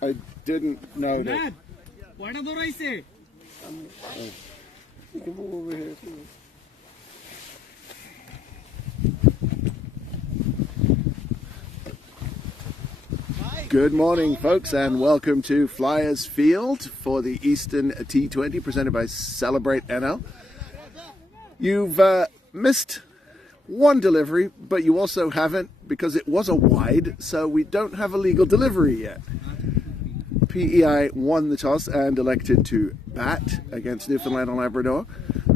I didn't know that. What do I say? You can move over here too. Good morning, folks, and welcome to Flyers Field for the Eastern T20 presented by Celebrate NL. You've missed one delivery, but you also haven't, because it was a wide, so we don't have a legal delivery yet. PEI won the toss and elected to bat against Newfoundland and Labrador,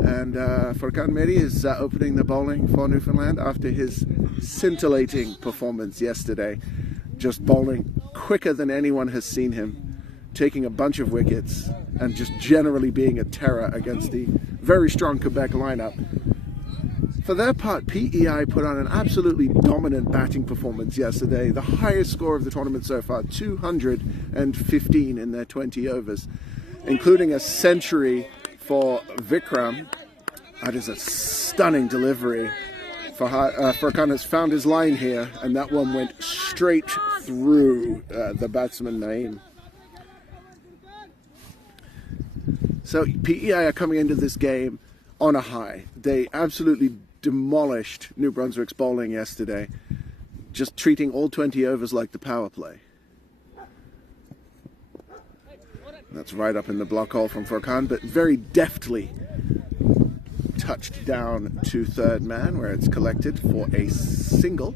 and Furkan Mehdi is opening the bowling for Newfoundland after his scintillating performance yesterday, just bowling quicker than anyone has seen him, taking a bunch of wickets and just generally being a terror against the very strong Quebec lineup. For their part, PEI put on an absolutely dominant batting performance yesterday, the highest score of the tournament so far, 215 in their 20 overs, including a century for Vikram. That is a stunning delivery. Furkan has found his line here, and that one went straight through the batsman Naeem. So PEI are coming into this game on a high. They absolutely demolished New Brunswick's bowling yesterday, just treating all 20 overs like the power play. That's right up in the block hole from Furkan, but very deftly touched down to third man, where it's collected for a single.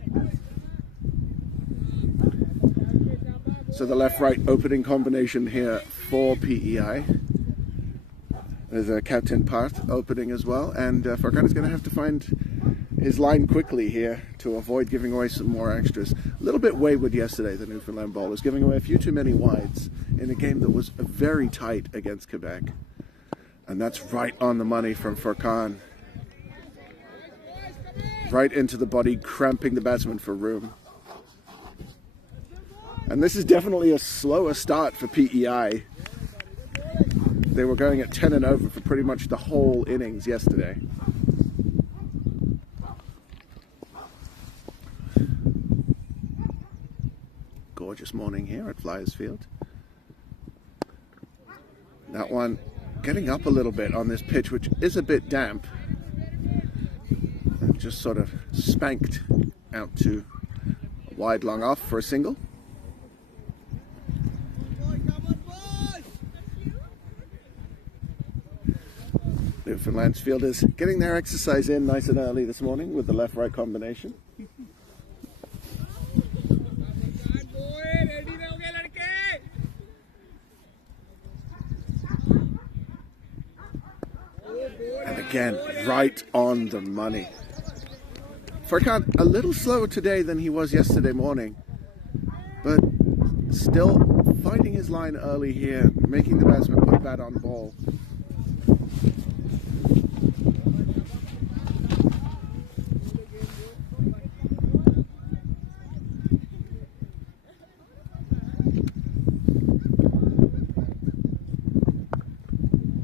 So the left-right opening combination here for PEI. There's a Captain Part opening as well, and Furkan is going to have to find his line quickly here to avoid giving away some more extras. A little bit wayward yesterday, the Newfoundland bowlers, giving away a few too many wides in a game that was very tight against Quebec. And that's right on the money from Furkan. Right into the body, cramping the batsman for room. And this is definitely a slower start for PEI. They were going at 10 and over for pretty much the whole innings yesterday. Gorgeous morning here at Flyers Field. That one getting up a little bit on this pitch, which is a bit damp. And just sort of spanked out to wide long off for a single. Newfoundland's fielders getting their exercise in nice and early this morning with the left-right combination. And again, right on the money. Furkan a little slower today than he was yesterday morning, but still finding his line early here, making the batsman put bat on ball.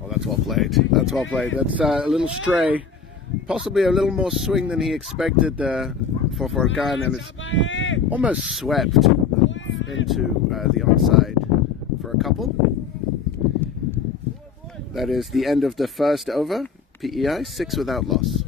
That's well played. That's well played. That's a little stray, possibly a little more swing than he expected for Furkan, and it's almost swept into the onside for a couple. That is the end of the first over. PEI 6 without loss.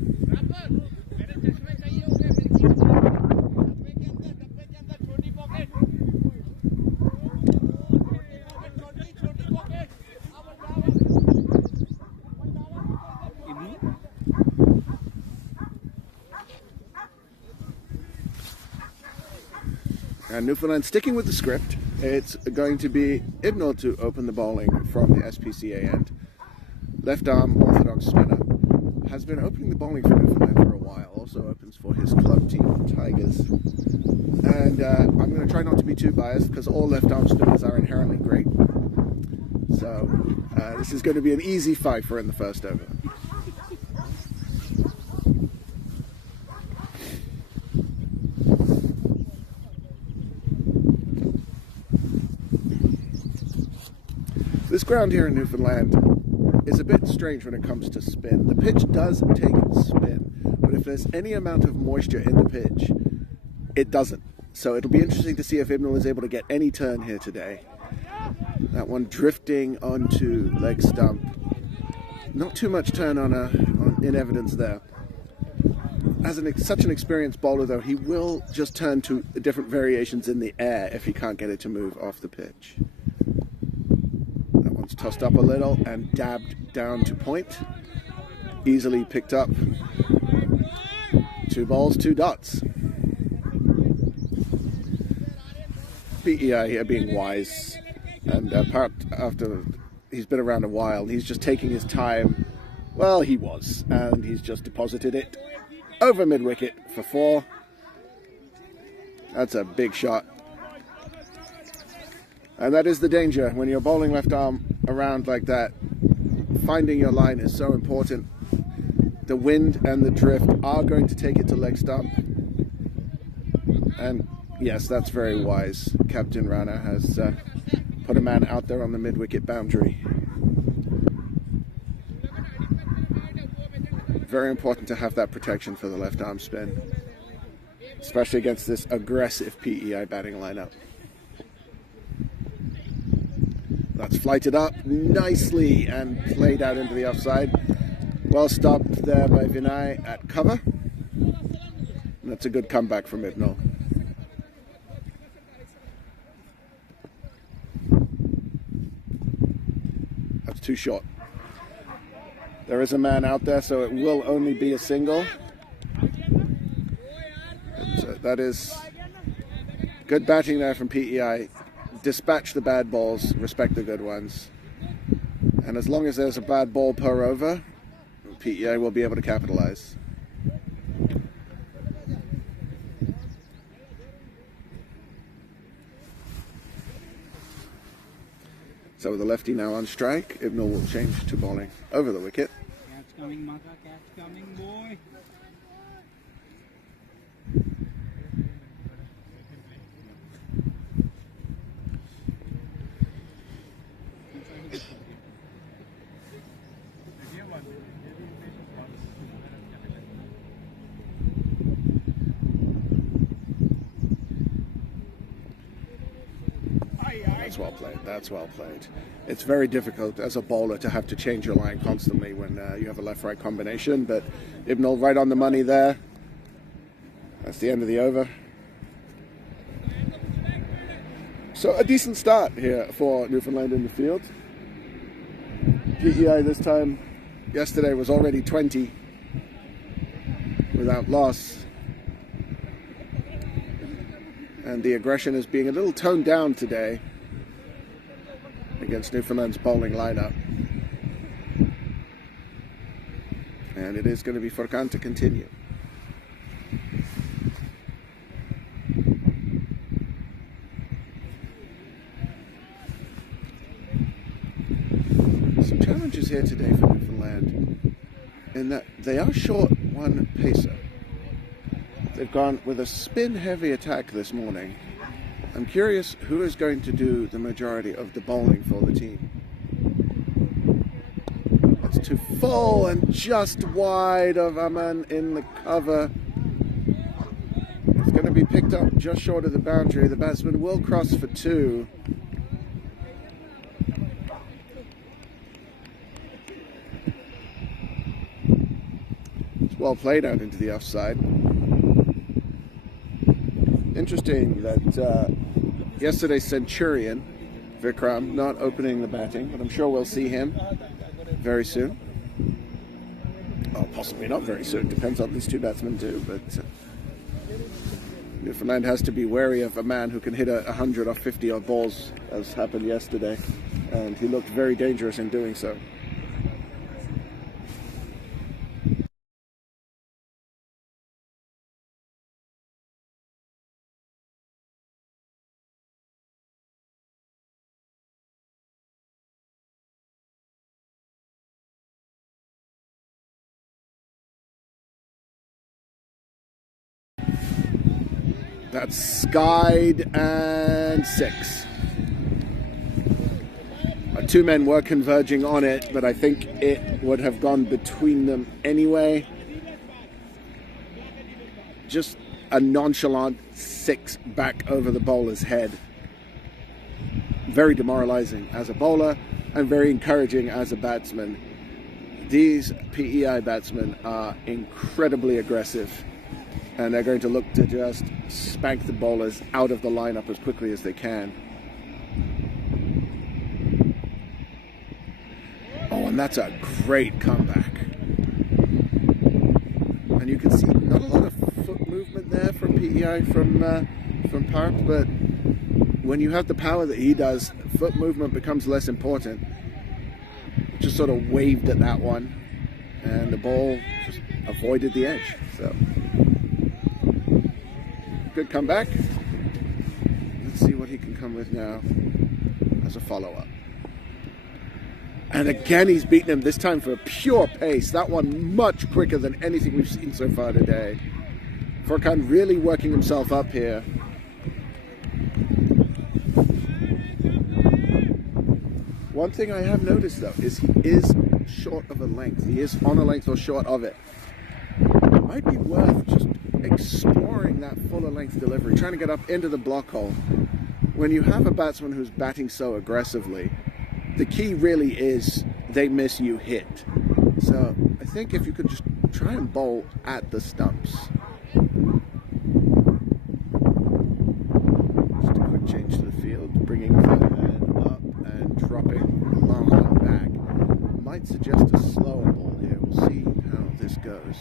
And Newfoundland sticking with the script. It's going to be Ibnor to open the bowling from the SPCA end. Left arm orthodox spinner. Has been opening the bowling for Newfoundland for a while. Also opens for his club team, Tigers. And I'm going to try not to be too biased, because all left arm spinners are inherently great. So this is going to be an easy fight for in the first over. This ground here in Newfoundland is a bit strange when it comes to spin. The pitch does take spin, but if there's any amount of moisture in the pitch, it doesn't. So it'll be interesting to see if Ibnal is able to get any turn here today. That one drifting onto leg stump. Not too much turn in evidence there. As such an experienced bowler, though, he will just turn to different variations in the air if he can't get it to move off the pitch. That one's tossed up a little and dabbed down to point. Easily picked up. 2 balls, 2 dots. PEI here being wise, and after he's been around a while, he's just taking his time. Well, he was, and he's just deposited it over mid-wicket for 4. That's a big shot. And that is the danger when you're bowling left arm around like that. Finding your line is so important. The wind and the drift are going to take it to leg stump. And yes, that's very wise. Captain Rana has put a man out there on the mid-wicket boundary. Very important to have that protection for the left arm spin, especially against this aggressive PEI batting lineup. That's flighted up nicely and played out into the offside. Well stopped there by Vinay at cover. And that's a good comeback from Ibnal. That's too short. There is a man out there, so it will only be a single. That is good batting there from PEI. Dispatch the bad balls, respect the good ones. And as long as there's a bad ball per over, PEI will be able to capitalize. So with the lefty now on strike, Ibnal will change to bowling over the wicket. Catch coming, Maka. Catch coming, boy. That's well played. That's well played. It's very difficult as a bowler to have to change your line constantly when you have a left-right combination, but Ibnal right on the money there. That's the end of the over. So a decent start here for Newfoundland in the field. PEI this time, yesterday was already 20 without loss. And the aggression is being a little toned down today against Newfoundland's bowling lineup. And it is going to be Furkan to continue. Some challenges here today for Newfoundland in that they are short one pacer. They've gone with a spin-heavy attack this morning. I'm curious who is going to do the majority of the bowling for the team. That's too full and just wide of Aman in the cover. It's going to be picked up just short of the boundary. The batsman will cross for 2. It's well played out into the offside. Interesting that yesterday's Centurion, Vikram, not opening the batting, but I'm sure we'll see him very soon. Well, possibly not very soon, depends on what these two batsmen do, but Newfoundland has to be wary of a man who can hit 100 or 50 odd balls, as happened yesterday, and he looked very dangerous in doing so. That's skied and 6. 2 men were converging on it, but I think it would have gone between them anyway. Just a nonchalant 6 back over the bowler's head. Very demoralizing as a bowler and very encouraging as a batsman. These PEI batsmen are incredibly aggressive, and they're going to look to just spank the bowlers out of the lineup as quickly as they can. Oh, and that's a great comeback. And you can see not a lot of foot movement there from PEI from Park, but when you have the power that he does, foot movement becomes less important. Just sort of waved at that one, and the ball just avoided the edge. So, good comeback. Let's see what he can come with now as a follow-up. And again, he's beaten him, this time for pure pace. That one much quicker than anything we've seen so far today. Furkan really working himself up here. One thing I have noticed, though, is he is short of a length. He is on a length or short of it. It might be worth just exploring that fuller length delivery, trying to get up into the block hole. When you have a batsman who's batting so aggressively, the key really is they miss, you hit. So I think if you could just try and bowl at the stumps. Just a quick change to the field, bringing the head up and dropping the long arm back. Might suggest a slower ball here. We'll see how this goes.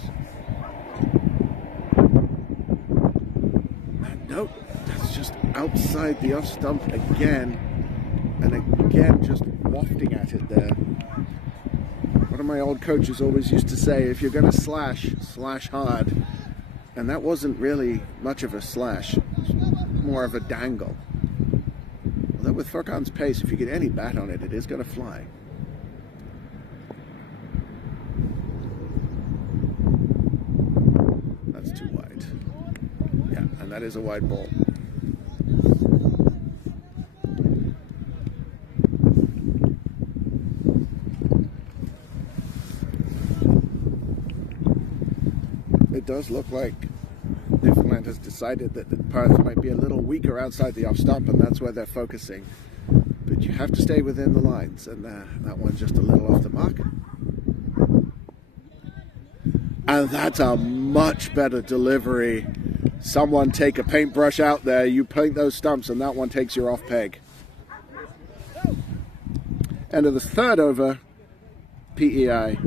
And nope, that's just outside the off stump again. And again, just wafting at it there. One of my old coaches always used to say, if you're going to slash, slash hard. And that wasn't really much of a slash. It was more of a dangle. Although with Furkan's pace, if you get any bat on it, it is going to fly. That's too wide. Yeah, and that is a wide ball. It does look like Newfoundland has decided that the Perth might be a little weaker outside the off stump, and that's where they're focusing. But you have to stay within the lines, and that one's just a little off the mark. And that's a much better delivery. Someone take a paintbrush out there, you paint those stumps, and that one takes your off peg. End of the third over, PEI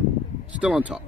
still on top.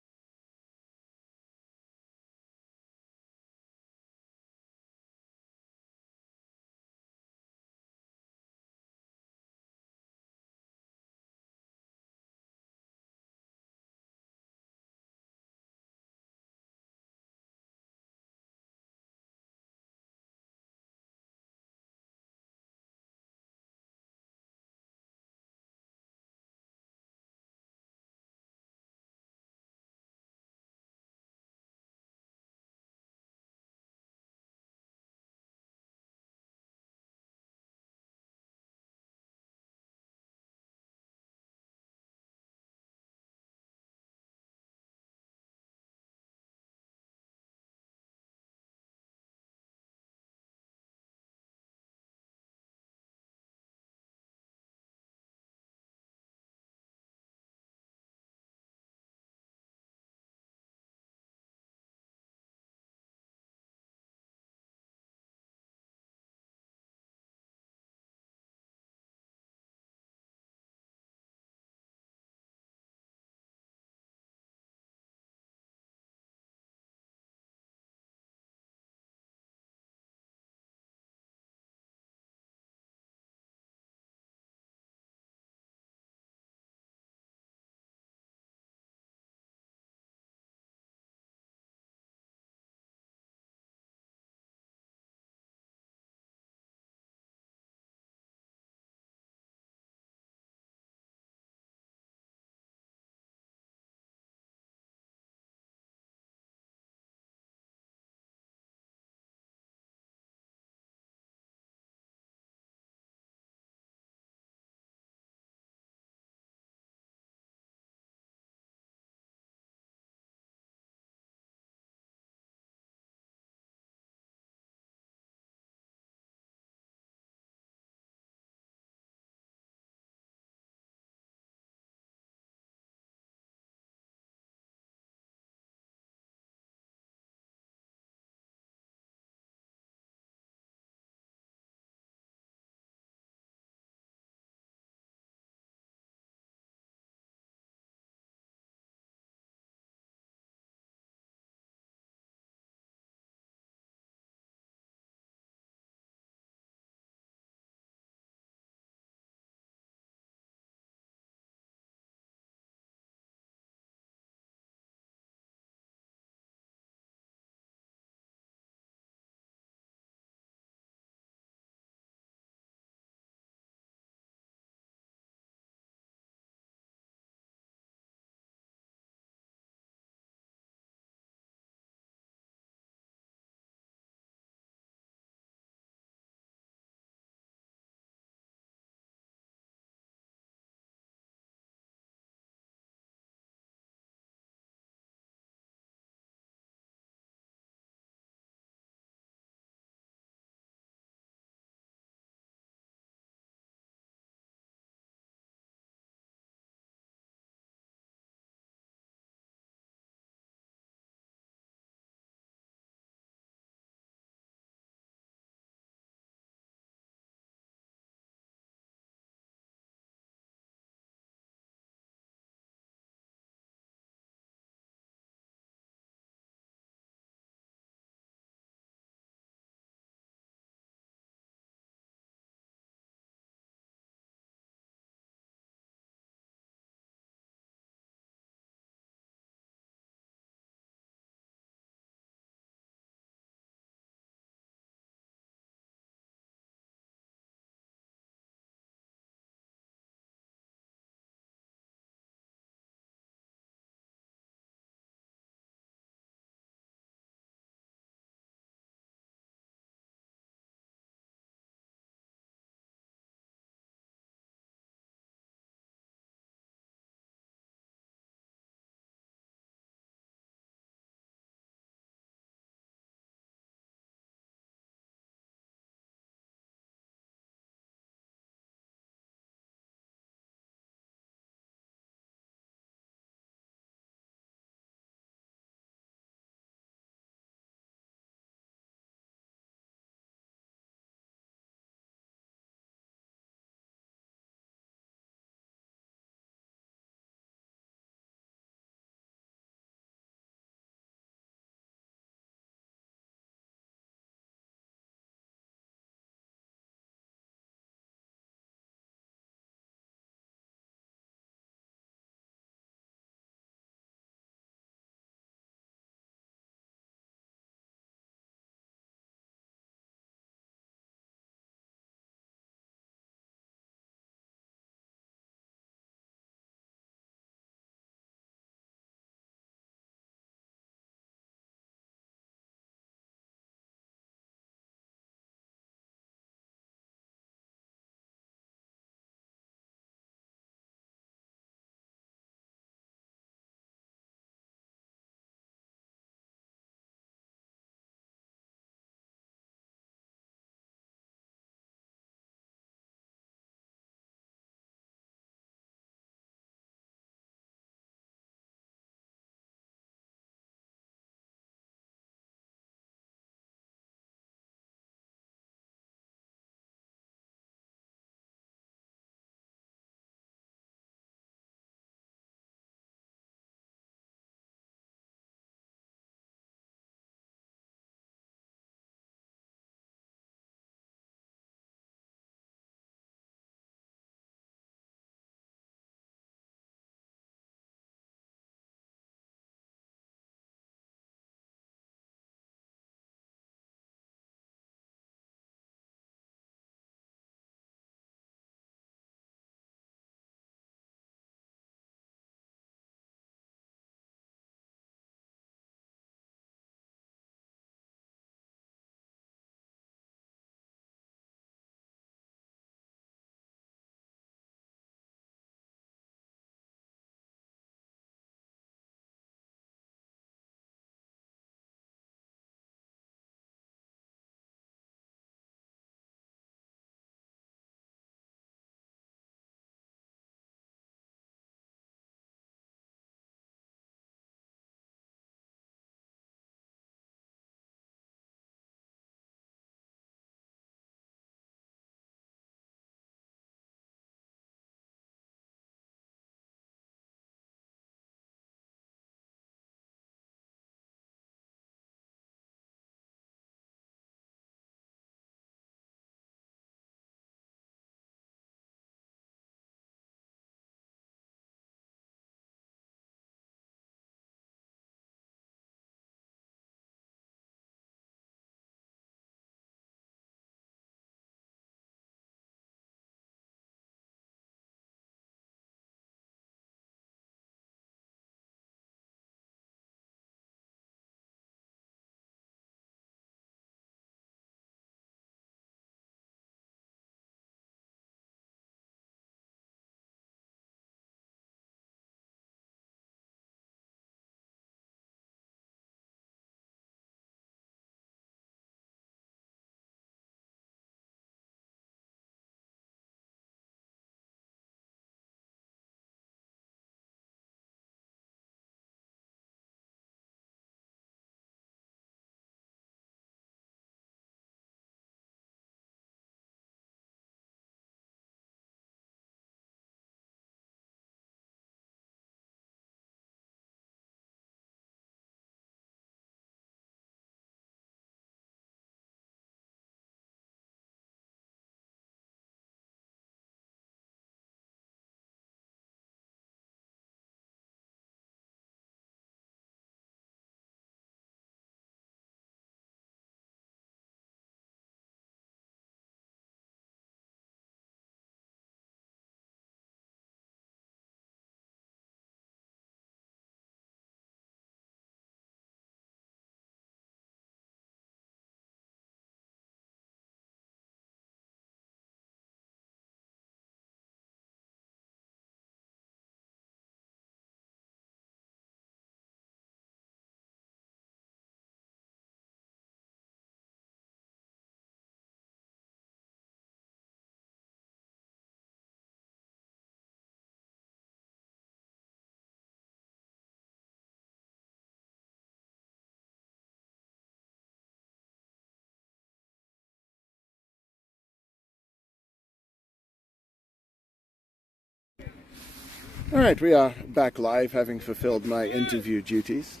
All right, we are back live, having fulfilled my interview duties.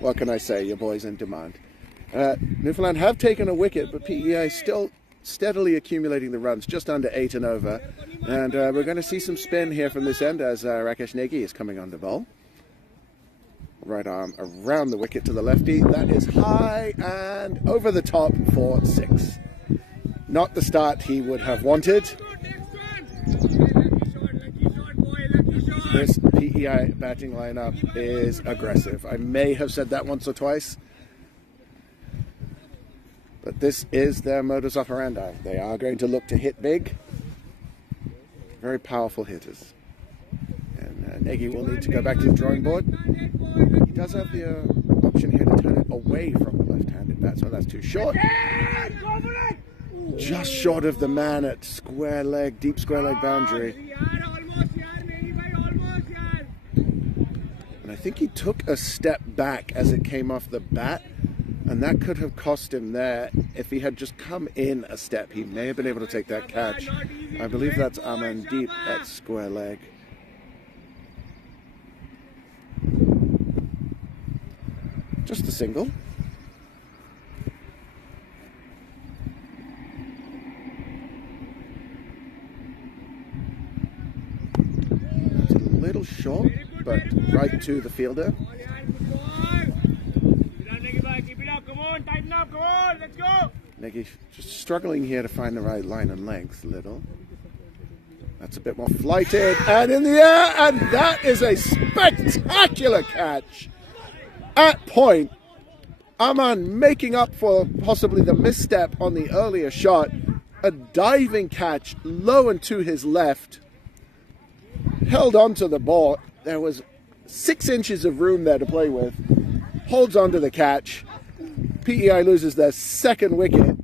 What can I say? Your boy's in demand. Newfoundland have taken a wicket, but PEI still steadily accumulating the runs, just under 8 and over. And we're going to see some spin here from this end as Rakesh Negi is coming on the ball. Right arm around the wicket to the lefty. That is high and over the top for 6. Not the start he would have wanted. This PEI batting lineup is aggressive. I may have said that once or twice, but this is their modus operandi. They are going to look to hit big. Very powerful hitters. And Negi will need to go back to the drawing board. He does have the option here to turn it away from the left-handed batsman. That's too short. Just short of the man at square leg, deep square leg boundary. And I think he took a step back as it came off the bat, and that could have cost him there. If he had just come in a step, he may have been able to take that catch. I believe that's Amandeep at square leg. Just a single. That's a little short, but right to the fielder. Negi just struggling here to find the right line and length a little. That's a bit more flighted and in the air, and that is a spectacular catch. At point, Aman making up for possibly the misstep on the earlier shot. A diving catch low and to his left. Held onto the ball. There was 6 inches of room there to play with. Holds onto the catch. PEI loses their second wicket.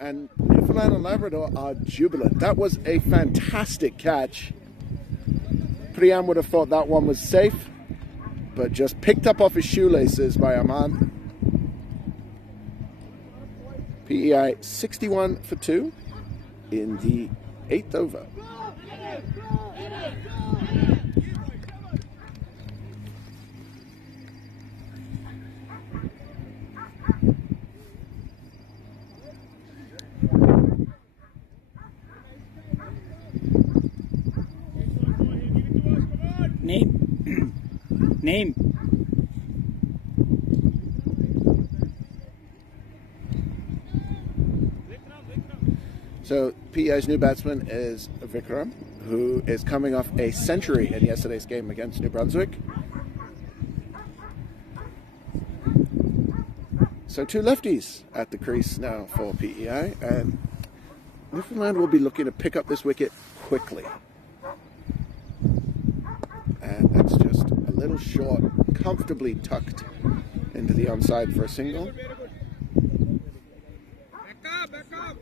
And Newfoundland and Labrador are jubilant. That was a fantastic catch. Priyam would have thought that one was safe, but just picked up off his shoelaces by Aman. PEI 61 for 2 in the 8th over. Name. So PEI's new batsman is Vikram, who is coming off a century in yesterday's game against New Brunswick. So 2 lefties at the crease now for PEI, and Newfoundland will be looking to pick up this wicket quickly. And that's just a little short, comfortably tucked into the onside for a single. Back up.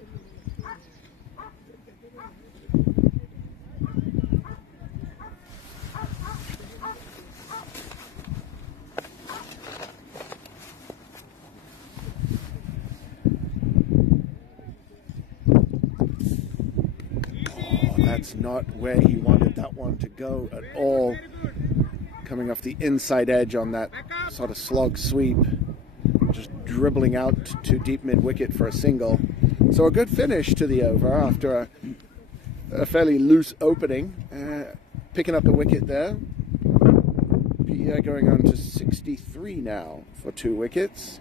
That's not where he wanted that one to go at all. Coming off the inside edge on that sort of slog sweep. Just dribbling out to deep mid-wicket for a single. So a good finish to the over after a fairly loose opening. Picking up the wicket there. PEI going on to 63 now for 2 wickets.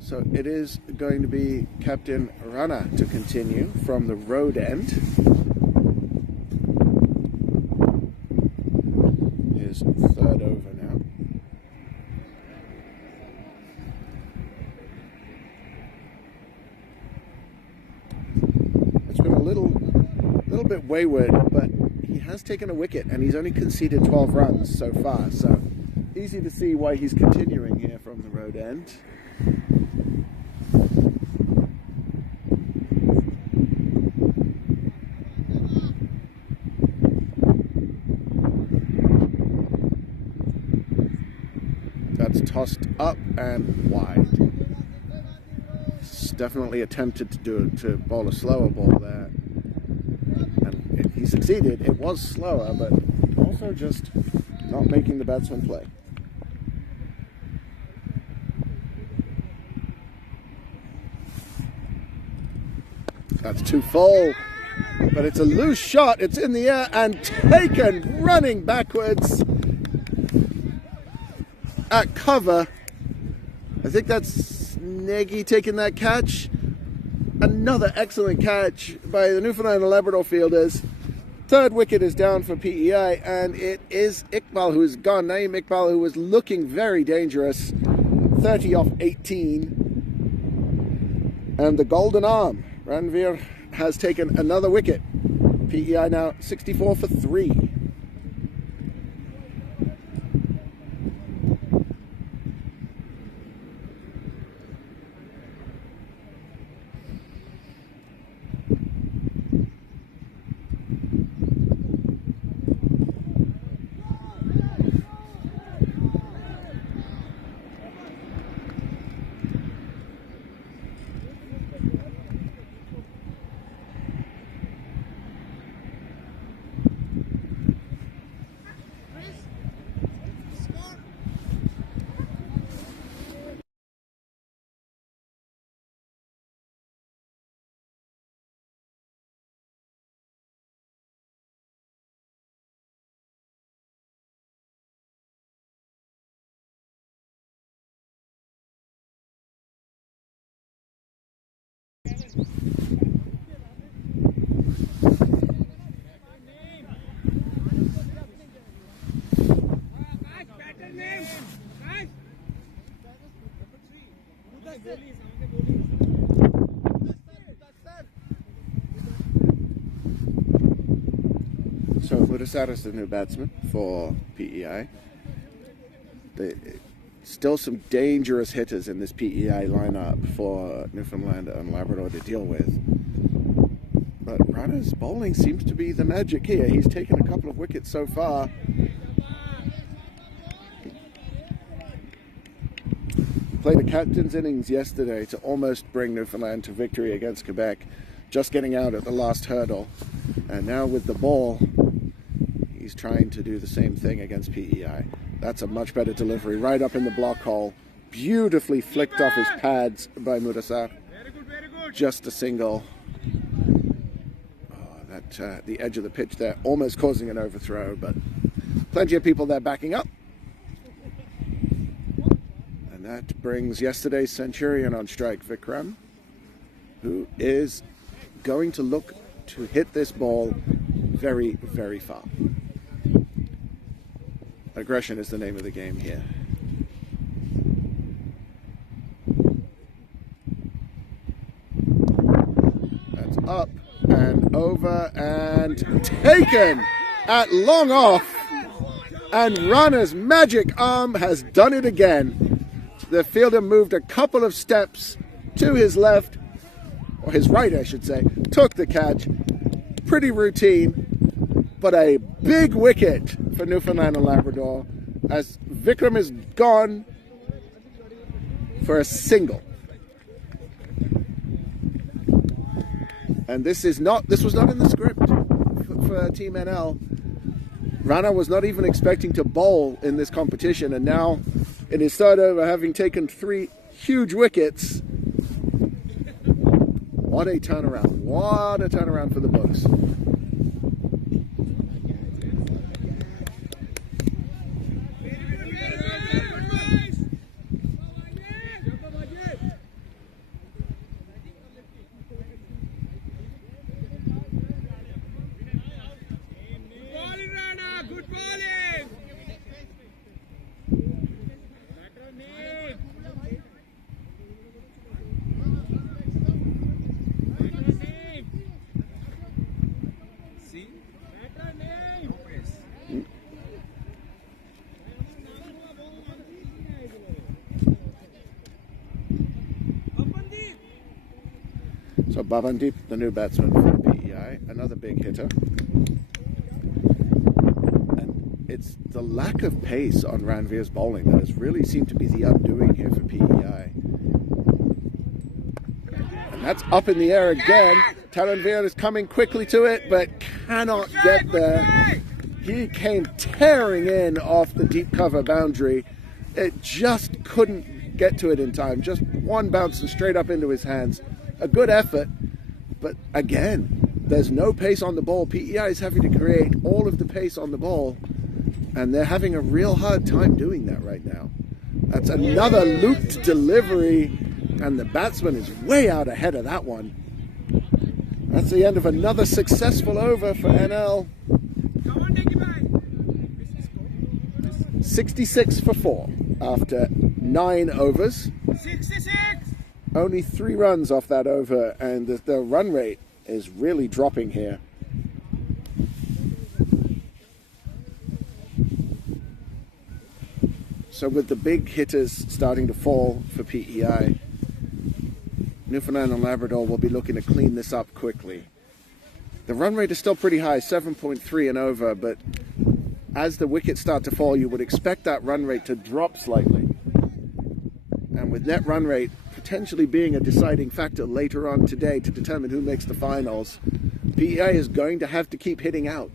So it is going to be Captain Rana to continue from the road end. His 3rd over now. It's been a little wayward, but he has taken a wicket and he's only conceded 12 runs so far. So easy to see why he's continuing here from the road end. That's tossed up and wide. He's definitely attempted to bowl a slower ball there. And he succeeded. It was slower, but also just not making the batsman play. That's too full, but it's a loose shot. It's in the air and taken running backwards at cover. I think that's Nagy taking that catch. Another excellent catch by the Newfoundland Labrador fielders. Third wicket is down for PEI, and it is Iqbal who is gone. Naeem Iqbal, who was looking very dangerous. 30 off 18. And the golden arm, Ranveer, has taken another wicket. PEI now 64 for 3. So Mudasar is the new batsman for PEI. Still some dangerous hitters in this PEI lineup for Newfoundland and Labrador to deal with. But Rana's bowling seems to be the magic here. He's taken a couple of wickets so far. Played a captain's innings yesterday to almost bring Newfoundland to victory against Quebec, just getting out at the last hurdle. And now with the ball, he's trying to do the same thing against PEI. That's a much better delivery, right up in the block hole. Beautifully flicked off his pads by Mudasar. Just a single. Oh, the edge of the pitch there, almost causing an overthrow, but plenty of people there backing up. And that brings yesterday's Centurion on strike, Vikram, who is going to look to hit this ball very, very far. Aggression is the name of the game here. That's up and over and taken at long off. And Rana's magic arm has done it again. The fielder moved a couple of steps to his left, or his right I should say, took the catch. Pretty routine, but a big wicket for Newfoundland and Labrador as Vikram is gone for a single. And this was not in the script for Team NL. Rana was not even expecting to bowl in this competition, and now in his third over, having taken 3 huge wickets, what a turnaround. What a turnaround for the books. Babandip, the new batsman for PEI, another big hitter. And it's the lack of pace on Ranveer's bowling that has really seemed to be the undoing here for PEI. And that's up in the air again. Taranveer is coming quickly to it, but cannot get there. He came tearing in off the deep cover boundary. It just couldn't get to it in time. Just one bounce and straight up into his hands. A good effort, but again, there's no pace on the ball. PEI is having to create all of the pace on the ball, and they're having a real hard time doing that right now. That's another looped delivery, and the batsman is way out ahead of that one. That's the end of another successful over for NL. 66 for 4 after 9 overs. 66! Only 3 runs off that over, and the run rate is really dropping here. So with the big hitters starting to fall for PEI, Newfoundland and Labrador will be looking to clean this up quickly. The run rate is still pretty high, 7.3 and over, but as the wickets start to fall, you would expect that run rate to drop slightly. And with net run rate potentially being a deciding factor later on today to determine who makes the finals, PEI is going to have to keep hitting out.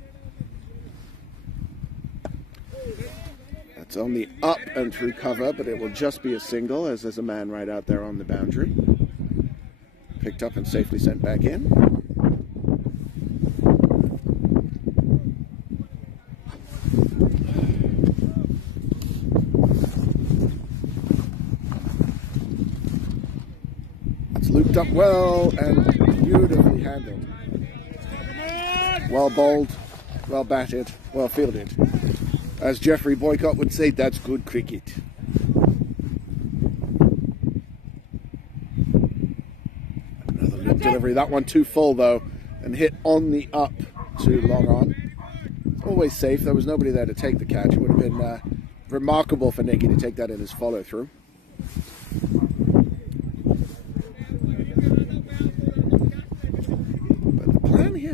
That's on the up and through cover, but it will just be a single as there's a man right out there on the boundary. Picked up and safely sent back in. Looped up well and beautifully handled. Well bowled, well batted, well fielded. As Jeffrey Boycott would say, that's good cricket. Another loop delivery. That one too full though, and hit on the up to long on. Always safe. There was nobody there to take the catch. It would have been remarkable for Nicky to take that in his follow through.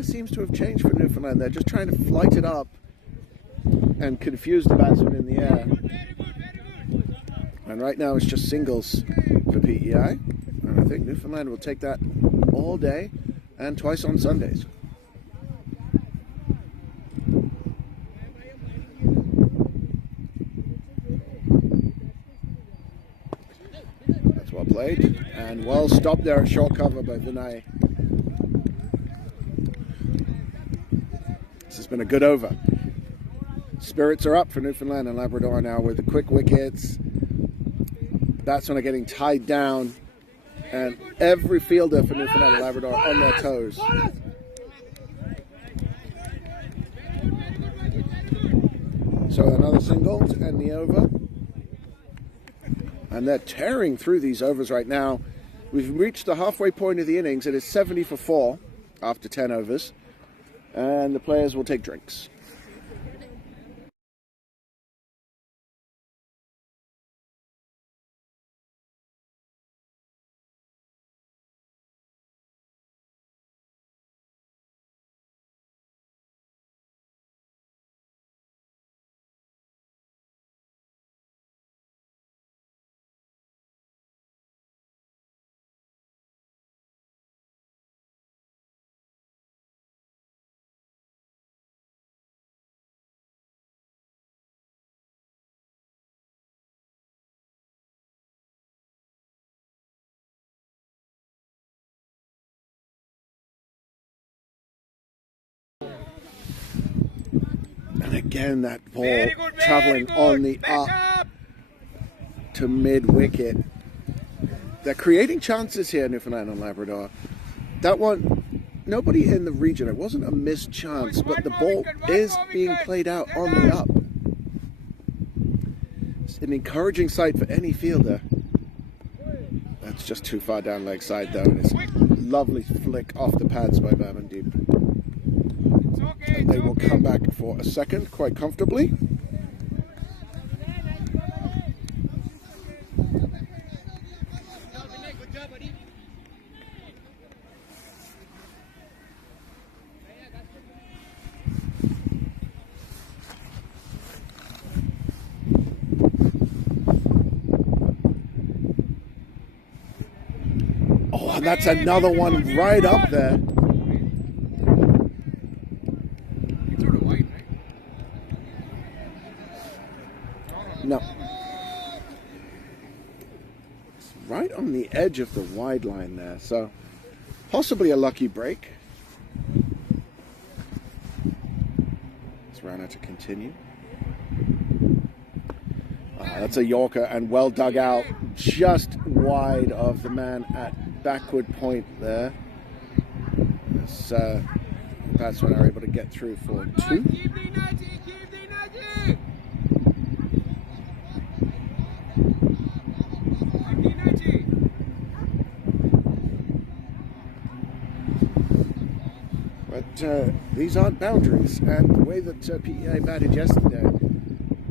Seems to have changed for Newfoundland. They're just trying to flight it up and confuse the batsman in the air. And right now it's just singles for PEI. And I think Newfoundland will take that all day and twice on Sundays. That's well played and well stopped there at short cover by Vinay. It's been a good over. Spirits are up for Newfoundland and Labrador now with the quick wickets. Batsmen are getting tied down, and every fielder for Newfoundland and Labrador on their toes. So another single to end the over. And they're tearing through these overs right now. We've reached the halfway point of the innings. It is 70 for 4 after 10 overs. And the players will take drinks. And again, that ball traveling on the up to mid-wicket. They're creating chances here, Newfoundland and Labrador. That one, nobody in the region, it wasn't a missed chance, but the ball is being played out on the up. It's an encouraging sight for any fielder. That's just too far down leg side though, and it's a lovely flick off the pads by Babandip. And they will come back for a second quite comfortably. that's another one right up there. It's sort of wide, right? No. It's right on the edge of the wide line there, so possibly a lucky break. It's Rana to continue. That's a Yorker and well dug out, just wide of the man at backward point there. As batsmen are able to get through for 2. But these aren't boundaries, and the way that PEI batted yesterday,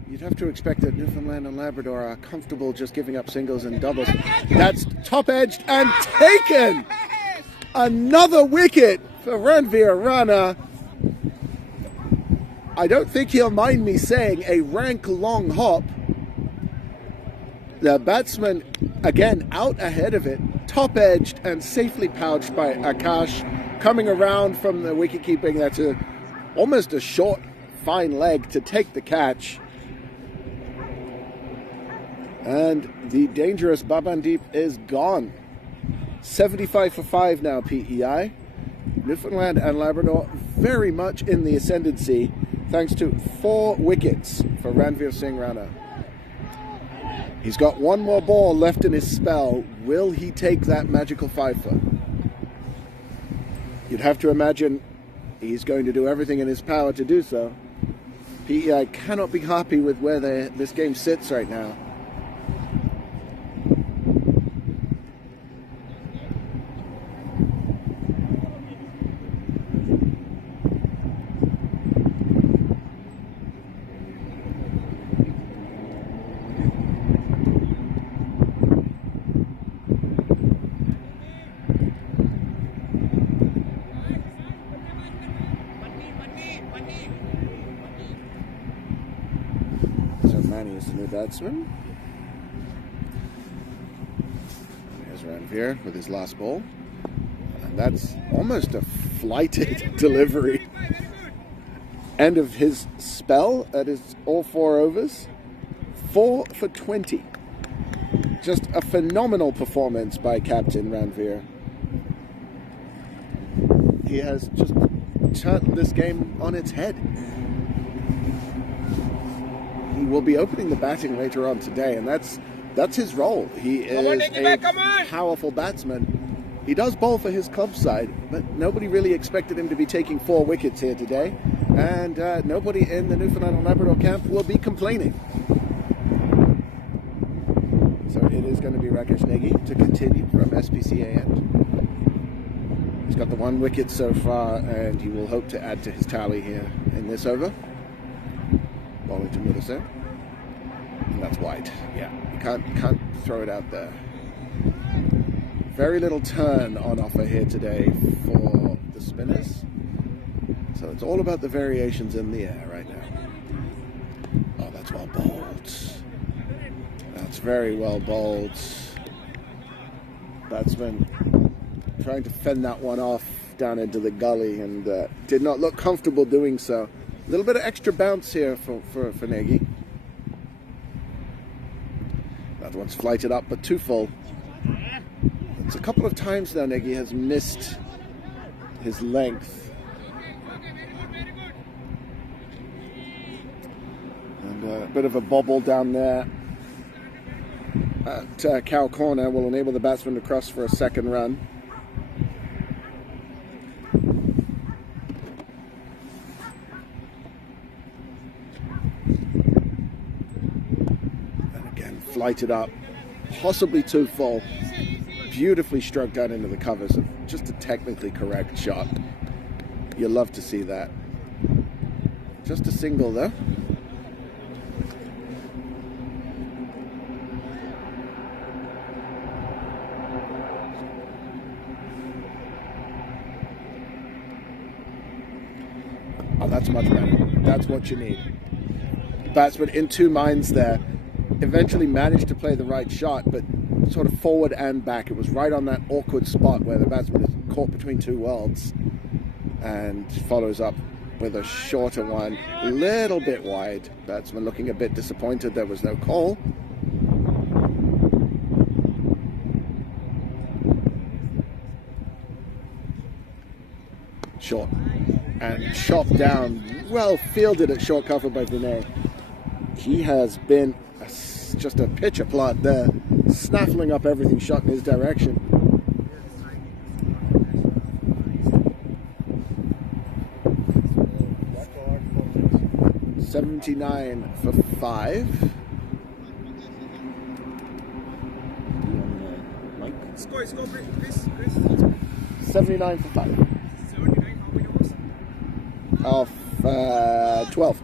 you'd have to expect that Newfoundland and Labrador are comfortable just giving up singles and doubles. That's top-edged and taken! Another wicket for Ranveer Rana. I don't think he'll mind me saying a rank long hop. The batsman, again, out ahead of it, top-edged and safely pouched by Akash, coming around from the wicket-keeping. That's almost a short, fine leg to take the catch. And the dangerous Babandeep is gone. 75 for 5 now, PEI. Newfoundland and Labrador very much in the ascendancy, thanks to 4 wickets for Ranveer Singh Rana. He's got one more ball left in his spell. Will he take that magical 5-foot? You'd have to imagine he's going to do everything in his power to do so. PEI cannot be happy with where this game sits right now. Manny is the new batsman. There's Ranveer with his last ball. And that's almost a flighted delivery. End of his spell at his all 4 overs. 4 for 20. Just a phenomenal performance by Captain Ranveer. He has just turned this game on its head. He will be opening the batting later on today, and that's his role. He is a powerful batsman. He does bowl for his club side, but nobody really expected him to be taking 4 wickets here today, and nobody in the Newfoundland and Labrador camp will be complaining. So it is going to be Rakesh Negi to continue from SPCA end. He's got the 1 wicket so far, and he will hope to add to his tally here in this over. Bowling to Mudasar. And that's wide. Yeah, you can't throw it out there. Very little turn on offer here today for the spinners. So it's all about the variations in the air right now. Oh, that's well bowled. That's very well bowled. Batsman trying to fend that one off down into the gully, and did not look comfortable doing so. A little bit of extra bounce here for Negi. That one's flighted up, but too full. It's a couple of times now Negi has missed his length. And a bit of a bobble down there at Cow Corner will enable the batsman to cross for a second run. Flighted up, possibly too full, beautifully struck down into the covers. Just a technically correct shot. You love to see that. Just a single though. Oh, that's much better. That's what you need. Batsman in 2 minds there. Eventually managed to play the right shot, but sort of forward and back. It was right on that awkward spot where the batsman is caught between two worlds, and follows up with a shorter one, a little bit wide. Batsman looking a bit disappointed there was no call. Short and chopped down, well fielded at short cover by Vinay. He has been just a pitcher plot there, snaffling up everything shot in his direction. $79 for 5. Score, Chris. 79 for 5. 79, how many overs? Of 12.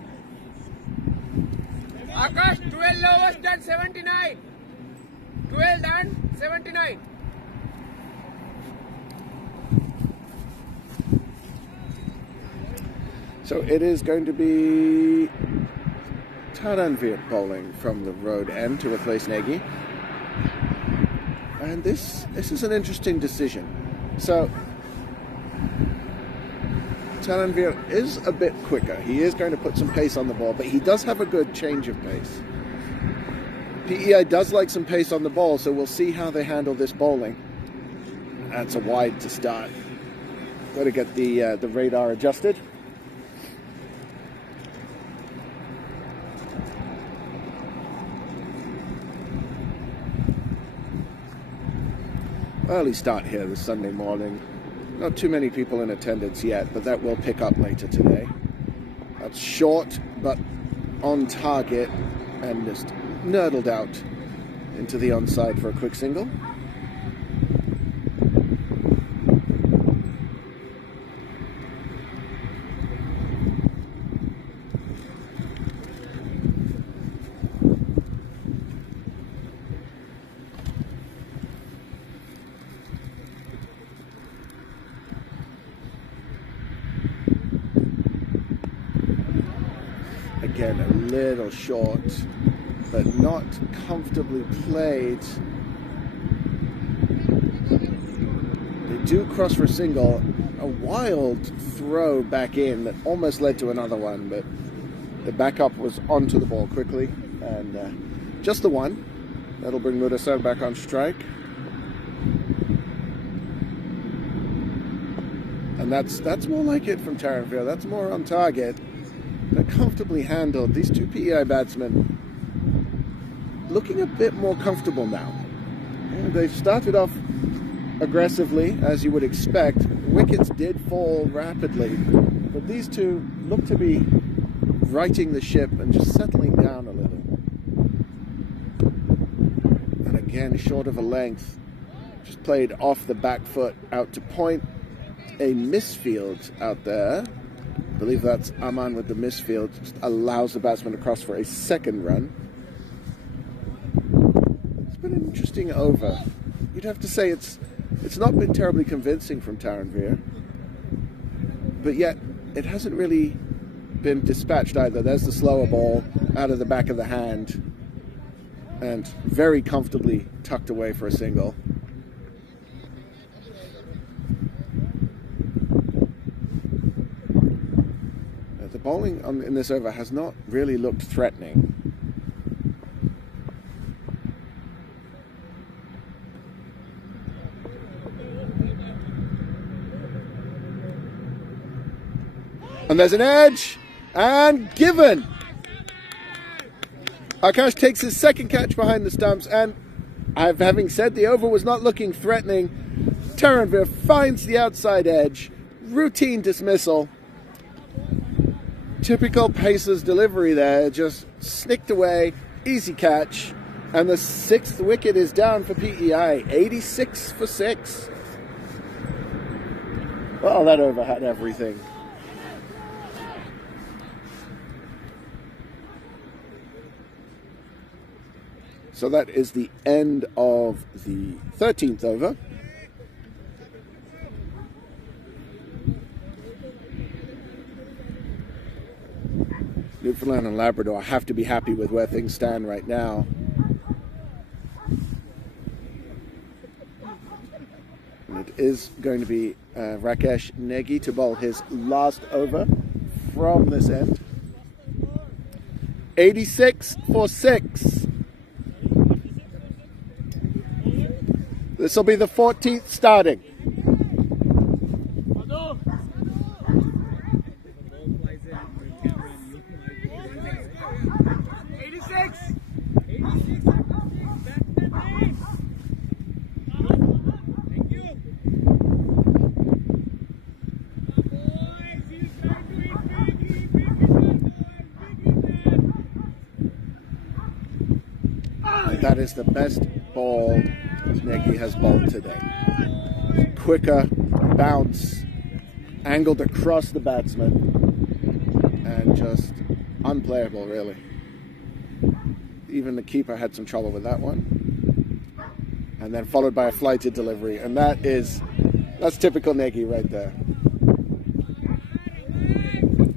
Akash, 12 overs done, 79. 12 done, 79. So it is going to be Taranvir bowling from the road end to replace Nagy. And this is an interesting decision. So Taranvir is a bit quicker. He is going to put some pace on the ball, but he does have a good change of pace. PEI does like some pace on the ball, so we'll see how they handle this bowling. That's a wide to start. Got to get the radar adjusted. Early start here this Sunday morning. Not too many people in attendance yet, but that will pick up later today. That's short, but on target, and just nurdled out into the onside for a quick single. Again, a little short, but not comfortably played. They do cross for a single. A wild throw back in that almost led to another one, but the backup was onto the ball quickly, and just the one. That'll bring Mudasar back on strike. And that's more like it from Taranvir. That's more on target. They're comfortably handled. These two PEI batsmen looking a bit more comfortable now. They've started off aggressively, as you would expect. Wickets did fall rapidly, but these two look to be righting the ship and just settling down a little. And again, short of a length, just played off the back foot out to point. A misfield out there. I believe that's Aman with the misfield. Just allows the batsman to cross for a second run. It's been an interesting over. You'd have to say it's not been terribly convincing from Taranvir, but yet it hasn't really been dispatched either. There's the slower ball out of the back of the hand and very comfortably tucked away for a single. The bowling in this over has not really looked threatening. And there's an edge, and given. Akash takes his second catch behind the stumps, and having said the over was not looking threatening, Taranvir finds the outside edge, routine dismissal. Typical Pacers delivery there, just snicked away, easy catch, and the sixth wicket is down for PEI, 86 for 6. Well, that over had everything. So that is the end of the 13th over. Newfoundland and Labrador have to be happy with where things stand right now. it is going to be Rakesh Negi to bowl his last over from this end. 86 for 6. This will be the 14th starting. That is the best ball Negi has bowled today. Quicker, bounce, angled across the batsman, and just unplayable, really. Even the keeper had some trouble with that one. And then followed by a flighted delivery, and that's typical Negi right there.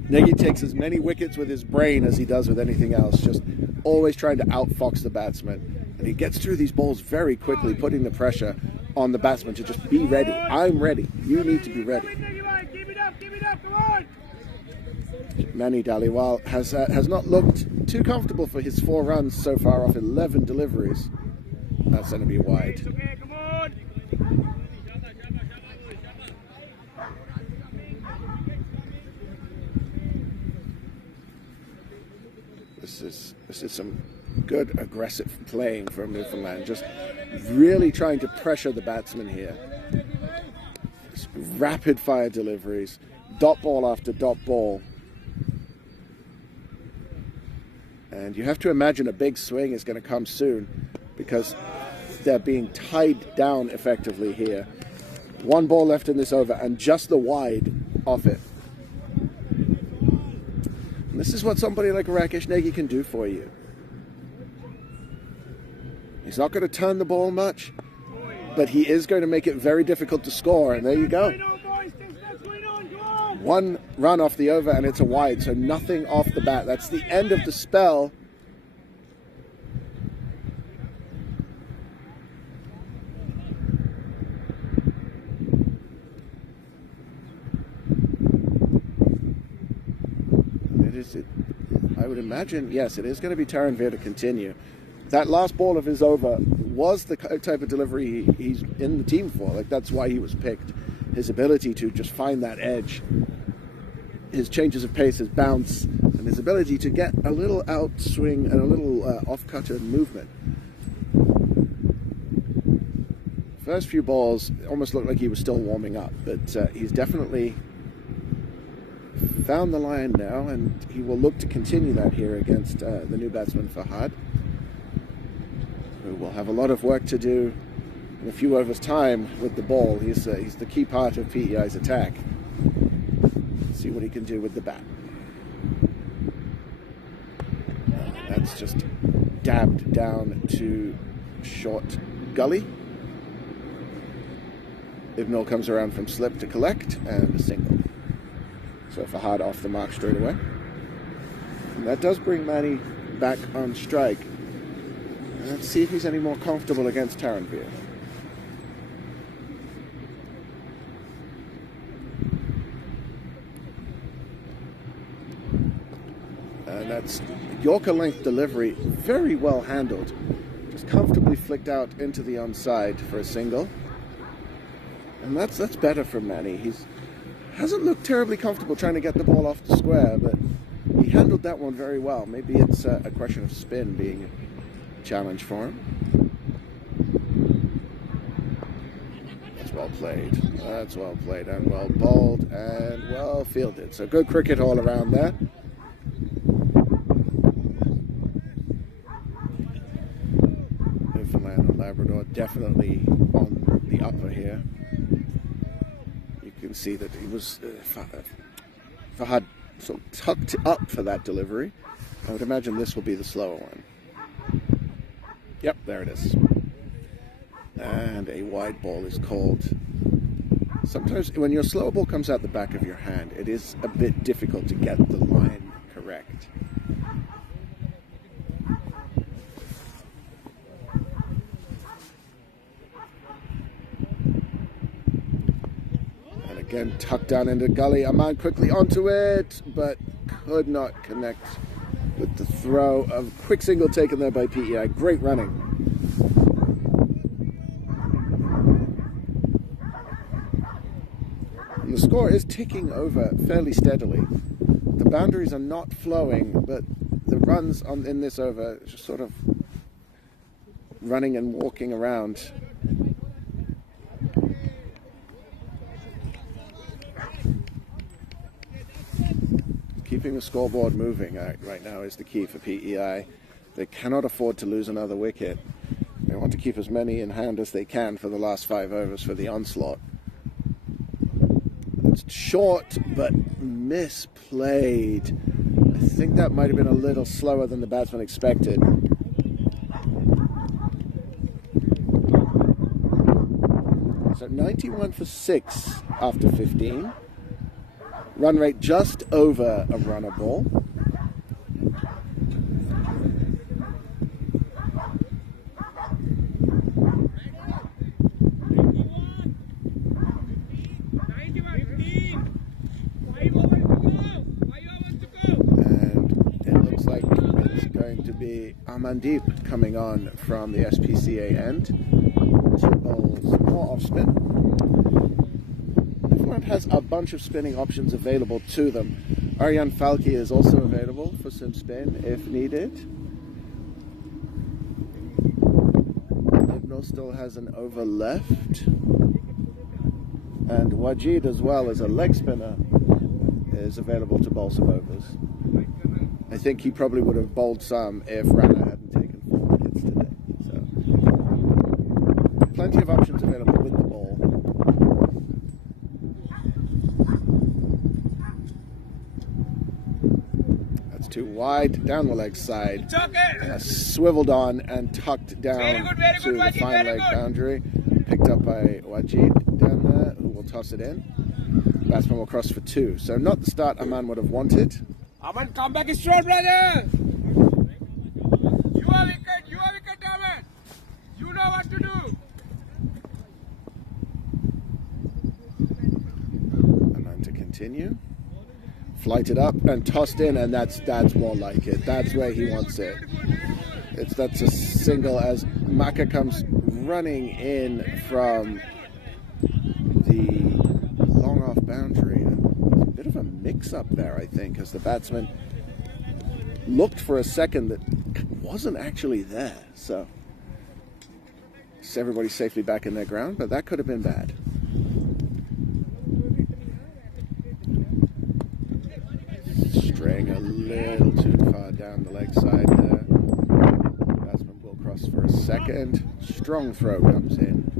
Negi takes as many wickets with his brain as he does with anything else, just always trying to outfox the batsman. And he gets through these balls very quickly, putting the pressure on the batsman to just be ready. I'm ready. You need to be ready. Manny Dhaliwal has not looked too comfortable for his 4 runs so far off 11 deliveries. That's going to be wide. This is some good aggressive playing from Newfoundland, just really trying to pressure the batsman here. Just rapid fire deliveries, dot ball after dot ball. And you have to imagine a big swing is going to come soon because they're being tied down effectively here. 1 ball left in this over and just the wide off it. And this is what somebody like Rakesh Negi can do for you. He's not going to turn the ball much, but he is going to make it very difficult to score. And there you go. 1 run off the over and it's a wide, so nothing off the bat. That's the end of the spell. I would imagine, yes, it is going to be Taranveer to continue. That last ball of his over was the type of delivery he's in the team for. Like, that's why he was picked. His ability to just find that edge, his changes of pace, his bounce, and his ability to get a little outswing and a little off-cutter movement. First few balls almost looked like he was still warming up, but he's definitely found the line now, and he will look to continue that here against the new batsman Fahad, who will have a lot of work to do in a few overs' time with the ball. He's the key part of PEI's attack. Let's see what he can do with the bat. That's just dabbed down to short gully. Ibnul comes around from slip to collect, and a single. So Fahad off the mark straight away. And that does bring Manny back on strike. And let's see if he's any more comfortable against Taranveer. And that's Yorker length delivery, very well handled. Just comfortably flicked out into the onside for a single. And that's better from Manny. He's hasn't looked terribly comfortable trying to get the ball off the square, but he handled that one very well. Maybe it's a question of spin being a challenge for him. That's well played. That's well played and well bowled and well fielded. So good cricket all around there. Newfoundland Labrador definitely on the upper here. You can see that he was Fahad sort of tucked up for that delivery. I would imagine this will be the slower one. Yep, there it is. And a wide ball is called. Sometimes when your slower ball comes out the back of your hand, it is a bit difficult to get the line correct. Again, tucked down into the gully. A man quickly onto it, but could not connect with the throw. A quick single taken there by PEI. Great running. And the score is ticking over fairly steadily. The boundaries are not flowing, but the runs in this over just sort of running and walking around. Keeping the scoreboard moving right now is the key for PEI. They cannot afford to lose another wicket. They want to keep as many in hand as they can for the last 5 overs for the onslaught. It's short, but misplayed. I think that might have been a little slower than the batsman expected. So 91 for 6 after 15. Run rate just over a runner ball. Amandeep coming on from the SPCA end to bowl some more off spin. Newfoundland has a bunch of spinning options available to them. Aryan Falki is also available for some spin if needed. Ibnul still has an over left, and Wajid as well as a leg spinner is available to bowl some overs. I think he probably would have bowled some if Rana hadn't taken 4 wickets today. So, plenty of options available with the ball. That's too wide, down the leg side. Swiveled on and tucked down to the fine leg boundary. Picked up by Wajid down there, who will toss it in. Batsman will cross for 2. So not the start Aman would have wanted. Aman, come back strong, brother. You are wicket, Aman. You know what to do. Aman to continue. Flighted up and tossed in, and that's more like it. That's where he wants it. That's a single as Maka comes running in from the long off boundary. Bit of a mix-up there, I think, as the batsman looked for a second that wasn't actually there. So everybody's safely back in their ground, but that could have been bad. Straying a little too far down the leg side there. Batsman will cross for a second. Strong throw comes in.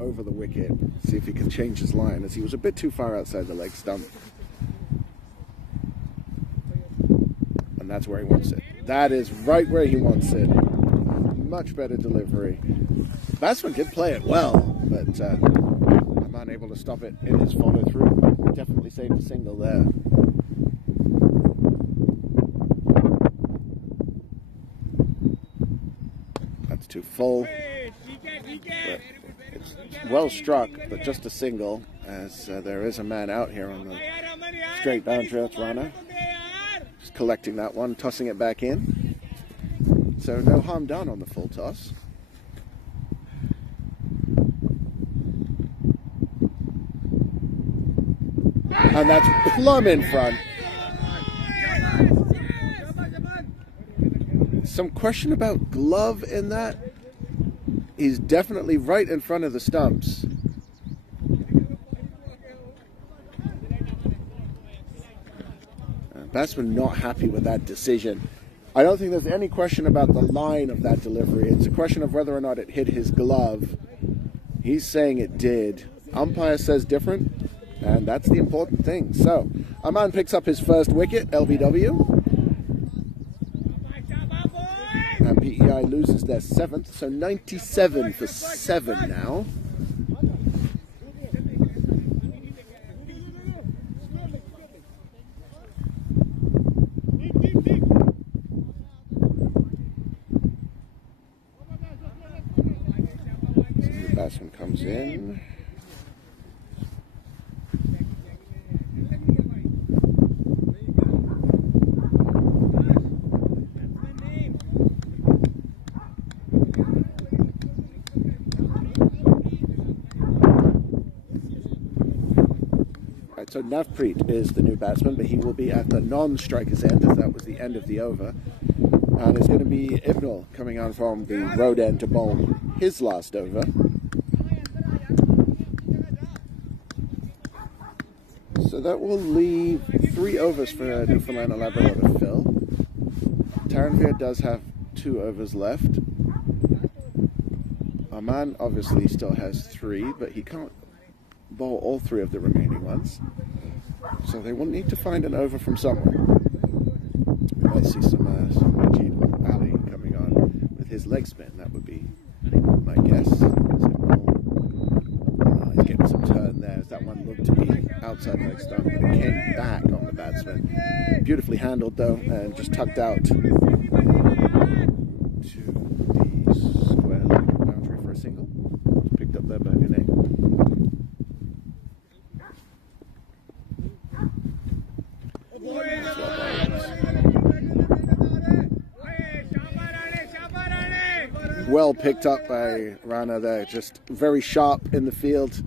Over the wicket, see if he can change his line, as he was a bit too far outside the leg stump. And that's where he wants it. That is right where he wants it. Much better delivery. Batsman did play it well, but I'm unable to stop it in his follow through. Definitely saved a single there. That's too full. But it's well struck, but just a single, as there is a man out here on the straight boundary. That's Rana. Just collecting that one, tossing it back in. So no harm done on the full toss. And that's plumb in front. Some question about glove in that. He's definitely right in front of the stumps. Batsman not happy with that decision. I don't think there's any question about the line of that delivery. It's a question of whether or not it hit his glove. He's saying it did. Umpire says different, and that's the important thing. So, Aman picks up his first wicket, LBW. And PEI loses their 7th, so 97 for 7 now. batsman comes in. So Navpreet is the new batsman, but he will be at the non-striker's end, as that was the end of the over. And it's going to be Ibnal coming on from the road end to bowl his last over. So that will leave 3 overs for Newfoundland Labrador to fill. Taranvir does have 2 overs left. Arman obviously still has 3, but he can't bowl all 3 of the remaining ones. So they will need to find an over from somewhere. We might see some Majid Ali coming on with his leg spin. That would be my guess. He's getting some turn there. That one looked to be outside leg stump, but it came back on the batsman. Beautifully handled though, and just tucked out to the square boundary for a single. Picked up there by Vinay. Well picked up by Rana there, just very sharp in the field,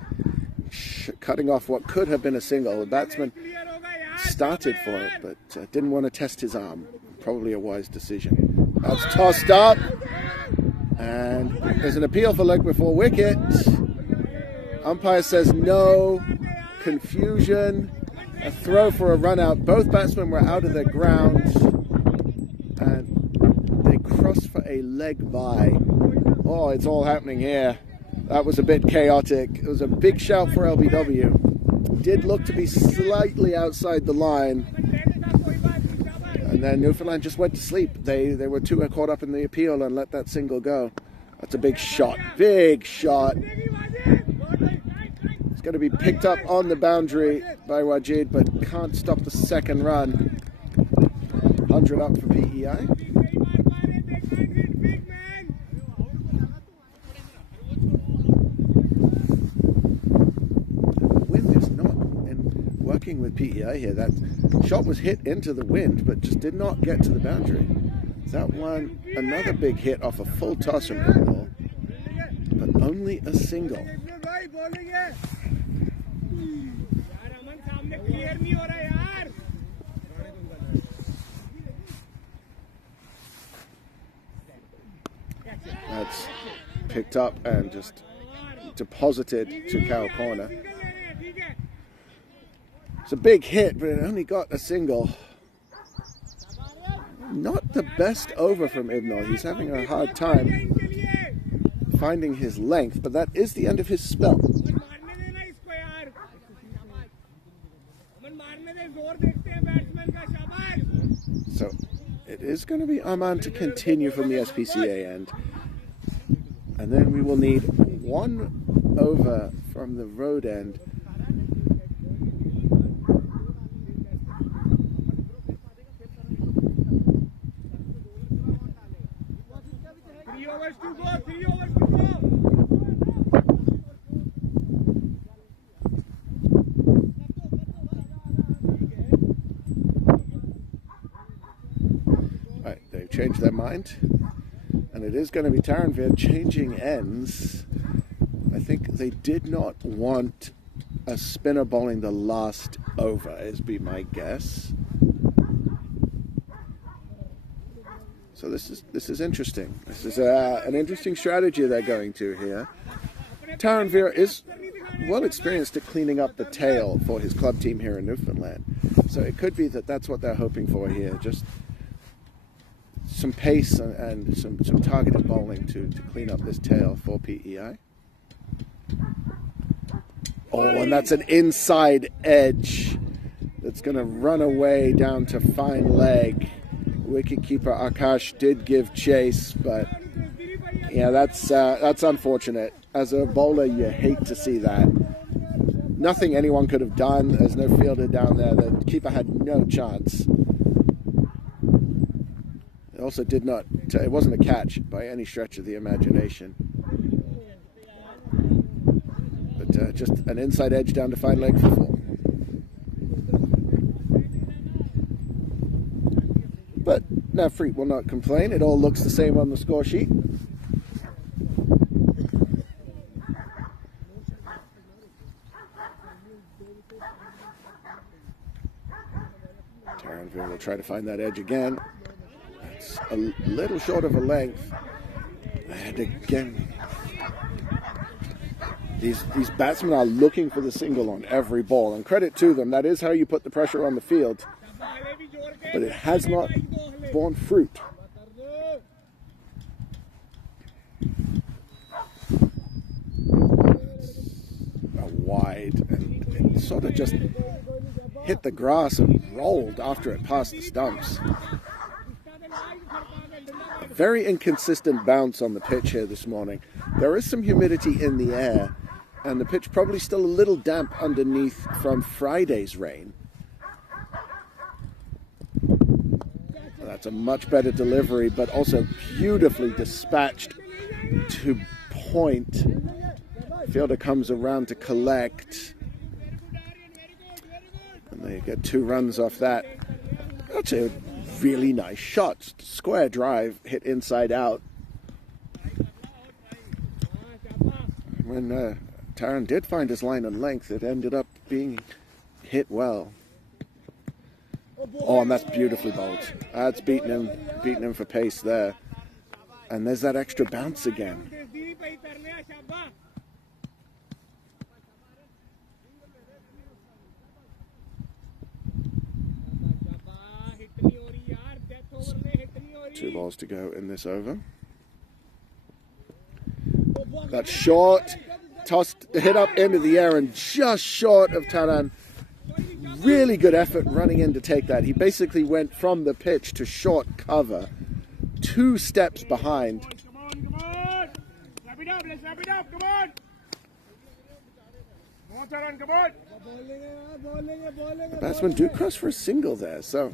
cutting off what could have been a single. The batsman started for it, but didn't want to test his arm. Probably a wise decision. That's tossed up, and there's an appeal for leg before wicket. Umpire says no, confusion, a throw for a run out. Both batsmen were out of their ground, and they crossed for a leg by. Oh, it's all happening here. That was a bit chaotic. It was a big shout for LBW. Did look to be slightly outside the line. And then Newfoundland just went to sleep. They were too caught up in the appeal and let that single go. That's a big shot. Big shot. It's going to be picked up on the boundary by Wajid, but can't stop the second run. 100 up for PEI. With PEI here, that shot was hit into the wind but just did not get to the boundary. That one, another big hit off a full toss from Ibnal, but only a single. That's picked up and just deposited to cow corner. It's a big hit, but it only got a single. Not the best over from Ibnal. He's having a hard time finding his length, but that is the end of his spell. So it is going to be Arman to continue from the SPCA end. And then we will need 1 over from the road end. Change their mind, and it is going to be Taranvir changing ends. I think they did not want a spinner bowling the last over, is be my guess. So this is interesting. This is an interesting strategy they're going to here. Taranvir is well experienced at cleaning up the tail for his club team here in Newfoundland, so it could be that that's what they're hoping for here. Just some pace and some targeted bowling to clean up this tail for PEI. Oh, and that's an inside edge that's going to run away down to fine leg. Wicketkeeper Akash did give chase, but yeah, that's unfortunate. As a bowler, you hate to see that. Nothing anyone could have done. There's no fielder down there. The keeper had no chance. It also it wasn't a catch by any stretch of the imagination. just an inside edge down to fine leg for 4. But Navfreet will not complain. It all looks the same on the score sheet. Taranville will try to find that edge again. It's a little short of a length. And again, these batsmen are looking for the single on every ball. And credit to them, that is how you put the pressure on the field. But it has not borne fruit. Wide, and it sort of just hit the grass and rolled after it passed the stumps. A very inconsistent bounce on the pitch here this morning. There is some humidity in the air, and the pitch probably still a little damp underneath from Friday's rain. That's a much better delivery, but also beautifully dispatched to point. Fielder comes around to collect, and they get 2 runs off that. That's a really nice shot. Square drive, hit inside out. When Taran did find his line and length, it ended up being hit well. Oh, and that's beautifully bowled. That's beating him for pace there. And there's that extra bounce again. Two balls to go in this over. That's short, tossed, hit up into the air and just short of Taran. Really good effort running in to take that. He basically went from the pitch to short cover, 2 steps behind. Come on. Wrap it up, let's wrap it up, come on. Come on. The batsmen do cross for a single there, so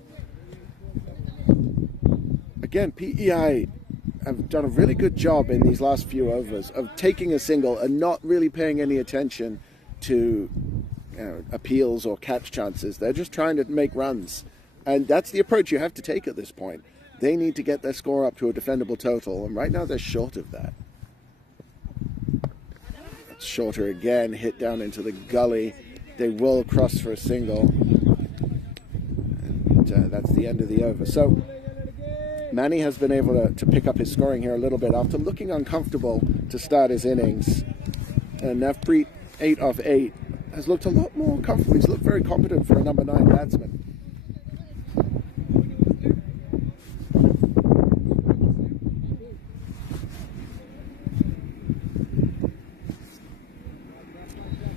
again, PEI have done a really good job in these last few overs of taking a single and not really paying any attention to appeals or catch chances. They're just trying to make runs, and that's the approach you have to take at this point. They need to get their score up to a defendable total, and right now they're short of that. That's shorter again, hit down into the gully. They will cross for a single, and that's the end of the over. So Manny has been able to pick up his scoring here a little bit after looking uncomfortable to start his innings. And Navpreet, 8 off 8, has looked a lot more comfortable. He's looked very competent for a number 9 batsman.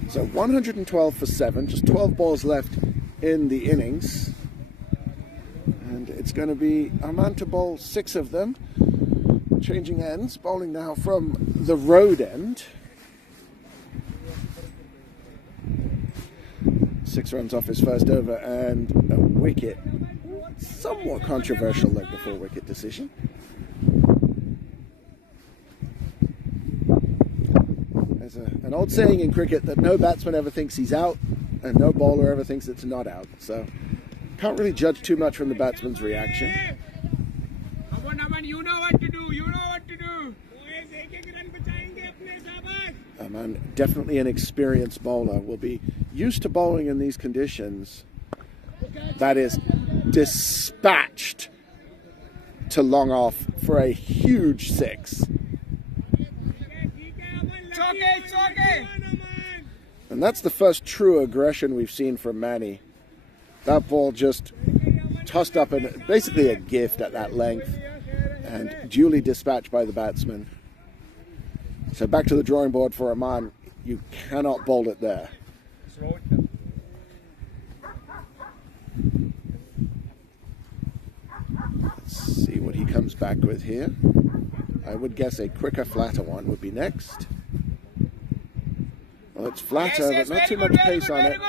So 112 for 7, just 12 balls left in the innings. And it's going to be Aman to bowl 6 of them. Changing ends, bowling now from the road end. 6 runs off his first over and a wicket. Somewhat controversial leg before wicket decision. There's an old saying in cricket that no batsman ever thinks he's out and no bowler ever thinks it's not out. So can't really judge too much from the batsman's reaction. Come on, Aman, you know what to do. Aman, definitely an experienced bowler, will be used to bowling in these conditions. That is dispatched to long off for a huge 6. It's okay. And that's the first true aggression we've seen from Manny. That ball just tossed up, and basically a gift at that length, and duly dispatched by the batsman. So back to the drawing board for Aman. You cannot bowl it there. Let's see what he comes back with here. I would guess a quicker, flatter one would be next. Well, it's flatter, but not too much pace on it.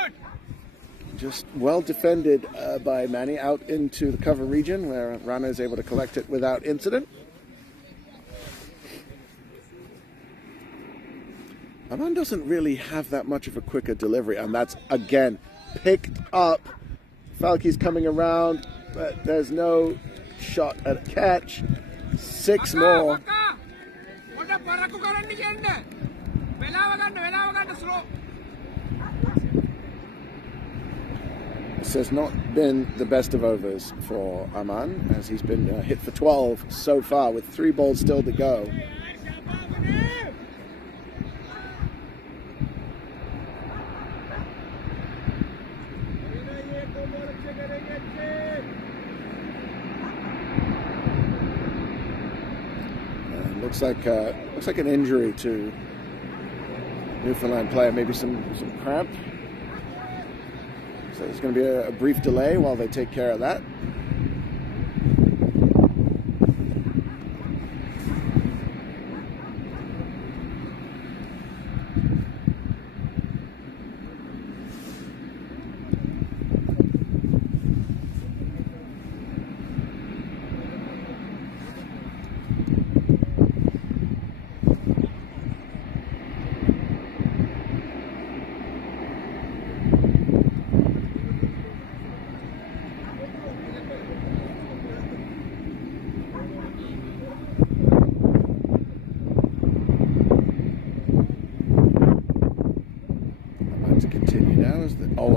Just well defended by Manny out into the cover region where Rana is able to collect it without incident. Aman doesn't really have that much of a quicker delivery, and that's again picked up. Falky's coming around, but there's no shot at a catch. 6 more. This has not been the best of overs for Aman, as he's been hit for 12 so far with 3 balls still to go. Looks like an injury to Newfoundland player, maybe some cramp. So there's going to be a brief delay while they take care of that.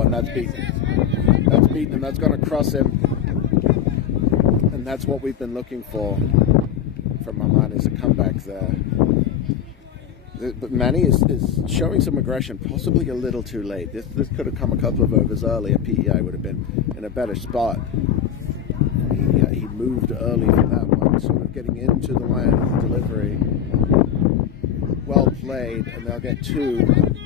And that's beaten. That's beaten, and that's going to cross him. And that's what we've been looking for from Aman, is a comeback there. But Manny is showing some aggression, possibly a little too late. This could have come a couple of overs earlier. PEI would have been in a better spot. He moved early for that one, sort of getting into the line of delivery. Well played, and they'll get 2.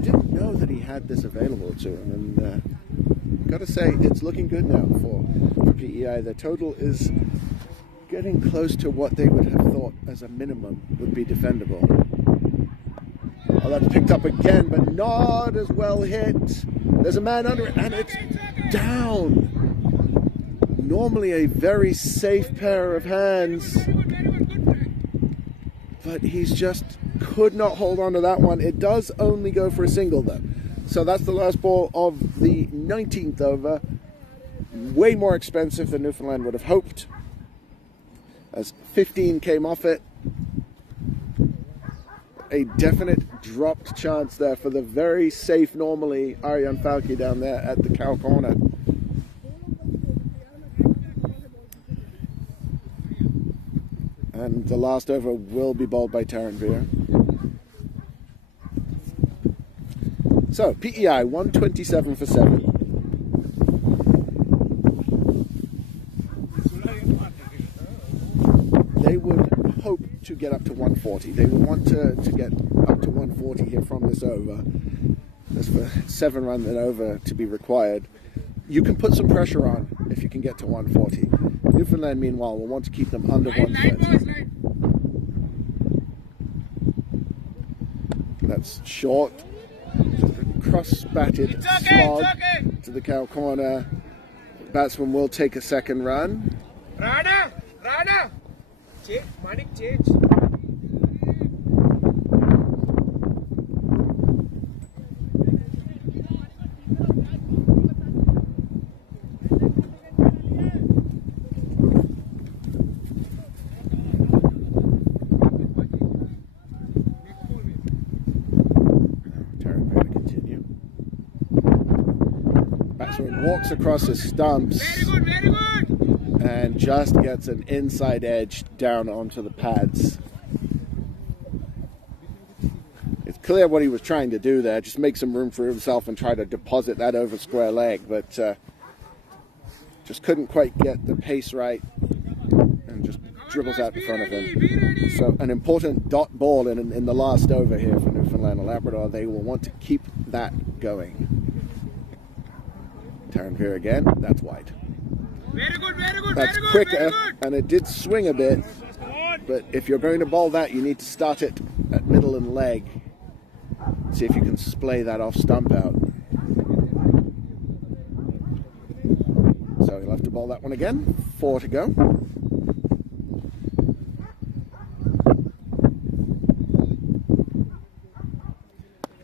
Didn't know that he had this available to him, and got to say it's looking good now for PEI. The total is getting close to what they would have thought as a minimum would be defendable. Oh, that's picked up again, but not as well hit. There's a man under it, and it's down. Normally a very safe pair of hands, but he's just could not hold on to that one. It does only go for a single though. So that's the last ball of the 19th over. Way more expensive than Newfoundland would have hoped, as 15 came off it. A definite dropped chance there for the very safe, normally, Arjan Falky down there at the cow corner. And the last over will be bowled by Taranvir. So, PEI, 127 for 7. They would hope to get up to 140. They would want to get up to 140 here from this over. There's for 7 runs and over to be required. You can put some pressure on if you can get to 140. Newfoundland, meanwhile, will want to keep them under 130. That's short. Cross-batted slog to the cow corner. Batsman will take a second run. Rana! Manik change. Walks across his stumps. Very good. And just gets an inside edge down onto the pads. It's clear what he was trying to do there, just make some room for himself and try to deposit that over square leg, but just couldn't quite get the pace right and just dribbles out in front of him. So an important dot ball in the last over here for Newfoundland Labrador. They will want to keep that going. Taranvir again, that's wide. Very good. That's quicker, and it did swing a bit, but if you're going to bowl that, you need to start it at middle and leg. See if you can splay that off stump out. So he'll have to bowl that one again. 4 to go.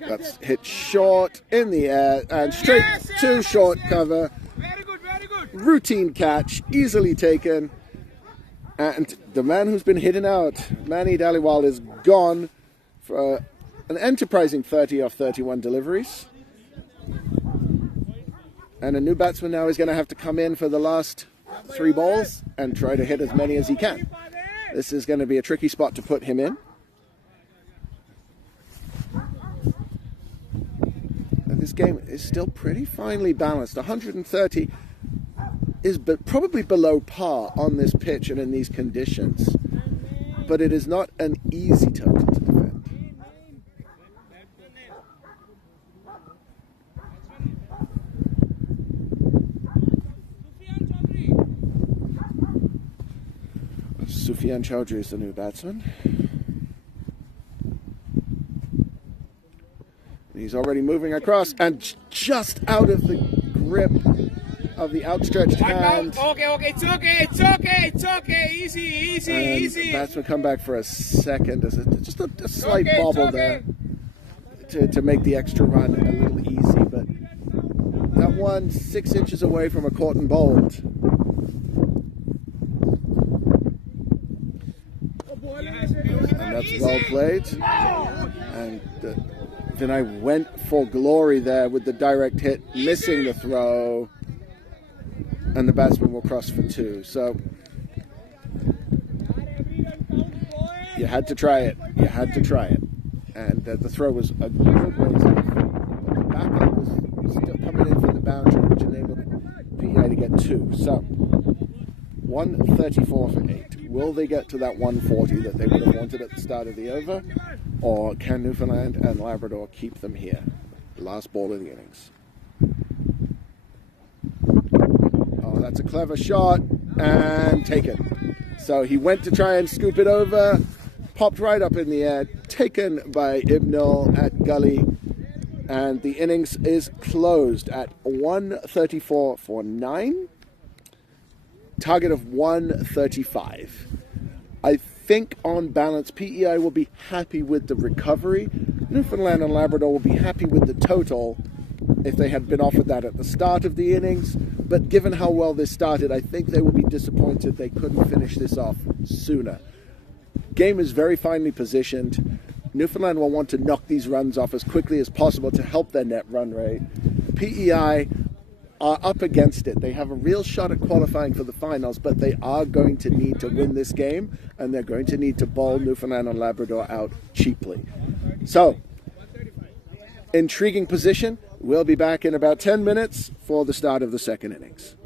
That's hit short in the air and straight to short cover. Very good, very good. Routine catch, easily taken. And the man who's been hitting out, Manny Dhaliwal, is gone for an enterprising 30 off 31 deliveries. And a new batsman now is going to have to come in for the last 3 balls and try to hit as many as he can. This is going to be a tricky spot to put him in. And this game is still pretty finely balanced. 130 is probably below par on this pitch and in these conditions. But it is not an easy total to defend. Sufyan Chowdhury is the new batsman. He's already moving across and just out of the grip of the outstretched hand. Okay, it's okay. Easy. The batsman come back for a second. There's just a slight bobble there to make the extra run a little easy, but that one 6 inches away from a caught and bowled. And that's well played. And Vinay went for glory there with the direct hit, missing the throw. And the batsman will cross for 2. So you had to try it. And the throw was a good ways off. But the backup was still coming in from the boundary, which enabled PI to get 2. So 134 for 8. Will they get to that 140 that they would have wanted at the start of the over? Or can Newfoundland and Labrador keep them here? Last ball of the innings. Oh, that's a clever shot and taken. So he went to try and scoop it over, popped right up in the air, taken by Ibnul at gully, and the innings is closed at 134 for 9. Target of 135. I think on balance, PEI will be happy with the recovery. Newfoundland and Labrador will be happy with the total if they had been offered that at the start of the innings. But given how well this started, I think they will be disappointed they couldn't finish this off sooner. Game is very finely positioned. Newfoundland will want to knock these runs off as quickly as possible to help their net run rate. PEI are up against it. They have a real shot at qualifying for the finals, but they are going to need to win this game, and they're going to need to bowl Newfoundland and Labrador out cheaply. So, intriguing position. We'll be back in about 10 minutes for the start of the second innings.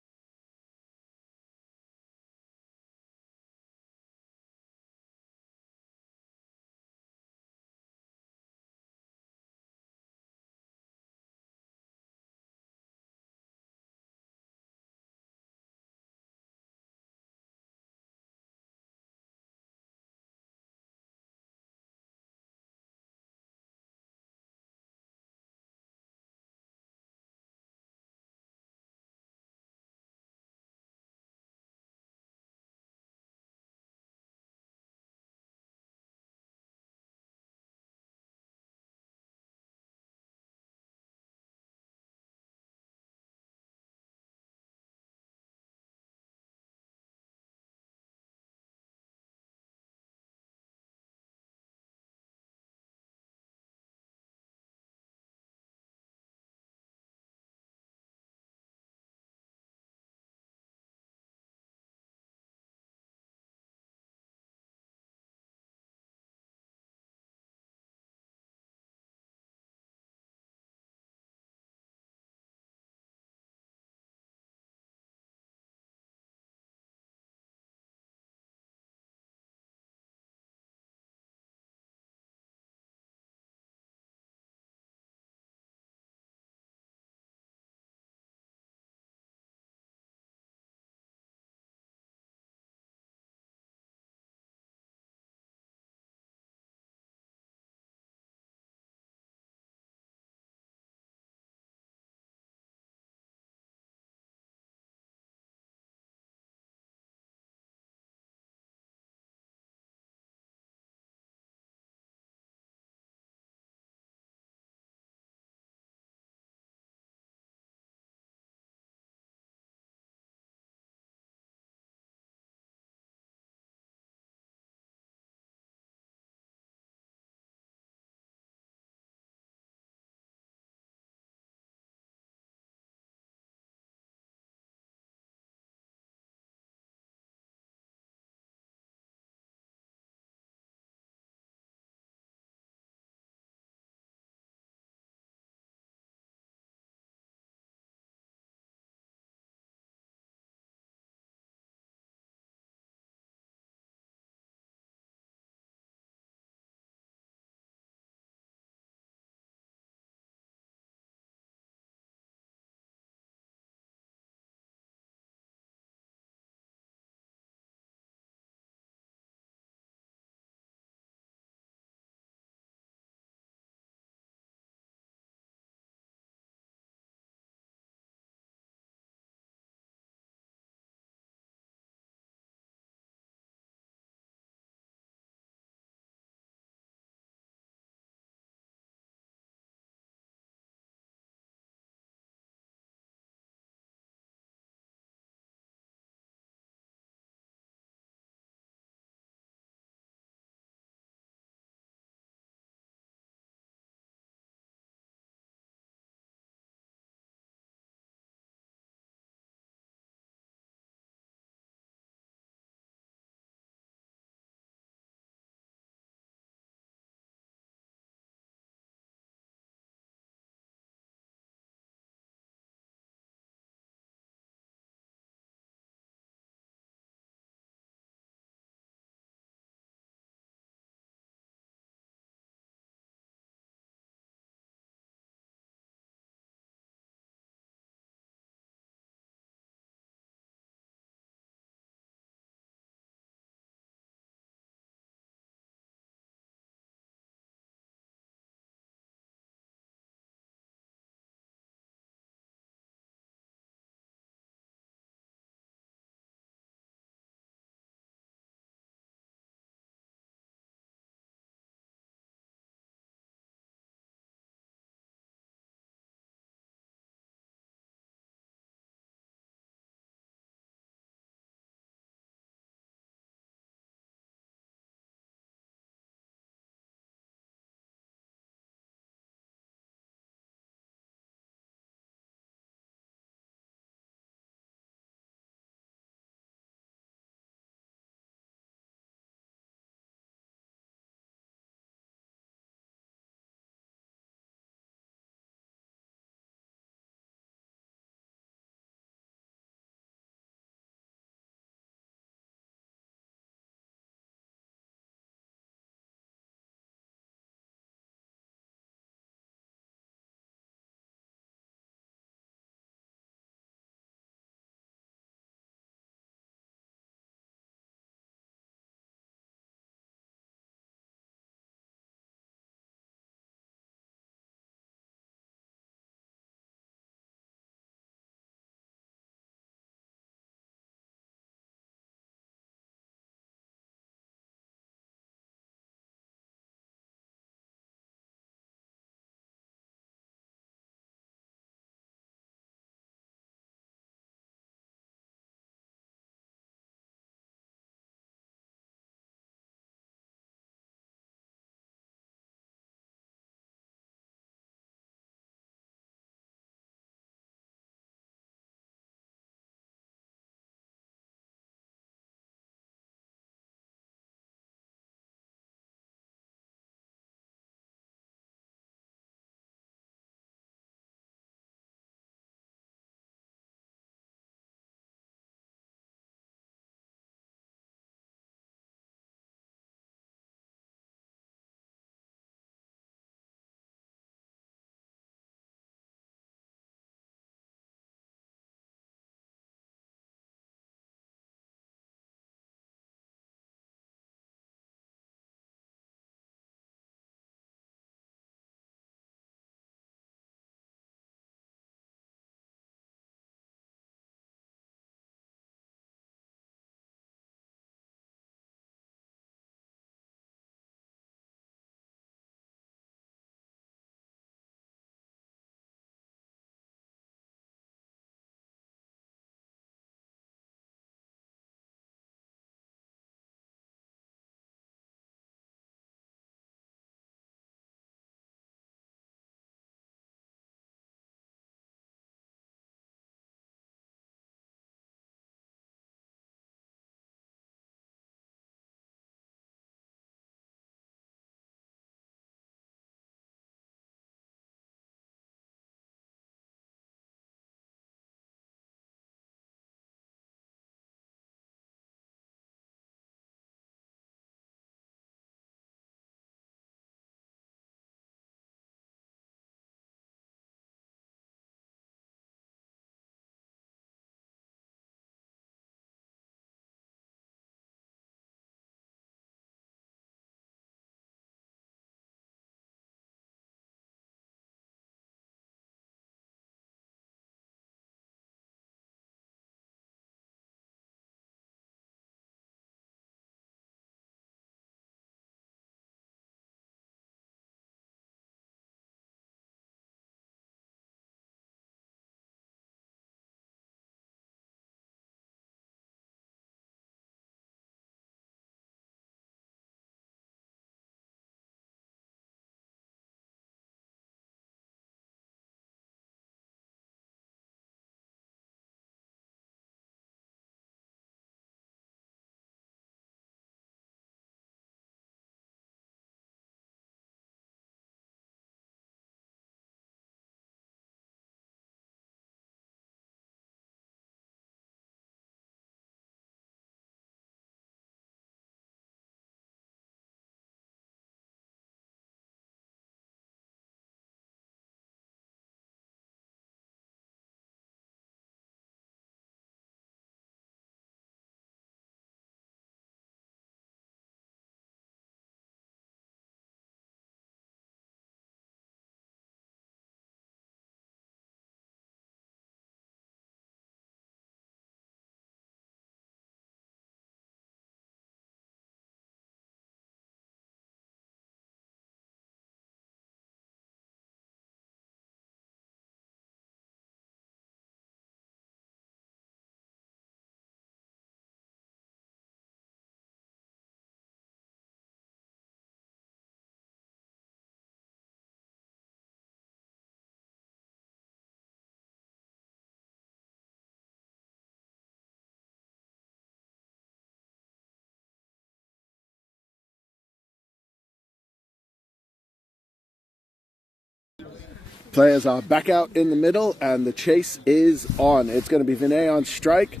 Players are back out in the middle, and the chase is on. It's going to be Vinay on strike,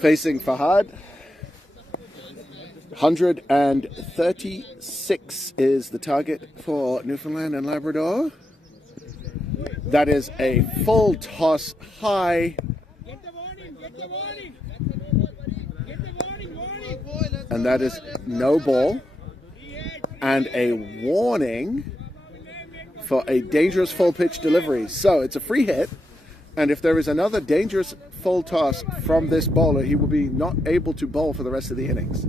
facing Fahad. 136 is the target for Newfoundland and Labrador. That is a full toss high. And that is no ball. And a warning for a dangerous full pitch delivery. So it's a free hit. And if there is another dangerous full toss from this bowler, he will be not able to bowl for the rest of the innings.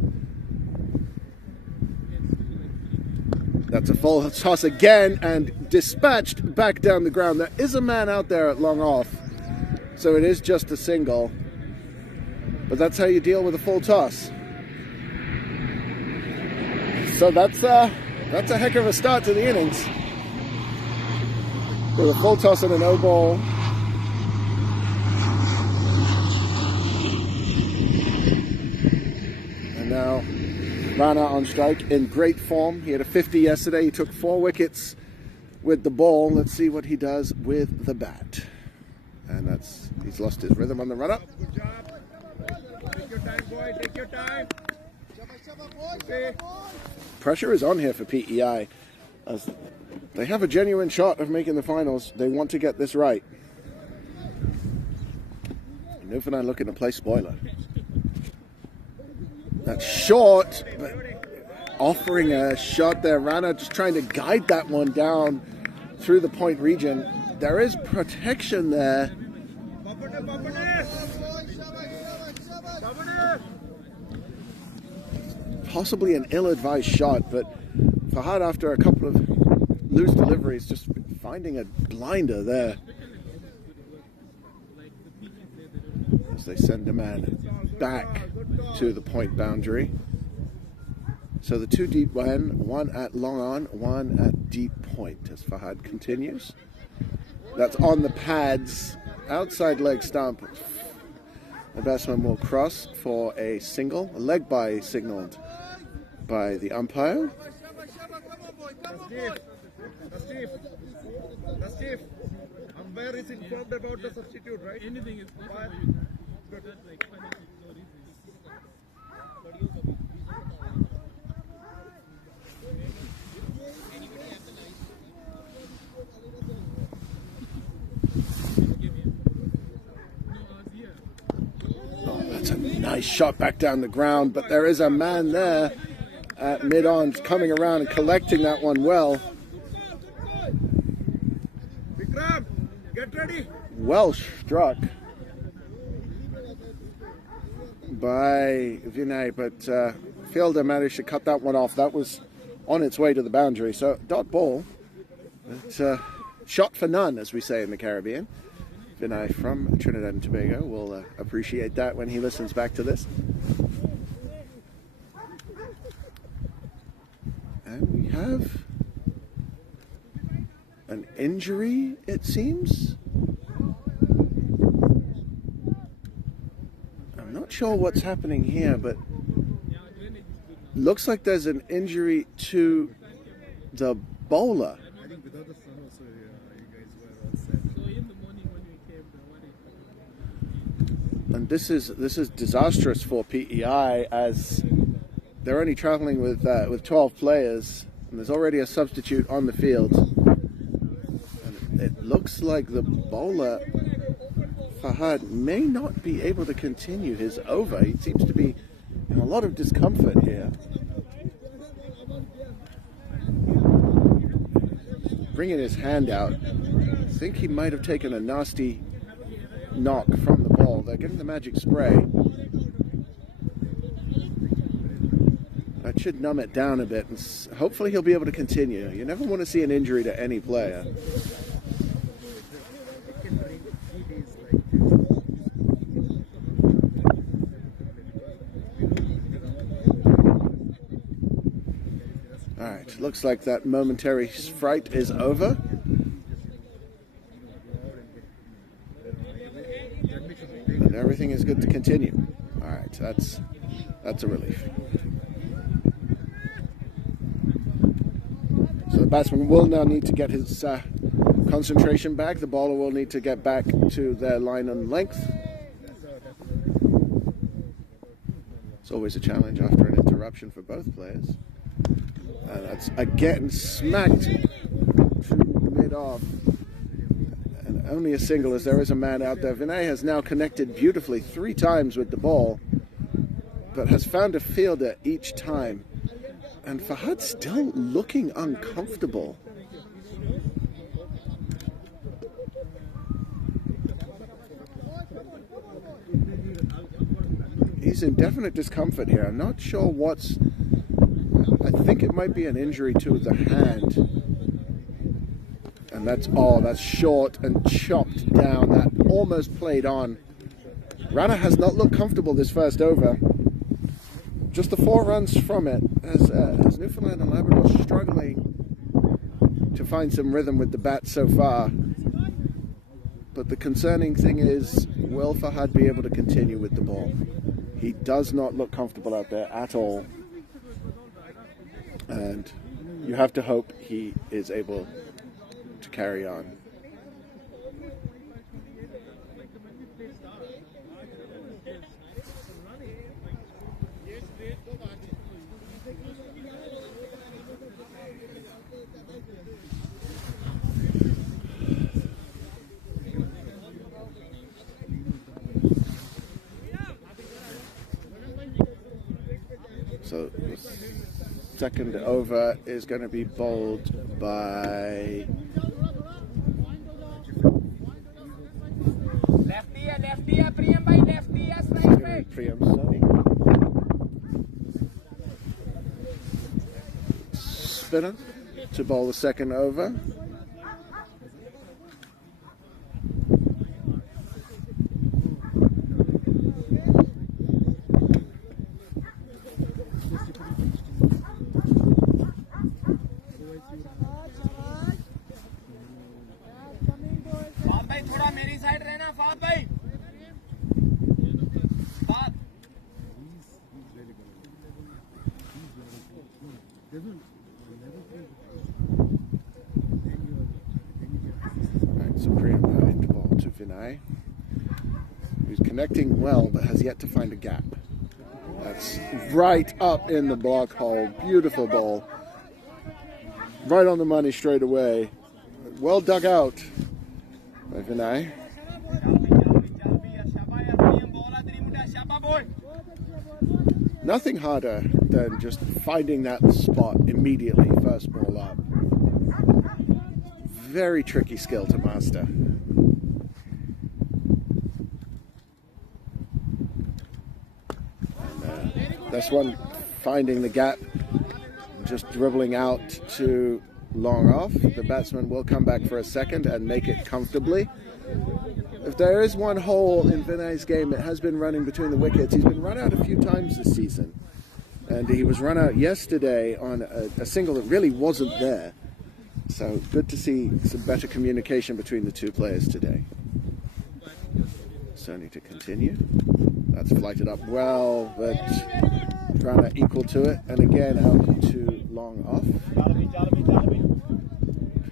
That's a full toss again and dispatched back down the ground. There is a man out there at long off, so it is just a single. But that's how you deal with a full toss. So that's a heck of a start to the innings. With a full toss and a no ball. And now Rana on strike in great form. He had a 50 yesterday. He took 4 wickets with the ball. Let's see what he does with the bat. And he's lost his rhythm on the run up. Good job. Take your time, boy. Take your time. Pressure is on here for PEI. As they have a genuine shot of making the finals. They want to get this right. Newfoundland looking to play spoiler. That's short, but offering a shot there. Rana just trying to guide that one down through the point region. There is protection there. Possibly an ill-advised shot, but Fahad, after a couple of loose deliveries, just finding a blinder there. As they send a man back to the point boundary. So the 2 deep one at long on, 1 at deep point as Fahad continues. That's on the pads, outside leg stump. The batsman will cross for a single, a leg bye signaled by the umpire. Steve, umpire is informed about the substitute, right? Anything is possible. Oh, that's a nice shot back down the ground, but there is a man there at mid-on coming around and collecting that one well. Vikram, get ready. Well struck by Vinay, but fielder managed to cut that one off. That was on its way to the boundary. So dot ball. It's shot for none, as we say in the Caribbean. Vinay from Trinidad and Tobago will appreciate that when he listens back to this. And we have an injury, it seems. I'm not sure what's happening here, but looks like there's an injury to the bowler. I think without the sun also, you guys were all set. So in the morning when we came, And this is disastrous for PEI, as they're only traveling with 12 players, and there's already a substitute on the field. And it looks like the bowler, Fahad, may not be able to continue his over. He seems to be in a lot of discomfort here. Bringing his hand out. I think he might have taken a nasty knock from the ball. They're getting the magic spray. That should numb it down a bit, and hopefully he'll be able to continue. You never want to see an injury to any player. Alright, looks like that momentary fright is over. And everything is good to continue. Alright, that's a relief. So the batsman will now need to get his concentration back. The bowler will need to get back to their line and length. It's always a challenge after an interruption for both players. And that's again smacked to mid-off. And only a single as there is a man out there. Vinay has now connected beautifully 3 times with the ball, but has found a fielder each time. And Fahad's still looking uncomfortable. He's in definite discomfort here. I'm not sure what's... I think it might be an injury to the hand. And that's short and chopped down. That almost played on. Rana has not looked comfortable this first over. Just the 4 runs from it as Newfoundland and Labrador struggling to find some rhythm with the bat so far. But the concerning thing is, will Fahad be able to continue with the ball? He does not look comfortable out there at all. And you have to hope he is able to carry on. So the second over is going to be bowled by Priyam Soni. Spinner to bowl the second over. Who's connecting well but has yet to find a gap. That's right up in the block hole. Beautiful ball. Right on the money straight away. Well dug out by Vinay. Nothing harder than just finding that spot immediately, first ball up. Very tricky skill to master. This one finding the gap, just dribbling out to long off. The batsman will come back for a second and make it comfortably. If there is one hole in Vinay's game, it has been running between the wickets. He's been run out a few times this season. And he was run out yesterday on a single that really wasn't there. So good to see some better communication between the two players today. Sony to continue. That's flighted up well, but Rana equal to it. And again out to long off.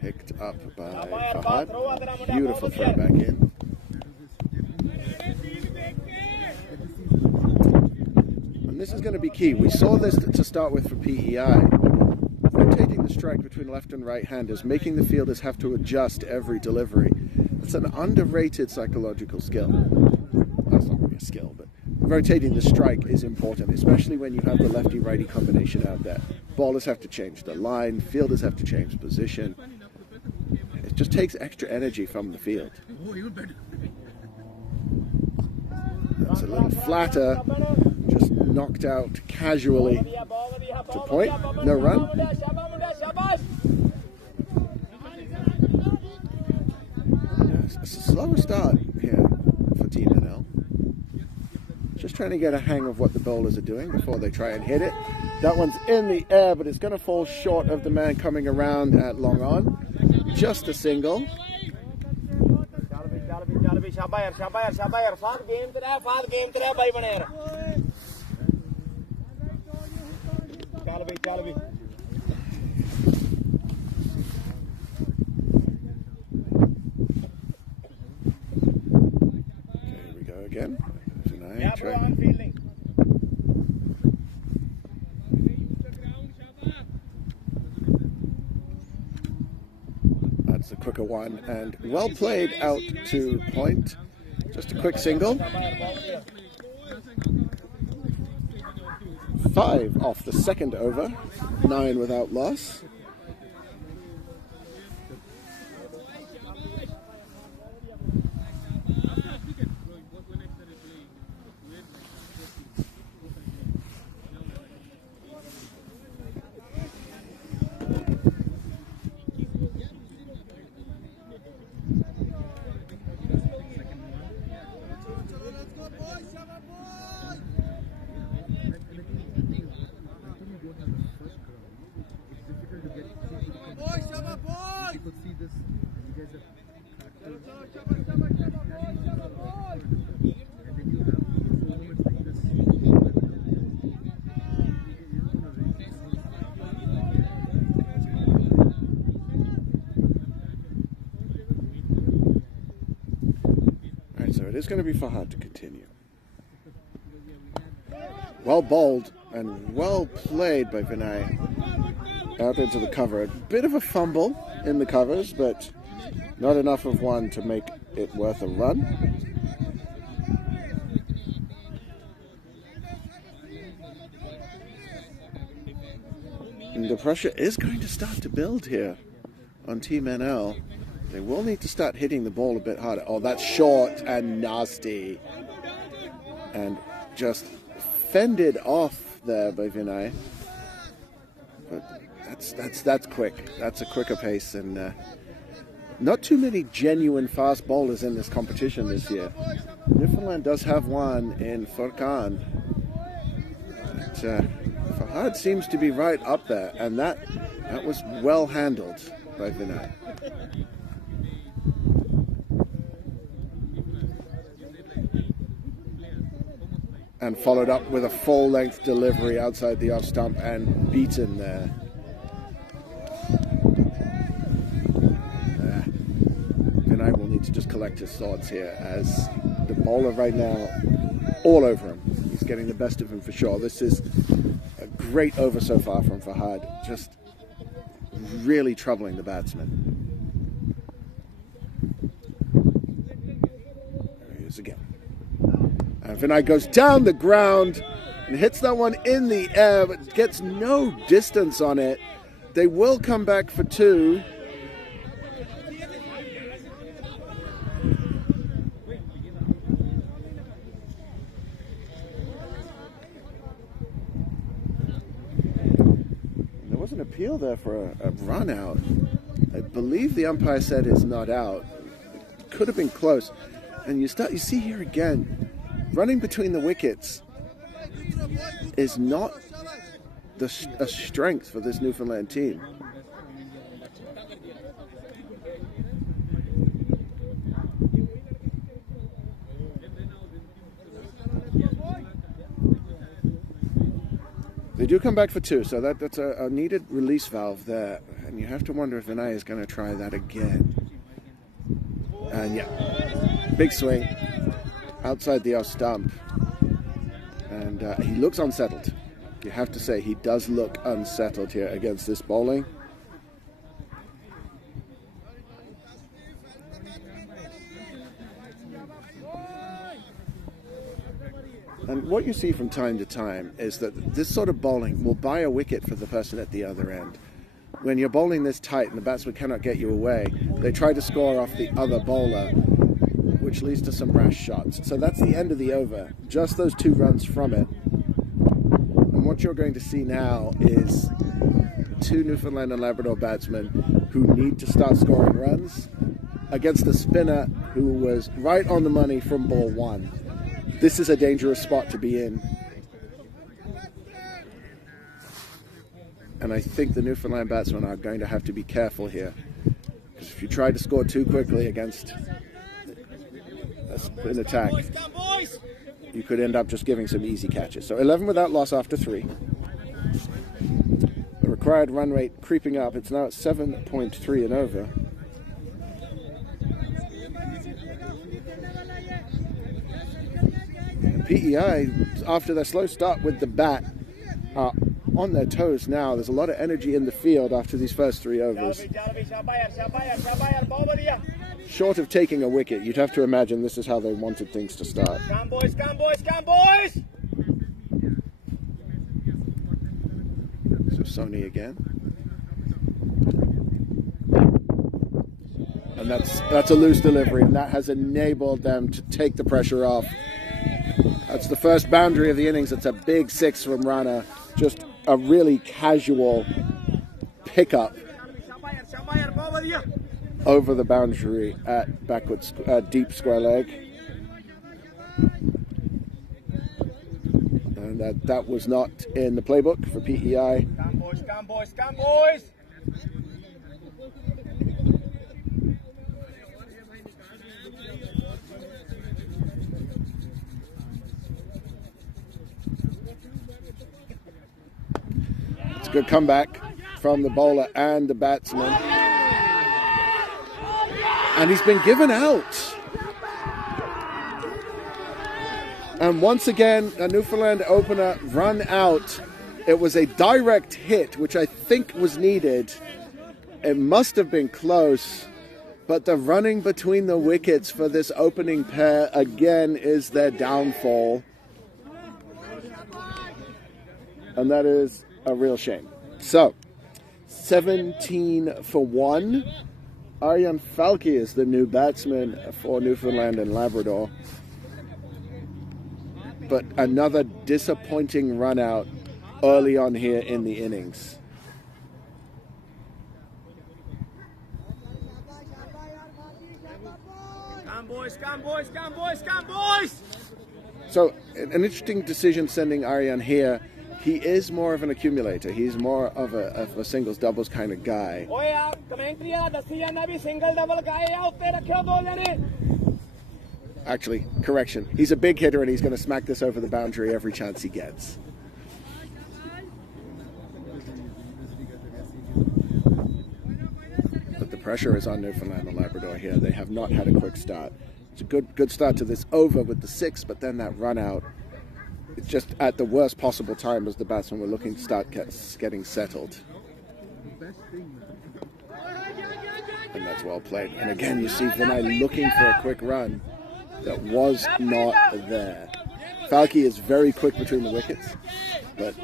Picked up by Fahad. Beautiful throw back in. And this is going to be key. We saw this to start with for PEI. Rotating the strike between left and right handers, making the fielders have to adjust every delivery. It's an underrated psychological skill. That's not really a skill, but rotating the strike is important, especially when you have the lefty-righty combination out there. Ballers have to change the line, fielders have to change position. It just takes extra energy from the field. That's a little flatter, just knocked out casually to point, no run. It's a slower start here for Team NL. Just trying to get a hang of what the bowlers are doing before they try and hit it. That one's in the air, but it's going to fall short of the man coming around at long on. Just a single. marker one, and well played out to point. Just a quick single. 5 off the second over, 9 without loss. So it is going to be Fahad to continue. Well bowled and well played by Vinay out into the cover. A bit of a fumble in the covers, but not enough of one to make it worth a run. And the pressure is going to start to build here on Team NL. They will need to start hitting the ball a bit harder. Oh, that's short and nasty. And just fended off there by Vinay. But that's quick. That's a quicker pace, and not too many genuine fast bowlers in this competition this year. Newfoundland does have one in Furkan. But Fahad seems to be right up there, and that was well handled by Vinay. And followed up with a full-length delivery outside the off stump and beaten there. Vinay will need to just collect his thoughts here, as the bowler right now, all over him. He's getting the best of him for sure. This is a great over so far from Fahad, just really troubling the batsman. There he is again. And Vinay goes down the ground and hits that one in the air, but gets no distance on it. They will come back for 2. There was an appeal there for a run out. I believe the umpire said it's not out. It could have been close. And you see here again, running between the wickets is not a strength for this Newfoundland team. They do come back for 2, so that's a needed release valve there. And you have to wonder if Vinay is going to try that again. And yeah, big swing outside the off stump. And he looks unsettled. You have to say, he does look unsettled here against this bowling. And what you see from time to time is that this sort of bowling will buy a wicket for the person at the other end. When you're bowling this tight and the batsman cannot get you away, they try to score off the other bowler, which leads to some rash shots. So that's the end of the over, just those 2 runs from it. And what you're going to see now is 2 Newfoundland and Labrador batsmen who need to start scoring runs against a spinner who was right on the money from ball 1. This is a dangerous spot to be in. And I think the Newfoundland batsmen are going to have to be careful here. Because if you try to score too quickly against a spin attack, you could end up just giving some easy catches. So 11 without loss after 3. The required run rate creeping up. It's now at 7.3 and over. And PEI, after their slow start with the bat, are on their toes now. There's a lot of energy in the field after these first 3 overs. Short of taking a wicket, you'd have to imagine this is how they wanted things to start. Come boys, come boys, come boys! So Sony again. And that's a loose delivery, and that has enabled them to take the pressure off. That's the first boundary of the innings. It's a big 6 from Rana. Just a really casual pickup over the boundary at backwards, deep square leg. And that was not in the playbook for PEI. Come boys, come boys, come boys! It's a good comeback from the bowler and the batsman. And he's been given out. And once again, a Newfoundland opener run out. It was a direct hit, which I think was needed. It must have been close. But the running between the wickets for this opening pair, again, is their downfall. And that is a real shame. So, 17 for 1. Arjan Falke is the new batsman for Newfoundland and Labrador. But another disappointing run out early on here in the innings. Come boys, come boys, come boys, come boys! So, an interesting decision sending Arjan here. He is more of an accumulator. He's more of a singles doubles kind of guy. Actually, correction. He's a big hitter and he's going to smack this over the boundary every chance he gets. But the pressure is on Newfoundland and Labrador here. They have not had a quick start. It's a good start to this over with the 6, but then that run out. It's just at the worst possible time as the batsmen were looking to start getting settled. And that's well played. And again, you see Vinay looking for a quick run that was not there. Falke is very quick between the wickets, but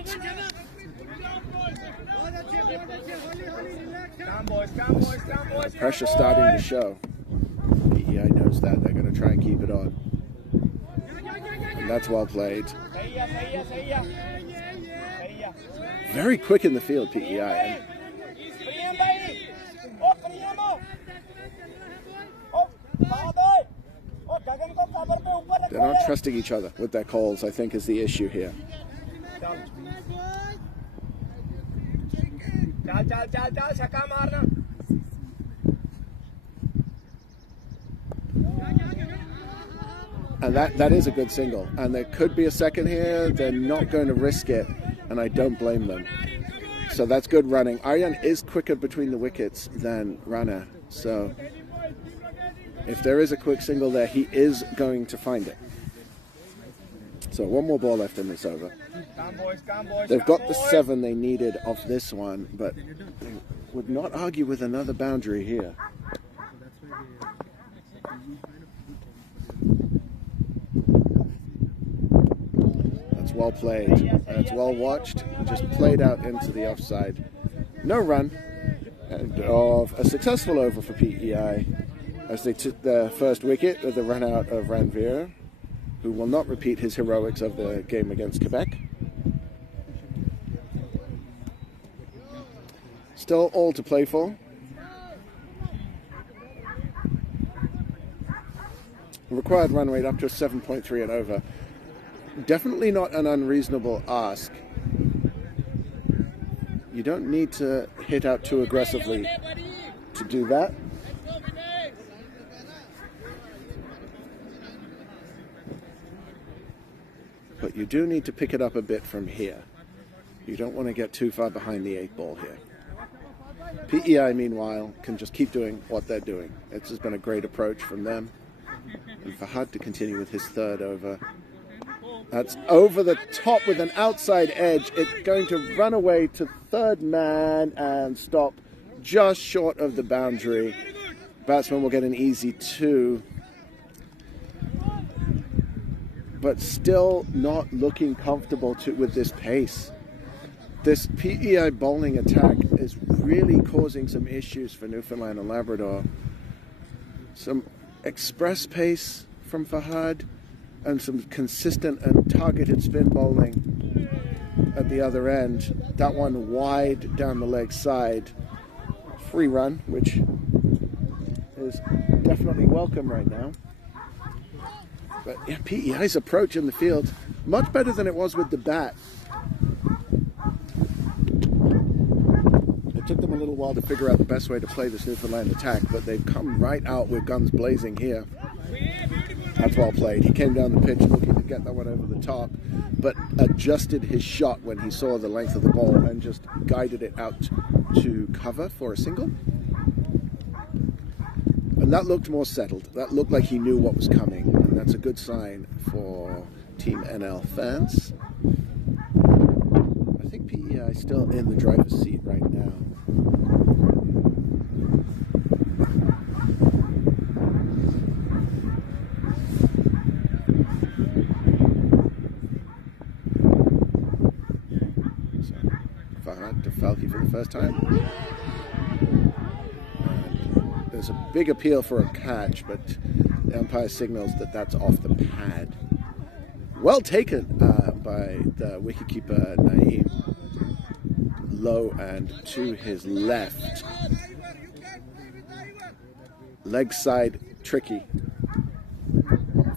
the pressure starting to show. PEI knows that. They're going to try and keep it on. And that's well played. Very quick in the field, PEI. They're not trusting each other with their calls, I think, is the issue here. And that is a good single. And there could be a second here. They're not going to risk it, and I don't blame them. So that's good running. Arjan is quicker between the wickets than Rana. So if there is a quick single there, he is going to find it. So one more ball left in this over. They've got the 7 they needed off this one, but they would not argue with another boundary here. That's well played. That's well watched. Just played out into the offside. No run. And of a successful over for PEI as they took their first wicket with the run out of Ranveer, who will not repeat his heroics of the game against Quebec. Still all to play for. Required run rate up to 7.3 and over. Definitely not an unreasonable ask. You don't need to hit out too aggressively to do that. But you do need to pick it up a bit from here. You don't want to get too far behind the 8 ball here. PEI, meanwhile, can just keep doing what they're doing. It's just been a great approach from them. And Fahad to continue with his 3rd over. That's over the top with an outside edge. It's going to run away to third man and stop just short of the boundary. Batsman will get an easy 2. But still not looking comfortable with this pace. This PEI bowling attack is really causing some issues for Newfoundland and Labrador. Some express pace from Fahad and some consistent and targeted spin bowling at the other end. That one wide down the leg side. Free run, which is definitely welcome right now. But yeah, PEI's approach in the field, much better than it was with the bat. It took them a little while to figure out the best way to play this Newfoundland attack, but they've come right out with guns blazing here. That's well played. He came down the pitch looking to get that one over the top, but adjusted his shot when he saw the length of the ball and just guided it out to cover for a single. And that looked more settled. That looked like he knew what was coming. And that's a good sign for Team NL fans. I think PEI is still in the driver's seat right now. So, Fahad to Falke for the first time. There's a big appeal for a catch, but the umpire signals that that's off the pad. Well taken by the wicketkeeper Naeem. Low and to his left. Leg side tricky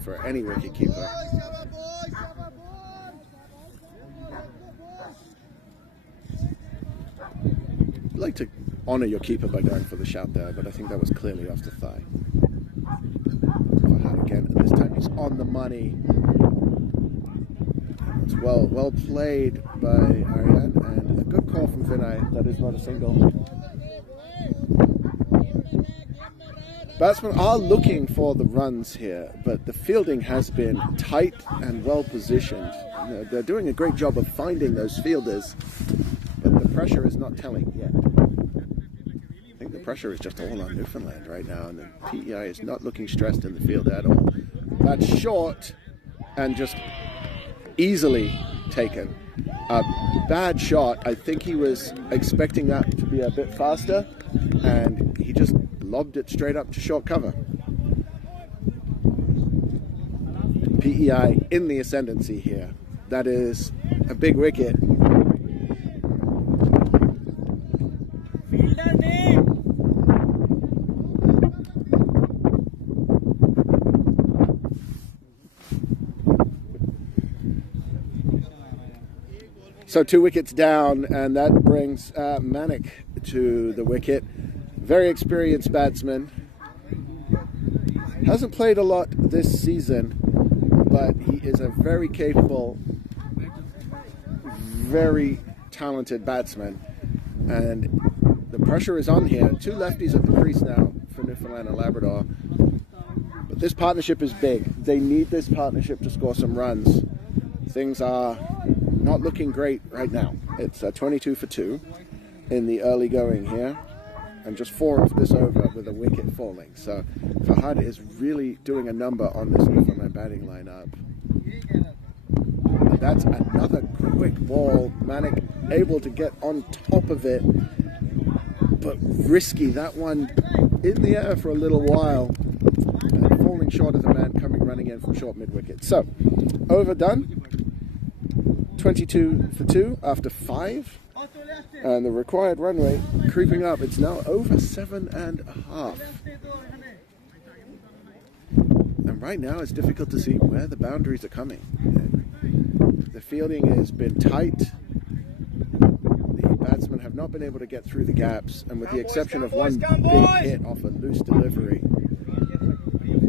for any wicketkeeper. I'd like to honor your keeper by going for the shout there, but I think that was clearly off the thigh. Fahad again, and this time he's on the money. It's well played by Ariane, and a good call from Vinay. That is not a single. Batsmen are looking for the runs here, but the fielding has been tight and well positioned. You know, they're doing a great job of finding those fielders, but the pressure is not telling yet. I think the pressure is just all on Newfoundland right now, and the PEI is not looking stressed in the field at all. That's short and just easily taken. A bad shot. I think he was expecting that to be a bit faster, and he just lobbed it straight up to short cover. PEI in the ascendancy here. That is a big wicket. So 2 wickets down, and that brings Manik to the wicket. Very experienced batsman. Hasn't played a lot this season, but he is a very capable, very talented batsman. And the pressure is on here. 2 lefties at the crease now for Newfoundland and Labrador. But this partnership is big. They need this partnership to score some runs. Things are not looking great right now. It's 22 for 2 in the early going here, and just 4 off this over with a wicket falling. So Fahad is really doing a number on this Newfoundland batting lineup. And that's another quick ball. Manik able to get on top of it, but risky. That one in the air for a little while, and falling short of the man coming running in from short mid wicket. So overdone. 22 for 2 after 5, and the required run rate creeping up. It's now over 7.5, and right now it's difficult to see where the boundaries are coming. The fielding has been tight. The batsmen have not been able to get through the gaps, and with the exception of one big hit off a loose delivery,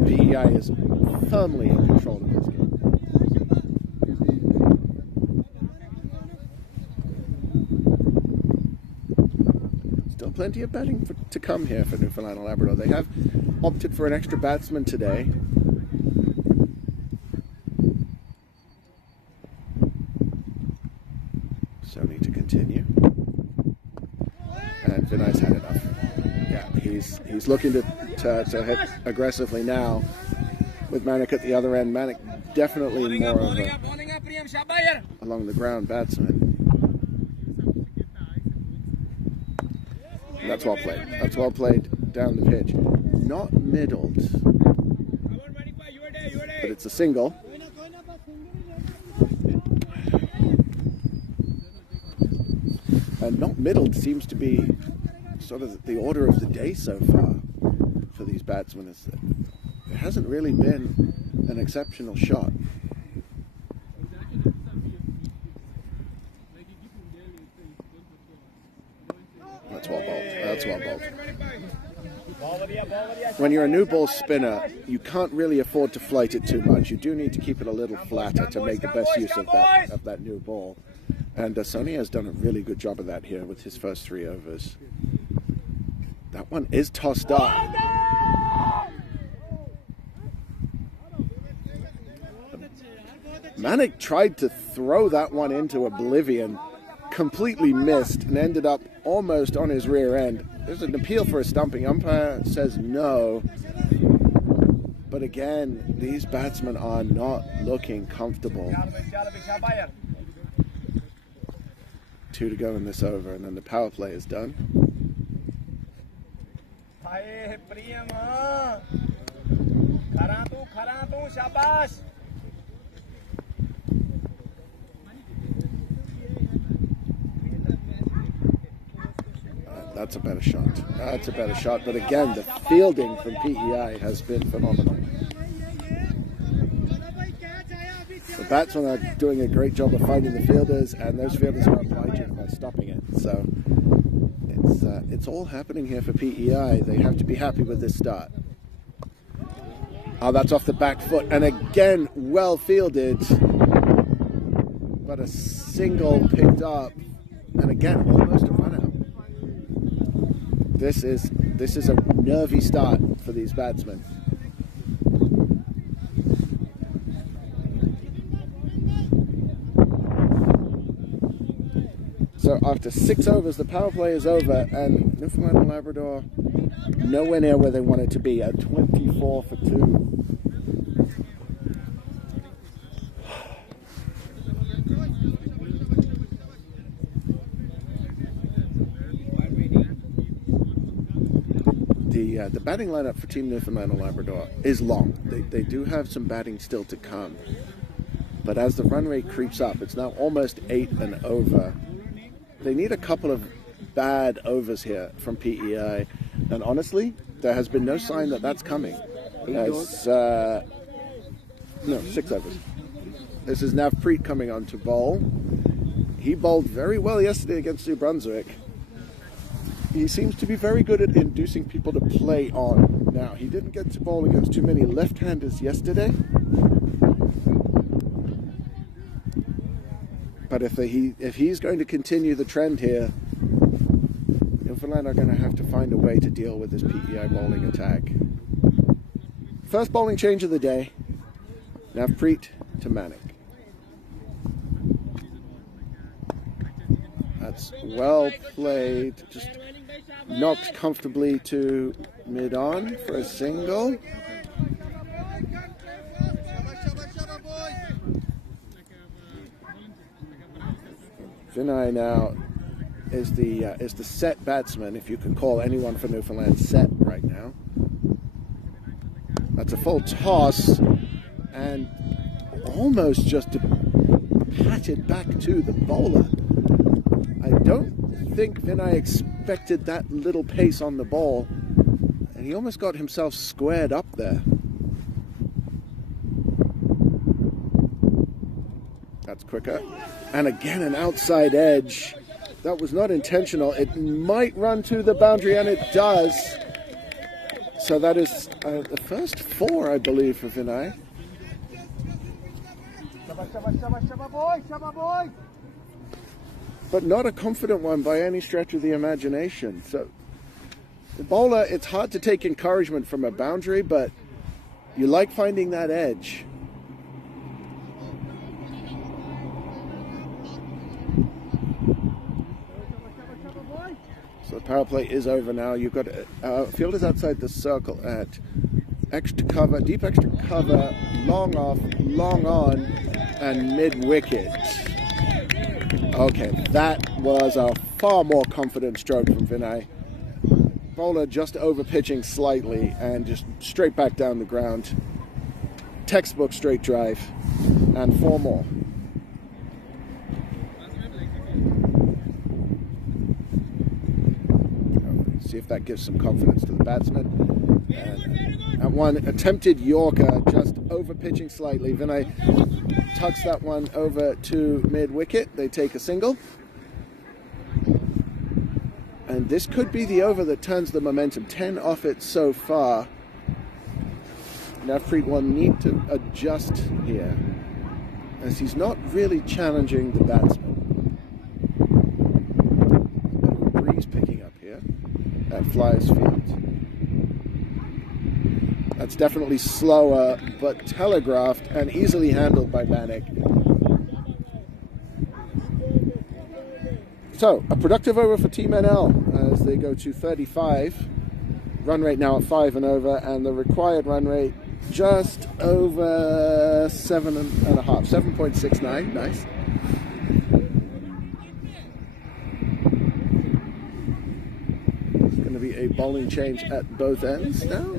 PEI is firmly in control of this game. Plenty of batting to come here for Newfoundland and Labrador. They have opted for an extra batsman today. Sony to continue. And Vinay's had enough. Yeah, he's looking to hit aggressively now with Manik at the other end. Manik definitely more of a along the ground batsman. That's well played. That's well played down the pitch. Not middled, but it's a single. And not middled seems to be sort of the order of the day so far for these batsmen. It hasn't really been an exceptional shot. That's well bowled. That's well bowled. When you're a new ball spinner, you can't really afford to flight it too much. You do need to keep it a little flatter to make the best use of that new ball. And Sony has done a really good job of that here with his first 3 overs. That one is tossed up. Manik tried to throw that one into oblivion, completely missed, and ended up almost on his rear end. There's an appeal for a stumping. Umpire says no. But again, these batsmen are not looking comfortable. 2 to go in this over, and then the power play is done. That's a better shot. That's a better shot. But again, the fielding from PEI has been phenomenal. The batsmen are doing a great job of finding the fielders, and those fielders are obliging by stopping it. So it's all happening here for PEI. They have to be happy with this start. Oh, that's off the back foot, and again, well fielded, but a single picked up, and again, almost a run out. This is a nervy start for these batsmen. So after 6 overs, the power play is over, and Newfoundland Labrador nowhere near where they wanted to be at 24 for 2. The batting lineup for Team Newfoundland Labrador is long. They do have some batting still to come. But as the run rate creeps up, it's now almost 8 and over. They need a couple of bad overs here from PEI. And honestly, there has been no sign that that's coming. No, 6 overs. This is Navpreet coming on to bowl. He bowled very well yesterday against New Brunswick. He seems to be very good at inducing people to play on. Now, he didn't get to bowl against too many left-handers yesterday. But if he's going to continue the trend here, Newfoundland are going to have to find a way to deal with this PEI bowling attack. First bowling change of the day. Navpreet to Manik. That's well played. Just knocked comfortably to mid-on for a single. Vinay now is the set batsman, if you can call anyone for Newfoundland set right now. That's a full toss and almost just to pat it back to the bowler. I don't think Vinay expected that little pace on the ball, and he almost got himself squared up there. That's quicker. And again, an outside edge. That was not intentional. It might run to the boundary, and it does. So that is the first 4, I believe, for Vinay. But not a confident one by any stretch of the imagination. So the bowler, it's hard to take encouragement from a boundary, but you like finding that edge. Power play is over now. You've got field is outside the circle at extra cover, deep extra cover, long off, long on, and mid wicket. Okay, that was a far more confident stroke from Vinay. Bowler just over pitching slightly and just straight back down the ground. Textbook straight drive and 4 more. See if that gives some confidence to the batsman. That one attempted Yorker, just over pitching slightly. Vinay tucks that one over to mid wicket. They take a single. And this could be the over that turns the momentum. 10 off it so far. Navpreet will need to adjust here, as he's not really challenging the batsman. A breeze picking up here at Flyers Field. That's definitely slower, but telegraphed and easily handled by Manik. So, a productive over for Team NL as they go to 35. Run rate now at 5 and over, and the required run rate just over 7.5, 7.69. Nice. It's going to be a bowling change at both ends now.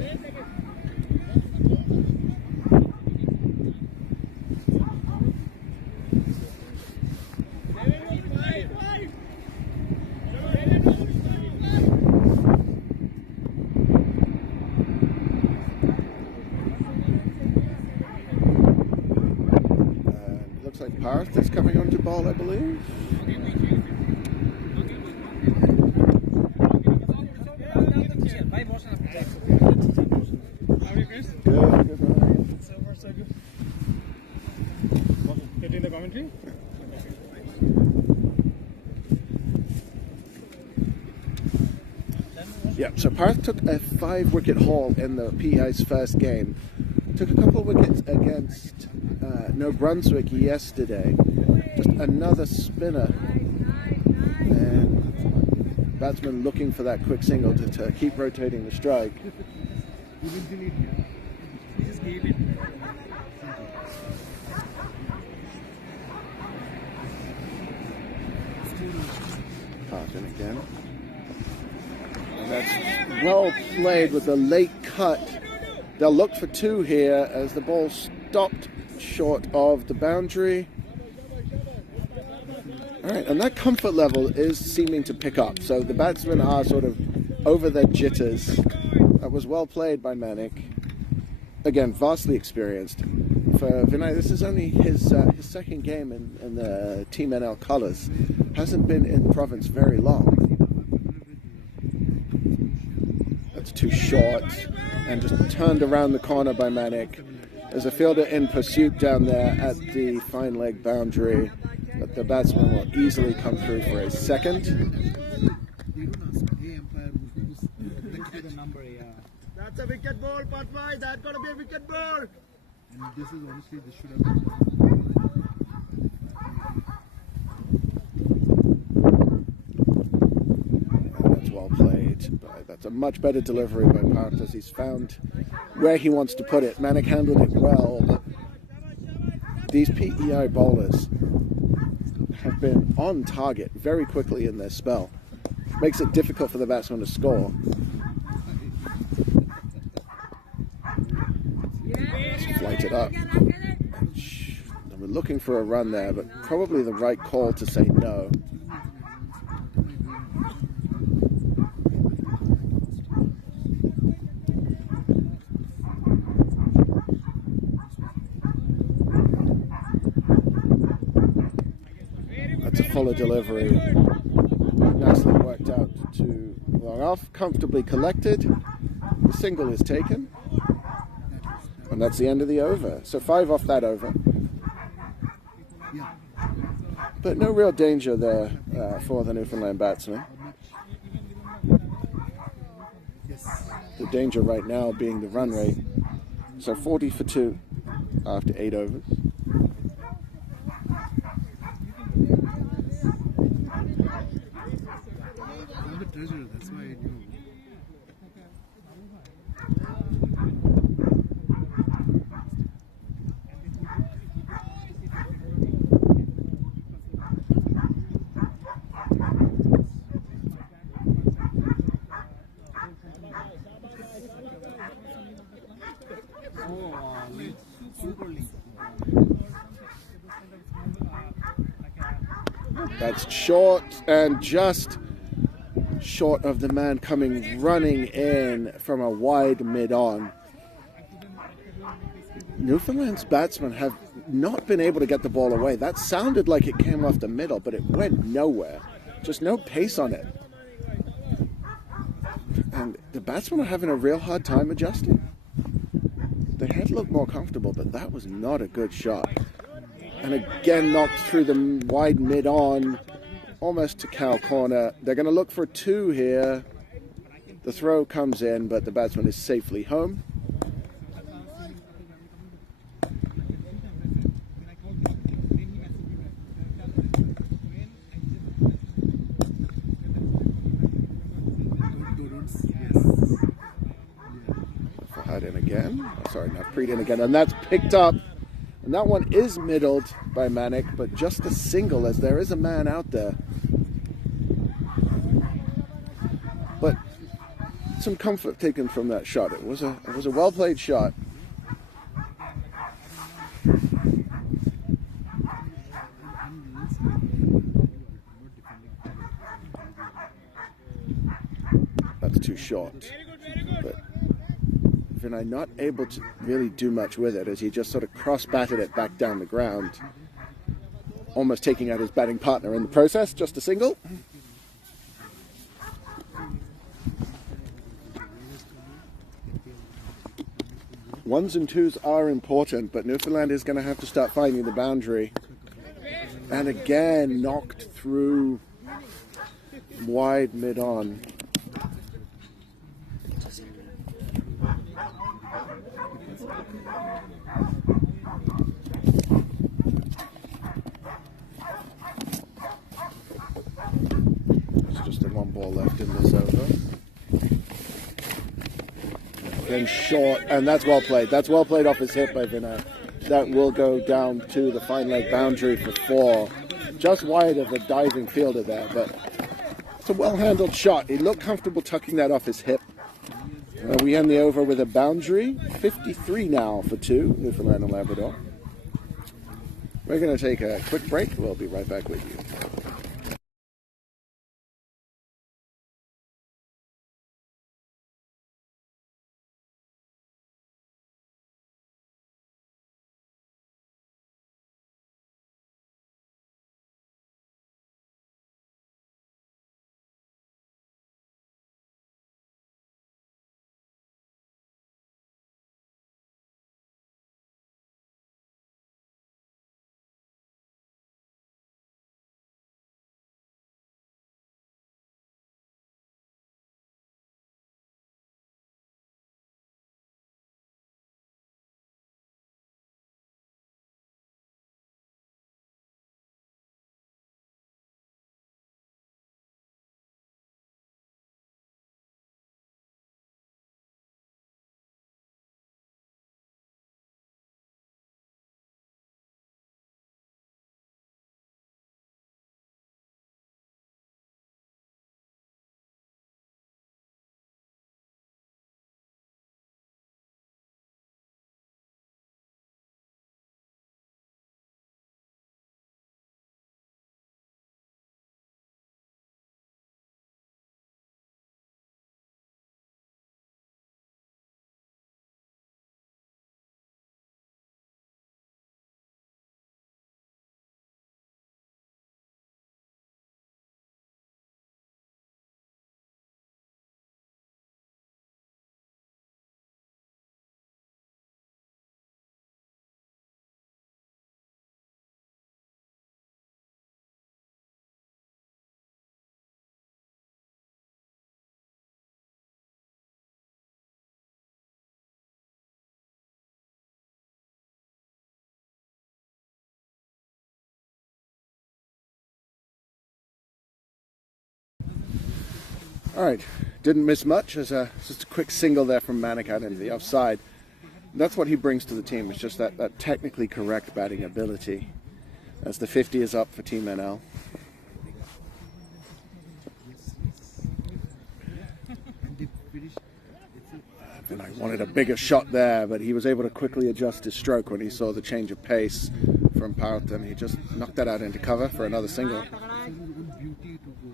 Parth is coming onto ball, I believe. Good. So good. Getting the commentary? Yeah, so Parth took a 5-wicket haul in the PI's first game. Took a couple of wickets against New Brunswick yesterday. Just another spinner. And batsman looking for that quick single to keep rotating the strike. Parth in again. And that's well played with a late cut. They'll look for 2 here as the ball stopped short of the boundary. All right, and that comfort level is seeming to pick up. So the batsmen are sort of over their jitters. That was well played by Manik. Again, vastly experienced. For Vinay, this is only his second game in the Team NL colours. Hasn't been in province very long. That's too short. And just turned around the corner by Manik. There's a fielder in pursuit down there at the fine leg boundary, but the batsman will easily come through for a second. That's a wicket ball, Patwai. That's got to be a wicket ball. And this is honestly, this should have been. That's well played. That's a much better delivery by Parth as he's found where he wants to put it. Manik handled it well, but these PEI bowlers have been on target very quickly in their spell. Makes it difficult for the batsman to score. Let's flight it up. And we're looking for a run there, but probably the right call to say no. That's a fuller delivery. Nicely worked out to long off, comfortably collected. The single is taken. And that's the end of the over. So 5 off that over. But no real danger there for the Newfoundland batsman. The danger right now being the run rate. So 40 for 2 after 8 overs. the treasure, that's why I knew. Oh, late, super late. That's short and just short of the man coming running in from a wide mid-on. Newfoundland's batsmen have not been able to get the ball away. That sounded like it came off the middle, but it went nowhere. Just no pace on it. And the batsmen are having a real hard time adjusting. They had looked more comfortable, but that was not a good shot. And again, knocked through the wide mid-on, almost to cow corner. They're going to look for two here. The throw comes in, but the batsman is safely home. Forehand in again. Oh, sorry, not Preet in again. And that's picked up. And that one is middled by Manic, but just a single as there is a man out there. But some comfort taken from that shot. It was a well played shot. That's too short. But Vinay not able to really do much with it as he just sort of cross-batted it back down the ground, almost taking out his batting partner in the process. Just a single. Ones and twos are important, but Newfoundland is going to have to start finding the boundary. And again, knocked through wide mid-on. There's just the one ball left in this over. Again, short, and that's well played. That's well played off his hip by Vinay. That will go down to the fine leg boundary for 4. Just wide of the diving fielder there, but it's a well-handled shot. He looked comfortable tucking that off his hip. We end the over with a boundary. 53 now for 2, Newfoundland and Labrador. We're going to take a quick break. We'll be right back with you. All right, didn't miss much. As just a quick single there from Manic out into the offside. That's what he brings to the team. It's just that technically correct batting ability. As the 50 is up for Team NL. And I wanted a bigger shot there, but he was able to quickly adjust his stroke when he saw the change of pace from Pout, and he just knocked that out into cover for another single. Beauty to go.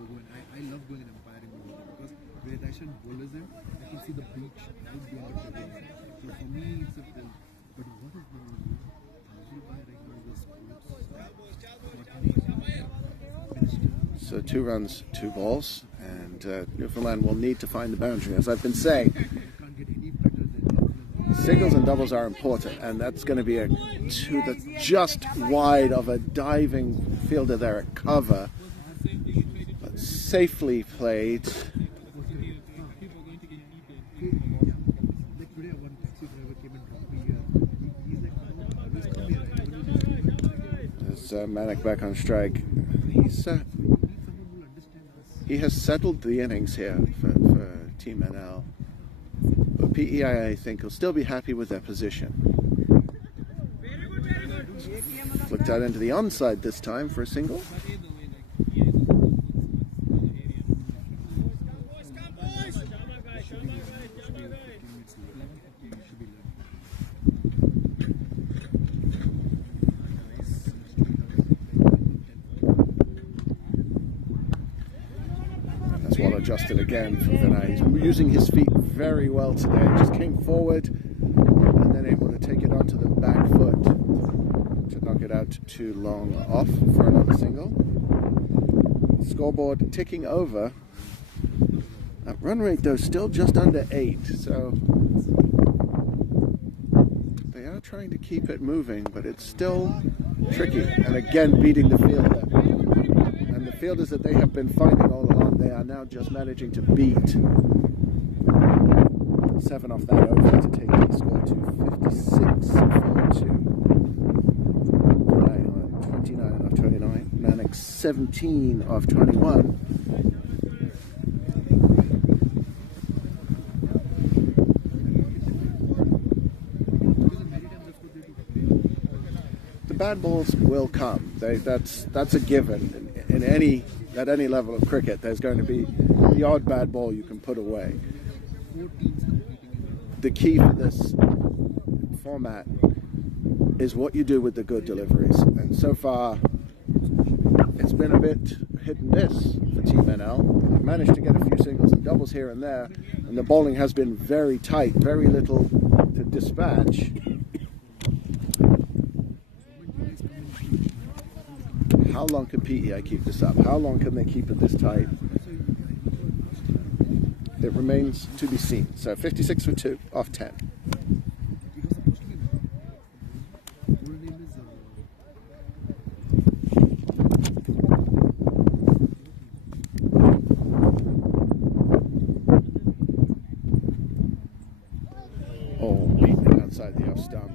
I love going in umpiring mode because where Russian bowlers in, I can see the beach out beyond the way. So for me, it's a film. But what is going on? So 2 runs, 2 balls, and Newfoundland will need to find the boundary. As I've been saying, singles and doubles are important, and that's going to be a 2 that's just wide of a diving fielder there at cover, but safely played. There's Manic back on strike. He has settled the innings here for Team NL. But PEI, I think, will still be happy with their position. Flicked out into the onside this time for a single. Well adjusted again from Vinay. He's using his feet very well today. Just came forward and then able to take it onto the back foot to knock it out too long off for another single. Scoreboard ticking over. That run rate though still just under 8, so they are trying to keep it moving, but it's still tricky. And again beating the fielder. And the fielders that they have been finding all along, they are now just managing to beat 7 off that over to take the score to 56-42. 29 off 29. Manic 17 off 21. The bad balls will come. That's a given. At any level of cricket, there's going to be the odd bad ball you can put away. The key for this format is what you do with the good deliveries, and so far it's been a bit hit and miss for Team NL. They've managed to get a few singles and doubles here and there, and the bowling has been very tight, very little to dispatch. How long can PEI keep this up? How long can they keep it this tight? It remains to be seen. So 56 for 2 off 10. Oh, beaten outside the off stump.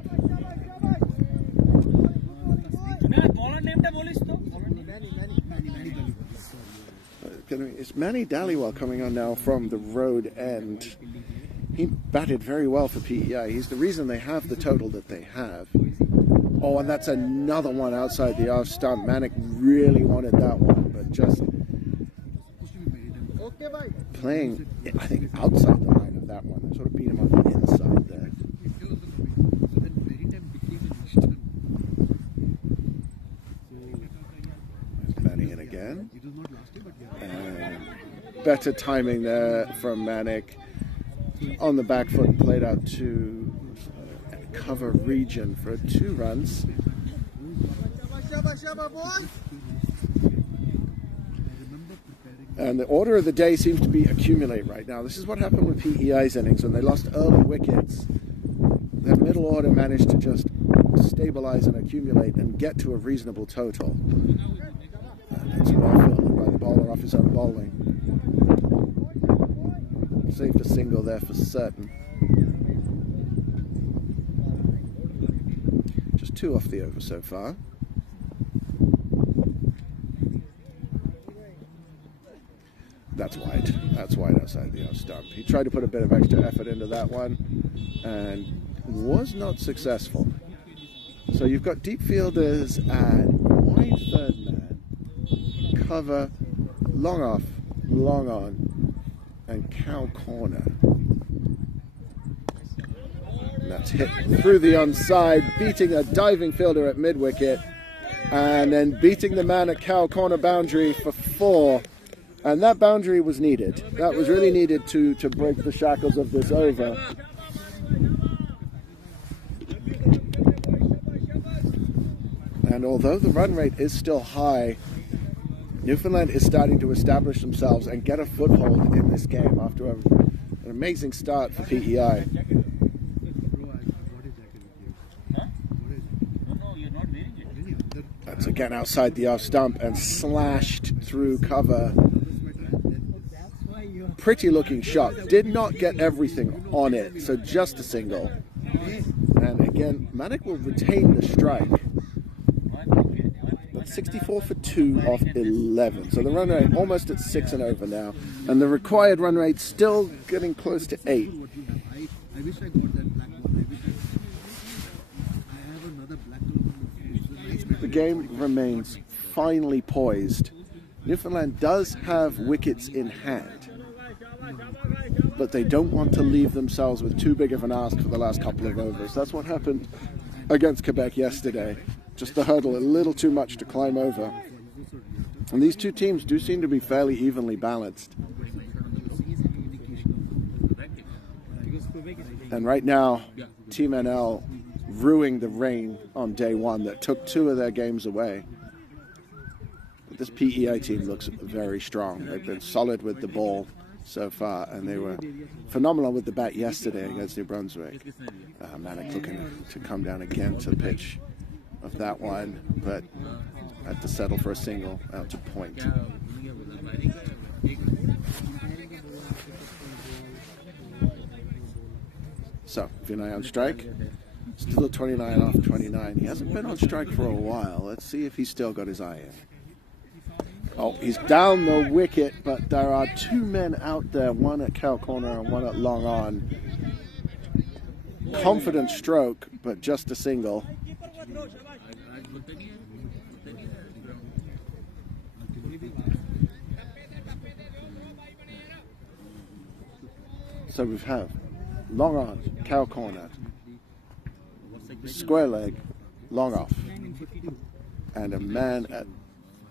It's Manny Dhaliwal coming on now from the road end. He batted very well for PEI. He's the reason they have the total that they have. Oh, and that's another one outside the off stump. Manic really wanted that one, but just playing, I think, outside the line of that one. They sort of beat him on the inside there. Batting in again. And better timing there from Manic. On the back foot, played out to cover region for 2 runs. And the order of the day seems to be accumulate right now. This is what happened with PEI's innings when they lost early wickets. Their middle order managed to just stabilize and accumulate and get to a reasonable total. It's well fielded by the bowler off his own bowling. Saved a single there for certain. Just 2 off the over so far. That's wide. That's wide outside the off stump. He tried to put a bit of extra effort into that one and was not successful. So you've got deep fielders at wide third man, cover, long off, long on, and cow corner. And that's hit through the onside, beating a diving fielder at mid-wicket, and then beating the man at cow corner boundary for 4. And that boundary was needed. That was really needed to break the shackles of this over. And although the run rate is still high, Newfoundland is starting to establish themselves and get a foothold in this game after an amazing start for PEI. That's again outside the off stump and slashed through cover. Pretty looking shot. Did not get everything on it, so just a single. And again, Manic will retain the strike. But 64 for 2 off 11. So the run rate almost at 6 and over now. And the required run rate still getting close to 8. I wish I got that black one. I have another black one. The game remains finely poised. Newfoundland does have wickets in hand, but they don't want to leave themselves with too big of an ask for the last couple of overs. That's what happened against Quebec yesterday. Just the hurdle, a little too much to climb over. And these two teams do seem to be fairly evenly balanced. And right now, Team NL ruining the rain on day one that took 2 of their games away. This PEI team looks very strong. They've been solid with the ball so far, and they were phenomenal with the bat yesterday against New Brunswick. Manic looking to come down again to the pitch of that one, but had to settle for a single out to point. So, Vinay on strike. Still 29 off 29. He hasn't been on strike for a while. Let's see if he's still got his eye in. Oh, he's down the wicket, but there are 2 men out there, one at cow corner and one at long on. Confident stroke, but just a single. So we have long on, cow corner, square leg, long off, and a man at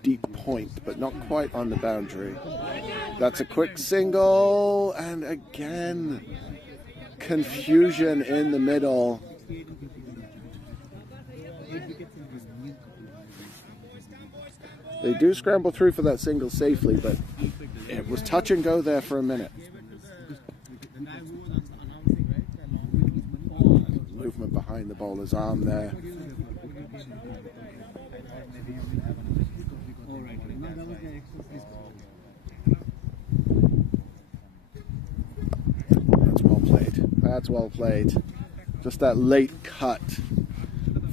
deep point, but not quite on the boundary. That's a quick single, and again, confusion in the middle. They do scramble through for that single safely, but it was touch and go there for a minute. Movement behind the bowler's arm there. That's well played. That's well played. Just that late cut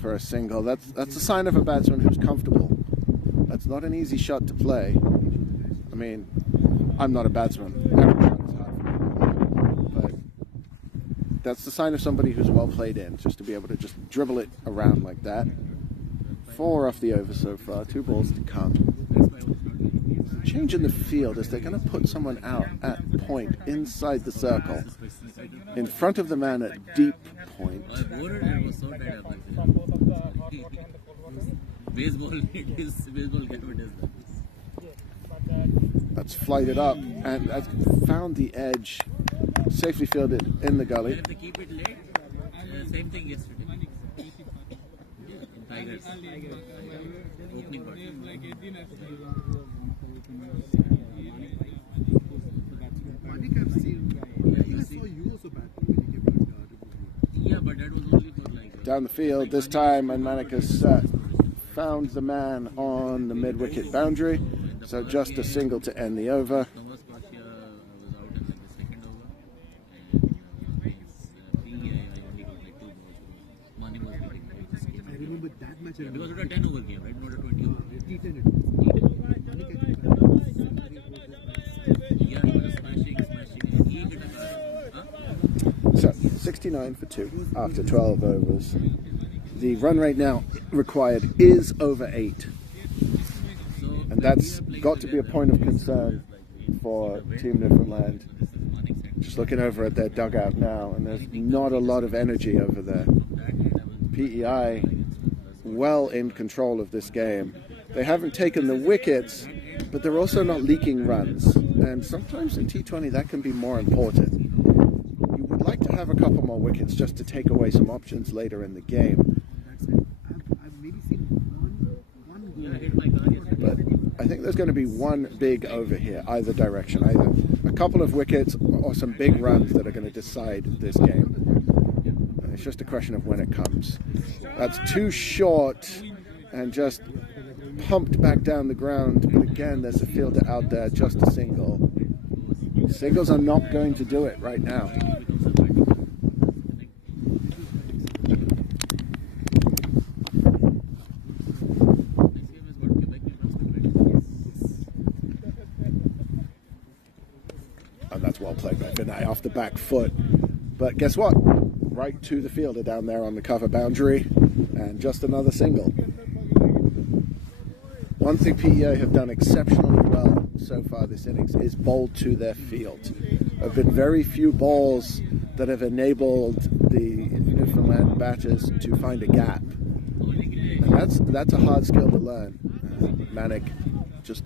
for a single. That's a sign of a batsman who's comfortable. That's not an easy shot to play. I mean, I'm not a batsman. But that's the sign of somebody who's well played in, just to be able to just dribble it around like that. 4 off the over so far, 2 balls to come. Change in the field is they're going to put someone out at point inside the circle, in front of the man at deep point. That's flighted up and has found the edge, safely fielded in the gully. Same thing yesterday. Tigers. Opening yeah, but that was only for like down the field this time, and Manic has found the man on the mid-wicket boundary, so just a single to end the over. Thomas Pasha was out in like the second over, and PEI only got like 2 balls. Mani was hitting. I remember that match. Because it was a 10 over game, right? Not a 20 over. T10 it was. Yeah, he was smashing 69 for 2 after 12 overs. The run rate now required is over 8. And that's got to be a point of concern for Team Newfoundland. Just looking over at their dugout now, and there's not a lot of energy over there. PEI well in control of this game. They haven't taken the wickets, but they're also not leaking runs. And sometimes in T20 that can be more important. You would like to have a couple more wickets just to take away some options later in the game. I've maybe seen one goal. But I think there's going to be one big over here, either direction. Either a couple of wickets or some big runs that are going to decide this game. It's just a question of when it comes. That's too short and just pumped back down the ground. But again, there's a fielder out there, just a single. Singles are not going to do it right now. And that's well played by Vinay off the back foot. But guess what? Right to the fielder down there on the cover boundary. And just another single. One thing PEA have done exceptionally well so far this innings is bowl to their field. There have been very few balls that have enabled the Newfoundland batters to find a gap. And that's a hard skill to learn. Manic just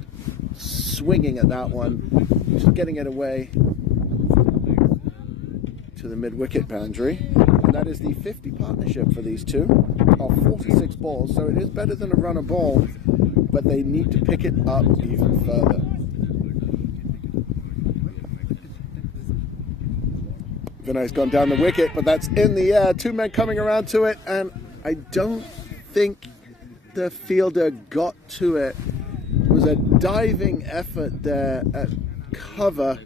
swinging at that one, just getting it away to the mid-wicket boundary. And that is the 50 partnership for these two of 46 balls. So it is better than a runner ball, but they need to pick it up even further. Vinay's gone down the wicket, but that's in the air. Two men coming around to it, and I don't think the fielder got to it. It was a diving effort there at cover.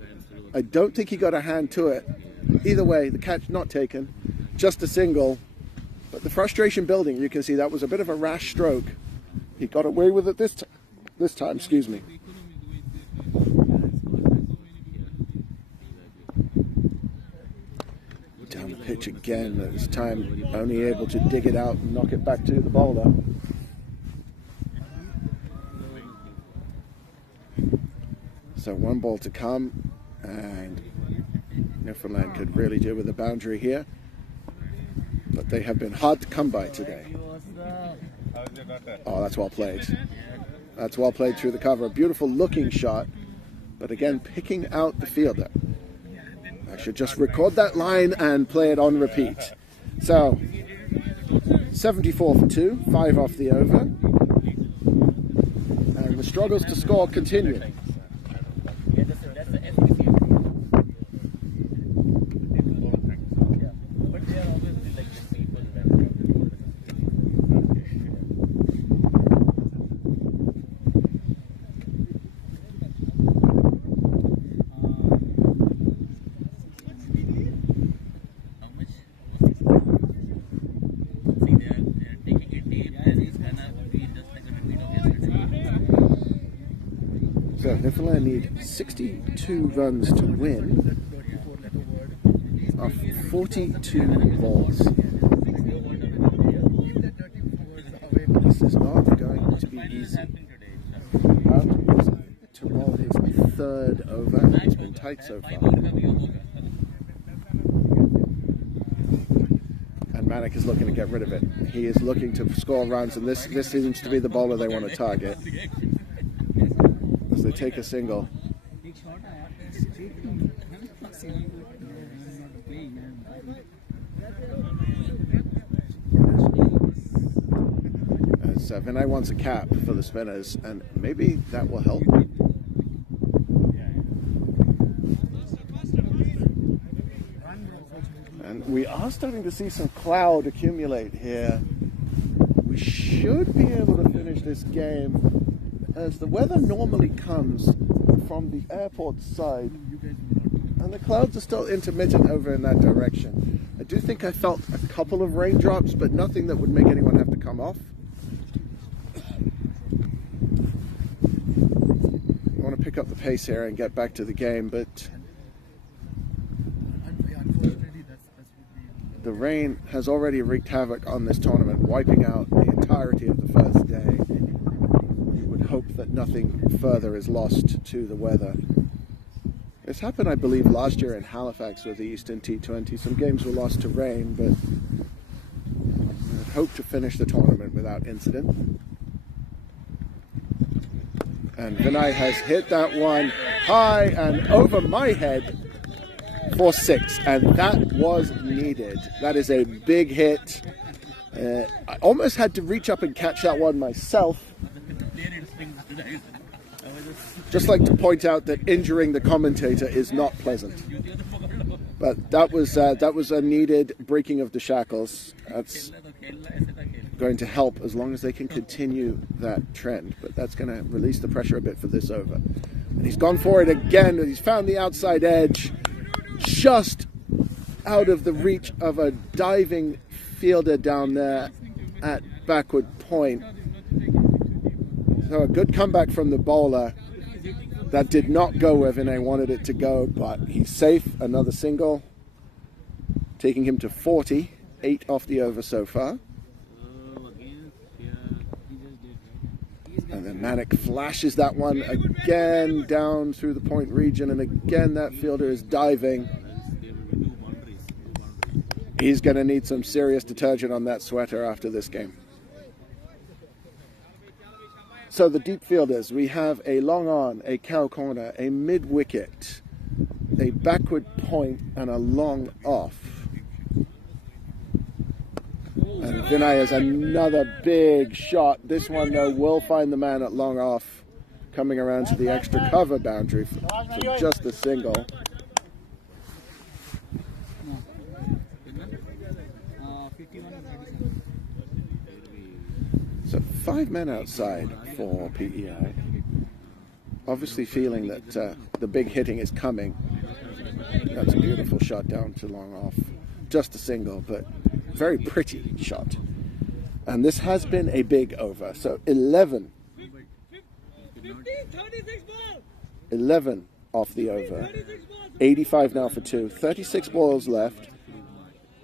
I don't think he got a hand to it. Either way, the catch not taken, just a single. But the frustration building, you can see that was a bit of a rash stroke. He got away with it this time, excuse me. Down the pitch again, this time only able to dig it out and knock it back to the bowler. So one ball to come, and Newfoundland could really do with the boundary here. But they have been hard to come by today. Oh, that's well played. That's well played through the cover. A beautiful looking shot, but again, picking out the fielder. I should just record that line and play it on repeat. So, 74 for 2, 5 off the over. And the struggles to score continue. So Newfoundland need 62 runs to win off 42 balls. This is not going to be easy. To roll his third over. It's been tight so far. And Manic is looking to get rid of it. He is looking to score runs, and this seems to be the bowler they want to target. As they take a single. As Vinay wants a cap for the spinners, and maybe that will help. And we are starting to see some cloud accumulate here. We should be able to finish this game, as the weather normally comes from the airport side, and the clouds are still intermittent over in that direction. I do think I felt a couple of raindrops, but nothing that would make anyone have to come off. I want to pick up the pace here and get back to the game, but Unfortunately, that's would be the rain has already wreaked havoc on this tournament, wiping out the entirety of the first day. You would hope that nothing further is lost to the weather. It's happened, I believe, last year in Halifax with the Eastern T20. Some games were lost to rain, but I hope to finish the tournament without incident. And Vinay has hit that one high and over my head for 6, and that was needed. That is a big hit. I almost had to reach up and catch that one myself. Just like to point out that injuring the commentator is not pleasant. But that was a needed breaking of the shackles. That's going to help as long as they can continue that trend. But that's going to release the pressure a bit for this over. And he's gone for it again. He's found the outside edge, just out of the reach of a diving fielder down there at backward point. So a good comeback from the bowler. That did not go where Vinay wanted it to go, but he's safe. Another single, taking him to 40, 8 off the over so far. And then Manik flashes that one again down through the point region, and again that fielder is diving. He's going to need some serious detergent on that sweater after this game. So the deep fielders, we have a long on, a cow corner, a mid wicket, a backward point, and a long off. And Vinay has another big shot. This one, though, will find the man at long off, coming around to the extra cover boundary for just a single. So 5 men outside for PEI. Obviously feeling that the big hitting is coming. That's a beautiful shot down to long off. Just a single, but very pretty shot. And this has been a big over. So 11 off the over. 85 now for 2. 36 balls left.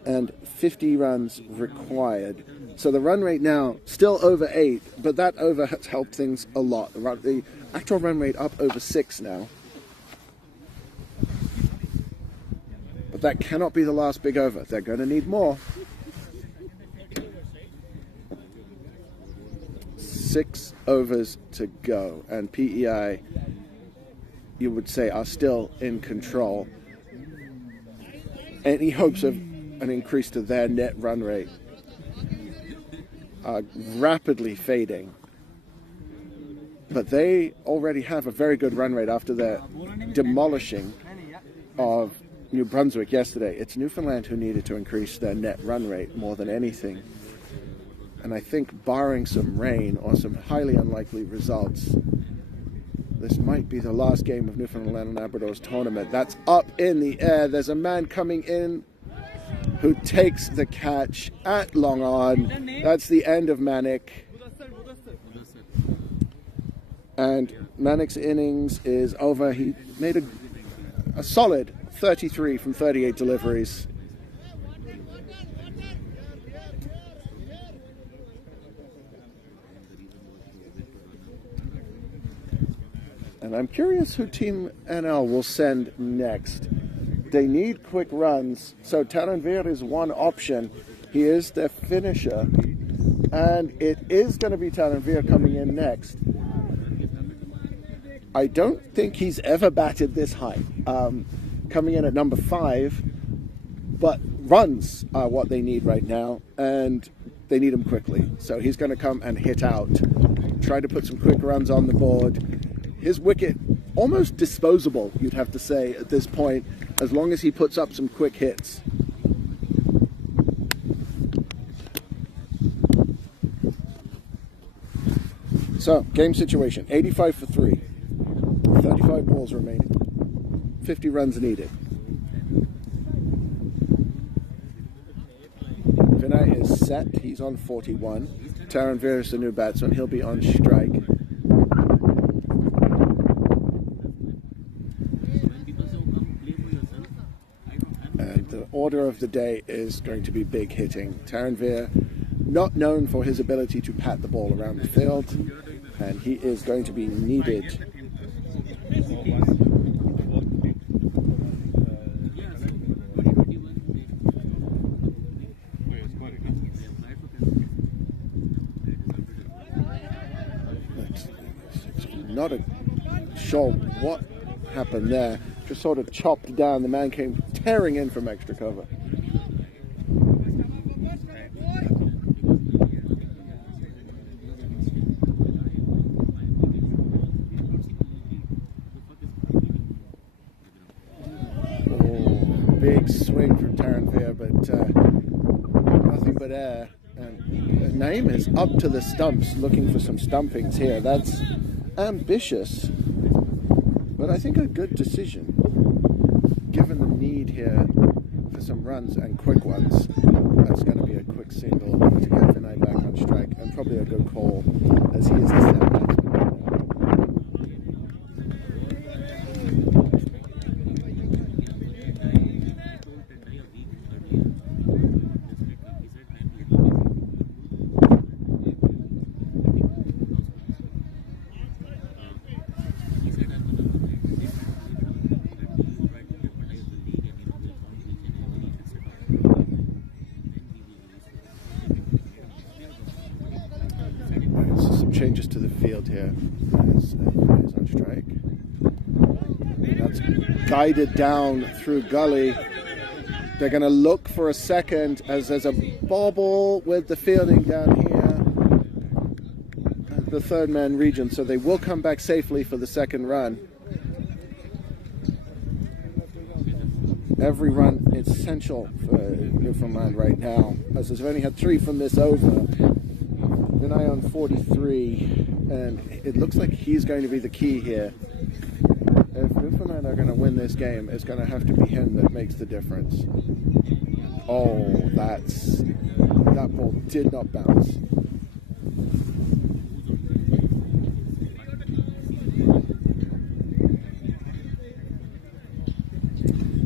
And 50 runs required. So the run rate now still over 8, but that over has helped things a lot. The actual run rate up over 6 now. But that cannot be the last big over. They're going to need more. 6 overs to go, and PEI, you would say, are still in control. Any hopes of an increase to their net run rate are rapidly fading. But they already have a very good run rate after their demolishing of New Brunswick yesterday. It's Newfoundland who needed to increase their net run rate more than anything. And I think barring some rain or some highly unlikely results, this might be the last game of Newfoundland Labrador's tournament. That's up in the air. There's a man coming in who takes the catch at long on. That's the end of Manik. And Manik's innings is over. He made a solid 33 from 38 deliveries. And I'm curious who Team NL will send next. They need quick runs, so Taranvir is one option. He is their finisher, and it is going to be Taranvir coming in next. I don't think he's ever batted this high, coming in at number 5, but runs are what they need right now, and they need them quickly. So he's going to come and hit out, try to put some quick runs on the board. His wicket, almost disposable, you'd have to say at this point, as long as he puts up some quick hits. So, game situation, 85 for 3, 35 balls remaining, 50 runs needed. Vinay is set, he's on 41. Taranvir is the new batsman, he'll be on strike. order of the day is going to be big hitting. Taranvir, not known for his ability to pat the ball around the field, and he is going to be needed. Not sure what happened there. Just sort of chopped down. The man came tearing in from extra cover. Oh, big swing from Taranvir, but nothing but air. And Naeem is up to the stumps looking for some stumpings here. That's ambitious, but I think a good decision given the need here for some runs and quick ones. That's going to be a quick single to get Vinay back on strike, and probably a good call as he is the set batsman. Changes to the field here as Vinay's on strike. And that's guided down through gully. They're going to look for a second as there's a bobble with the fielding down here at the third man region, so they will come back safely for the second run. Every run is essential for Newfoundland right now, as they've only had 3 from this over. Vinay on 43, and it looks like he's going to be the key here. If Newfoundland are going to win this game, it's going to have to be him that makes the difference. Oh, that ball did not bounce.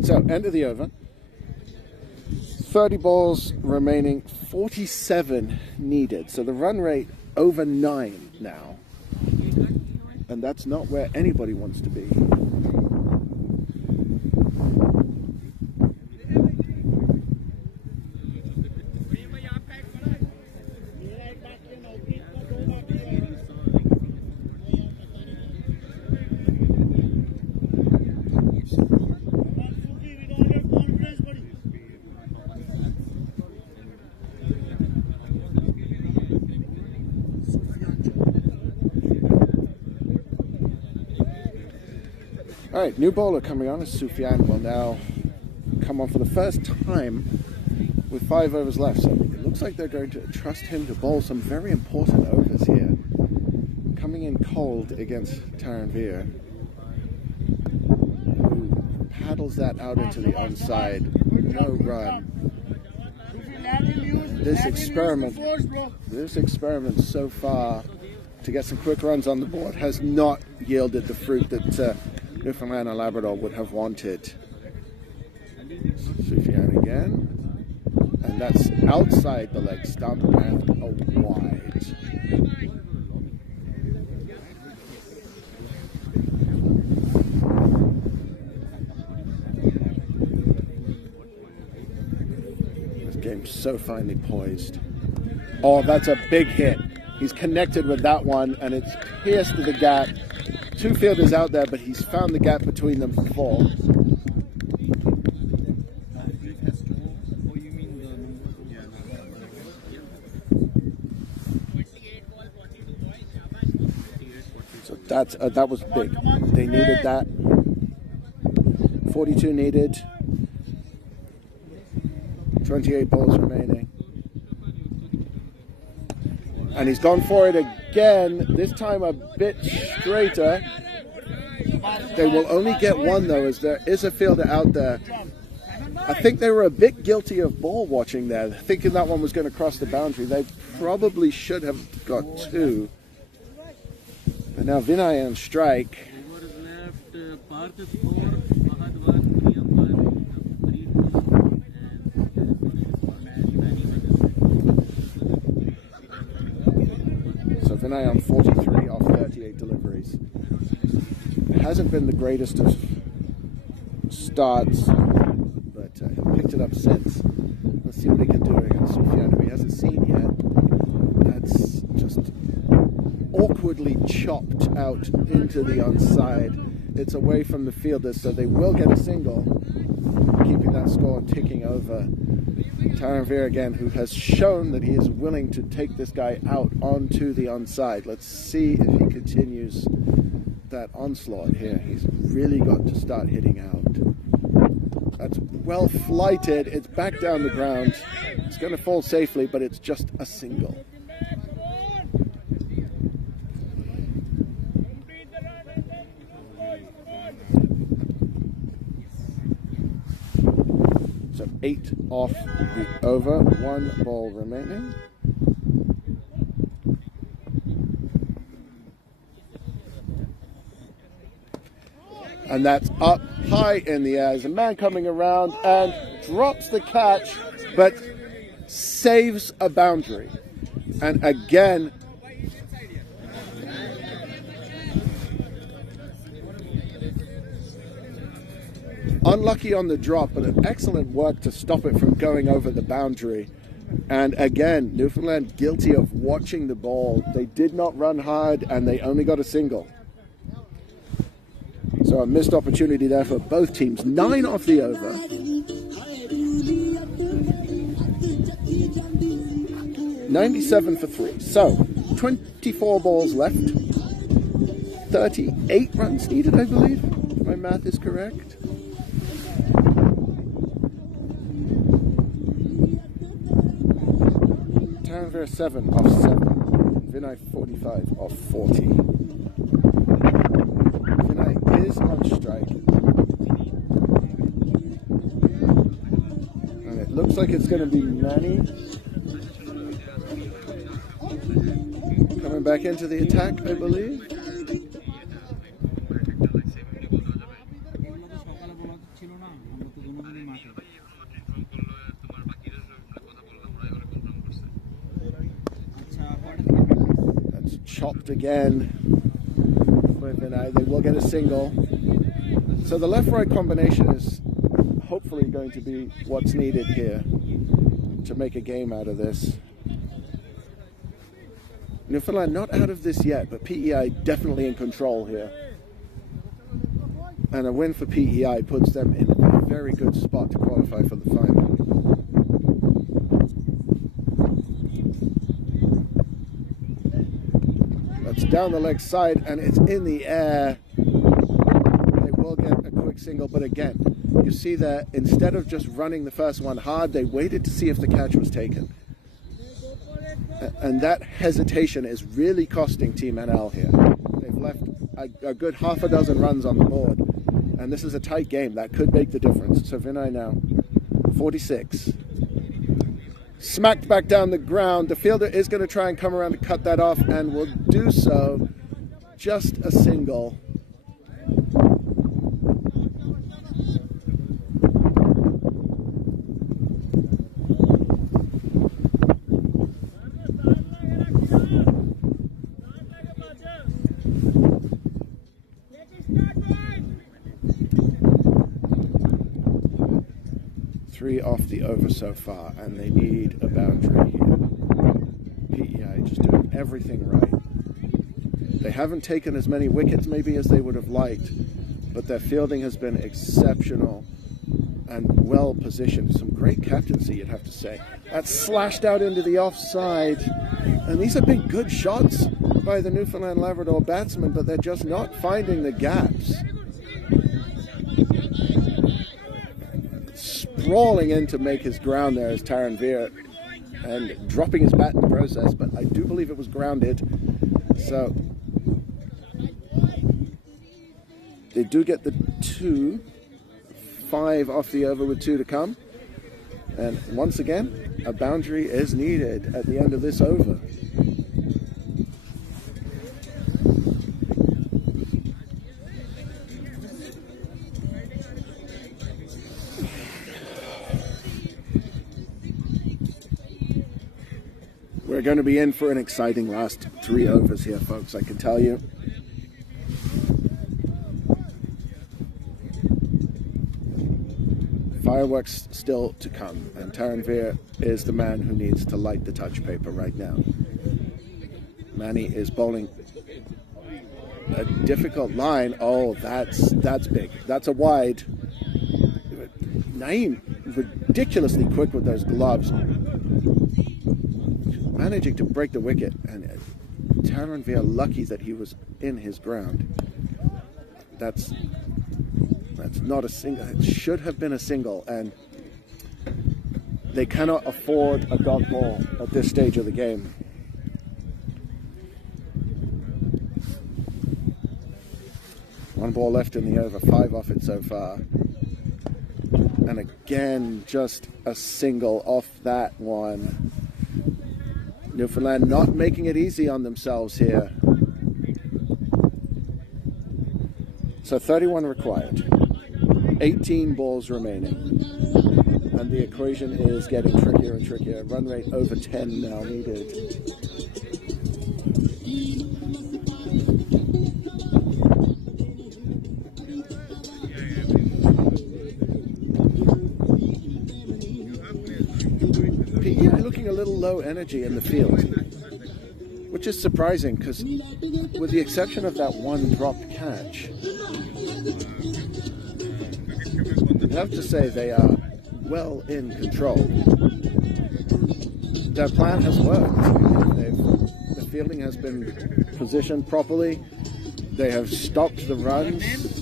So, end of the over. 30 balls remaining, 47 needed. So the run rate over 9 now. And that's not where anybody wants to be. All right, new bowler coming on is Sufyan will now come on for the first time with 5 overs left. So it looks like they're going to trust him to bowl some very important overs here. Coming in cold against Taranvir, who paddles that out into the onside. No run. This experiment so far to get some quick runs on the board has not yielded the fruit that Newfoundland and Labrador would have wanted. Sufyan again, and that's outside the leg stump and a wide. This game's so finely poised. Oh, that's a big hit. He's connected with that one, and it's pierced the gap. 2 fielders out there, but he's found the gap between them for 4. So that was big. They needed that. 42 needed. 28 balls remaining. And he's gone for it again, this time a bit straighter. They will only get 1 though, as there is a fielder out there. I think they were a bit guilty of ball watching there, thinking that one was going to cross the boundary. They probably should have got 2. And now Vinay on strike. Vinay on 43 off 38 deliveries. It hasn't been the greatest of starts, but picked it up since. Let's see what he can do against Sufyan, who he hasn't seen yet. That's just awkwardly chopped out into the onside. It's away from the fielders, so they will get a single, keeping that score ticking over. Taranvir again, who has shown that he is willing to take this guy out onto the onside. Let's see if he continues that onslaught here. He's really got to start hitting out. That's well flighted. It's back down the ground. It's going to fall safely, but it's just a single. So 8 off the over, 1 ball remaining. And that's up high in the air. There's a man coming around and drops the catch, but saves a boundary. And again, unlucky on the drop, but an excellent work to stop it from going over the boundary. And again, Newfoundland guilty of watching the ball. They did not run hard and they only got a single. So a missed opportunity there for both teams. 9 off the over. $97 for 3. So 24 balls left. 38 runs needed, I believe, if my math is correct. Taranvir 7 off 7. Vinay 45 off 40. Vinay is on strike. And it looks like it's going to be Manny coming back into the attack, I believe. Chopped again with Vinay. They will get a single. So the left-right combination is hopefully going to be what's needed here to make a game out of this. Newfoundland not out of this yet, but PEI definitely in control here. And a win for PEI puts them in a very good spot to qualify for the final. Down the leg side, and it's in the air. They will get a quick single, but again, you see that instead of just running the first one hard, they waited to see if the catch was taken. And that hesitation is really costing Team NL here. They've left a good half a dozen runs on the board, and this is a tight game. That could make the difference. So Vinay now, 46. Smacked back down the ground. The fielder is going to try and come around to cut that off, and will do so. Just a single. Off the over so far, and they need a boundary here. PEI just doing everything right. They haven't taken as many wickets maybe as they would have liked, but their fielding has been exceptional and well positioned. Some great captaincy, you'd have to say. That's slashed out into the offside, and these have been good shots by the Newfoundland Labrador batsmen, but they're just not finding the gaps. Sprawling in to make his ground there is Taranvir, and dropping his bat in the process, but I do believe it was grounded. So they do get the 2, 5 off the over with 2 to come, and once again a boundary is needed at the end of this over. We're going to be in for an exciting last 3 overs here, folks, I can tell you. Fireworks still to come, and Taranvir is the man who needs to light the touch paper right now. Manny is bowling a difficult line. Oh, that's big. That's a wide. Naeem, ridiculously quick with those gloves, managing to break the wicket, and Taranvir lucky that he was in his ground. That's not a single. It should have been a single, and they cannot afford a dot ball at this stage of the game. One ball left in the over, 5 off it so far. And again, just a single off that one. Newfoundland not making it easy on themselves here. So 31 required. 18 balls remaining. And the equation is getting trickier and trickier. Run rate over 10 now needed. Looking a little low energy in the field, which is surprising because with the exception of that one dropped catch, I have to say they are well in control. Their plan has worked. The fielding has been positioned properly. They have stopped the runs.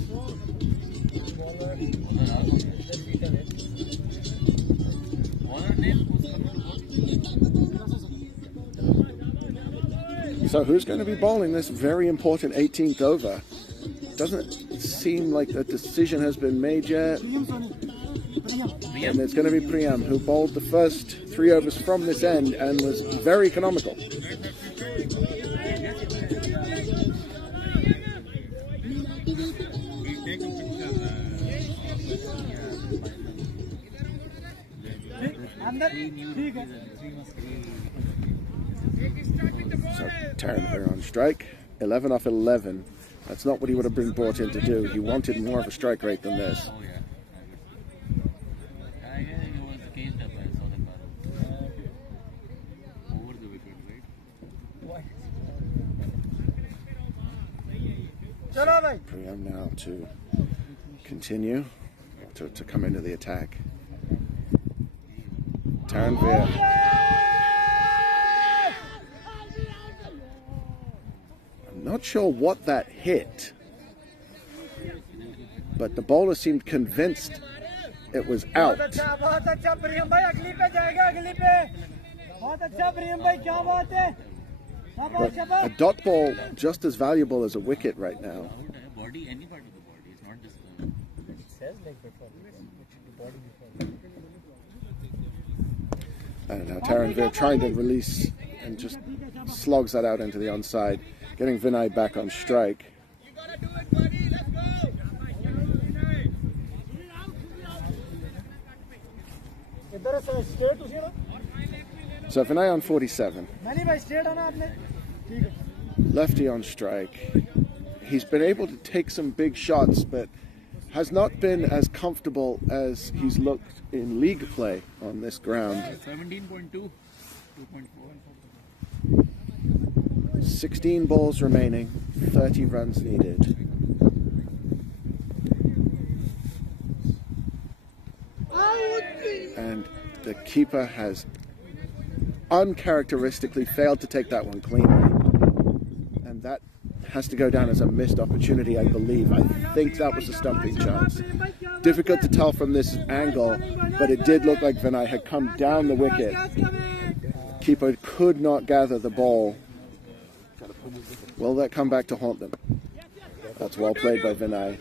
So who's going to be bowling this very important 18th over? Doesn't seem like a decision has been made yet. And it's going to be Priyam, who bowled the first 3 overs from this end and was very economical. So Taranvir on strike, 11 off 11. That's not what he would have been brought in to do. He wanted more of a strike rate than this. Oh yeah, I guess he was caged up by Southern Barrow. Over the wicket, right? Priyam now to continue, to come into the attack. Taranvir. Not sure what that hit, but the bowler seemed convinced it was out. But a dot ball just as valuable as a wicket right now. Body, any part of the body, it's not just. It says like before. And now Taranvir trying to release and just slogs that out into the onside. Getting Vinay back on strike. You gotta do it, buddy. Let's go. So Vinay on 47. Lefty on strike. He's been able to take some big shots, but has not been as comfortable as he's looked in league play on this ground. 17.2, 2.4. 16 balls remaining, 30 runs needed. And the keeper has uncharacteristically failed to take that one cleanly. And that has to go down as a missed opportunity, I believe. I think that was a stumping chance. Difficult to tell from this angle, but it did look like Vinay had come down the wicket. Keeper could not gather the ball. Will that come back to haunt them? That's well played by Vinay.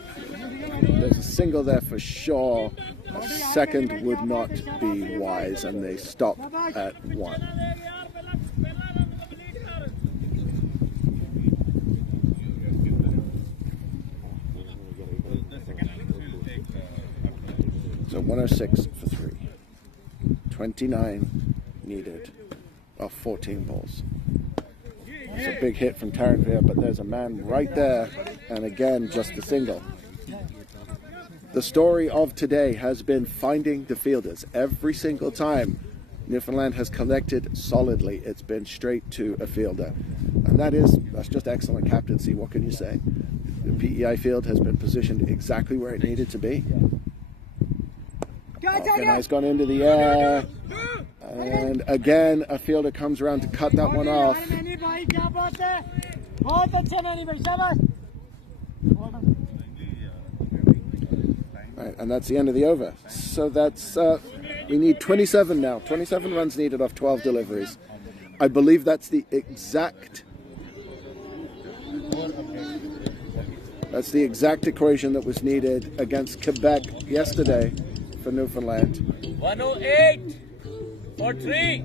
There's a single there for sure. A second would not be wise, and they stop at 1. So 106 for 3. 29 needed. of 14 balls. It's a big hit from Taranvir, but there's a man right there, and again, just a single. The story of today has been finding the fielders. Every single time Newfoundland has collected solidly, it's been straight to a fielder. And that's just excellent captaincy. What can you say? The PEI field has been positioned exactly where it needed to be. Vinay's gone into the air. And again, a fielder comes around to cut that one off. Right, and that's the end of the over. So that's, we need 27 now. 27 runs needed off 12 deliveries. I believe that's the exact equation that was needed against Quebec yesterday for Newfoundland. 108 for 3.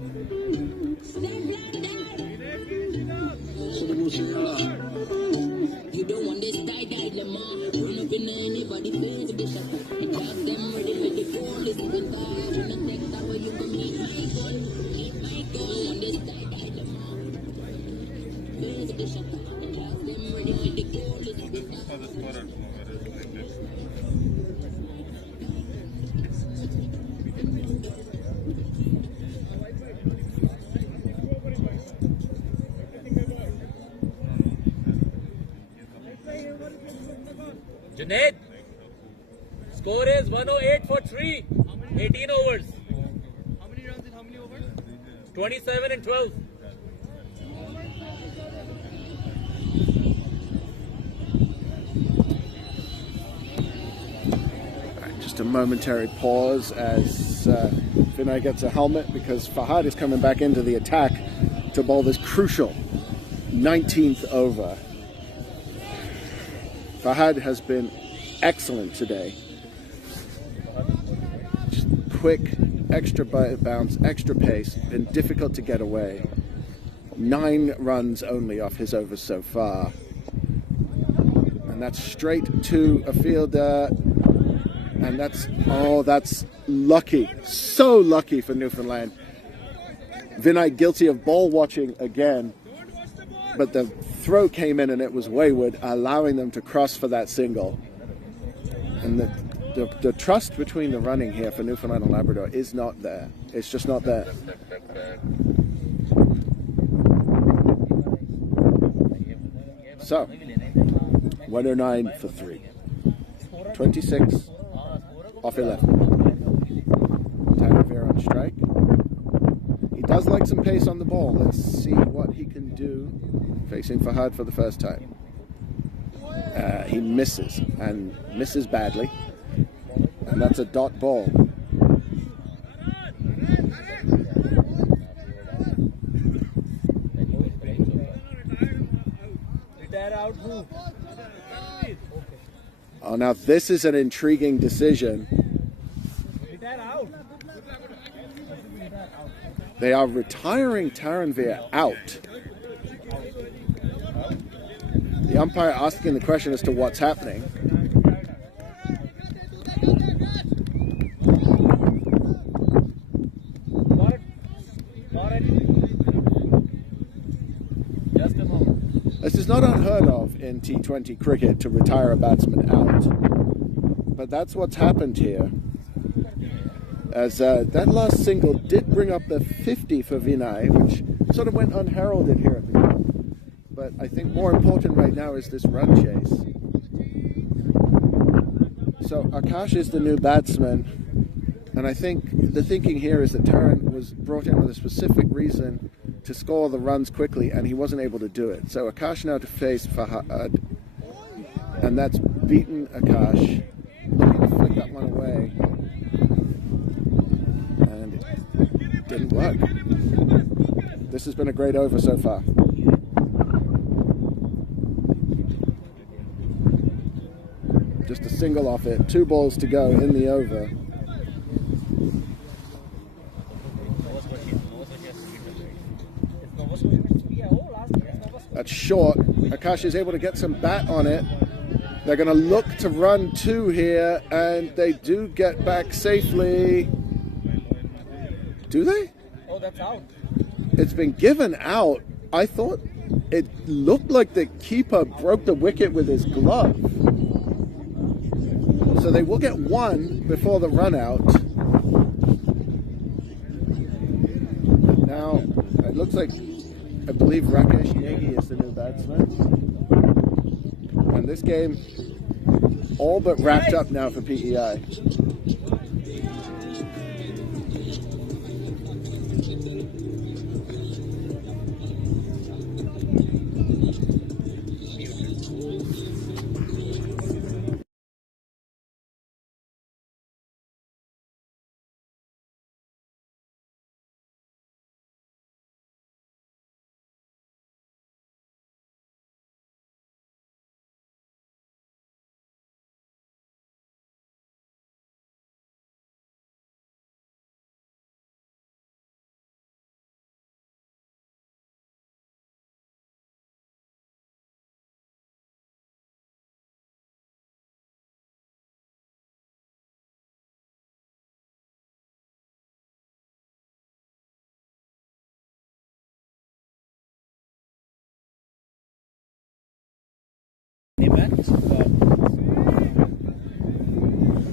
You don't want this tie-dye lemon. Run up in anybody face with the shot. It has them ready with the goal. It's even time. When I take that way, you can meet my goal. Meet my goal on this tie-dye lemon. Face with the shot. It has them ready with the goal. It's even time. Junaid, score is 108 for 3, 18 overs. How many runs in how many overs? 27 and 12. Right, just a momentary pause as Vinay gets a helmet because Fahad is coming back into the attack to bowl this crucial 19th over. Fahad has been excellent today. Just quick, extra bounce, extra pace, been difficult to get away. 9 runs only off his overs so far. And that's straight to a fielder. And that's lucky. So lucky for Newfoundland. Vinay guilty of ball watching again. But the throw came in and it was wayward, allowing them to cross for that single. And the trust between the running here for Newfoundland and Labrador is not there. It's just not there. So, 109 for 3. 26 off 11. Taranvir on strike. He does like some pace on the ball. Let's see what he can do facing Fahad for the first time. He misses, and misses badly. And that's a dot ball. Oh, now this is an intriguing decision. They are retiring Taranvir out. The umpire asking the question as to what's happening. This is not unheard of in T20 cricket to retire a batsman out. But that's what's happened here. As that last single did bring up the 50 for Vinay, which sort of went unheralded here at the ground. But I think more important right now is this run chase. So Akash is the new batsman, and I think the thinking here is that Taran was brought in with a specific reason to score the runs quickly, and he wasn't able to do it. So Akash now to face Fahad, and that's beaten Akash. Looking to flick that one away, and it didn't work. This has been a great over so far. Just a single off it, 2 balls to go in the over. That's short. Akash is able to get some bat on it. They're going to look to run 2 here, and they do get back safely. Do they? Oh, that's out. It's been given out. I thought it looked like the keeper broke the wicket with his glove. So they will get one before the run out. Now, it looks like, I believe Rakesh Negi is the new batsman. And this game all but wrapped up now for PEI.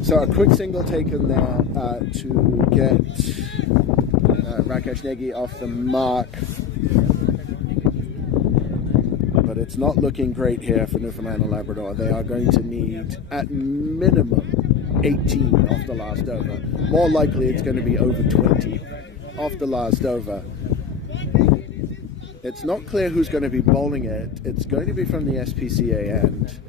So a quick single taken there to get Rakesh Negi off the mark. But it's not looking great here for Newfoundland and Labrador. They are going to need at minimum 18 off the last over. More likely it's going to be over 20 off the last over. It's not clear who's going to be bowling it. It's going to be from the SPCA end.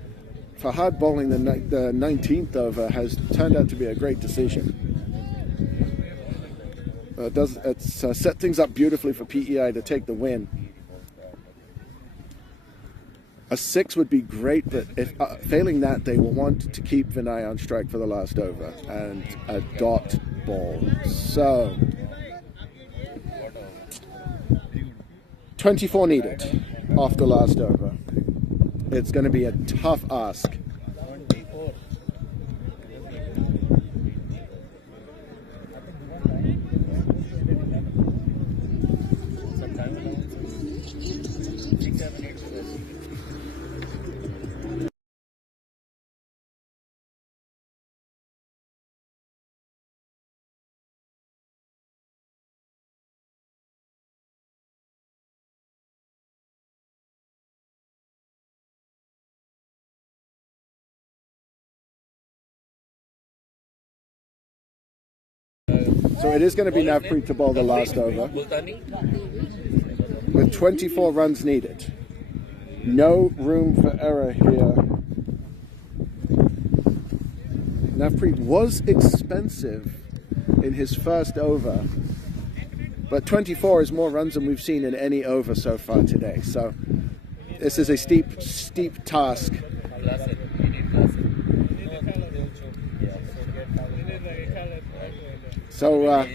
Fahad bowling the 19th over has turned out to be a great decision. It's set things up beautifully for PEI to take the win. A 6 would be great, but if failing that, they will want to keep Vinay on strike for the last over and a dot ball. So 24 needed off the last over. It's going to be a tough ask. So it is going to be Navpreet to bowl the last over with 24 runs needed. No room for error here. Navpreet was expensive in his first over, but 24 is more runs than we've seen in any over so far today. So this is a steep task. So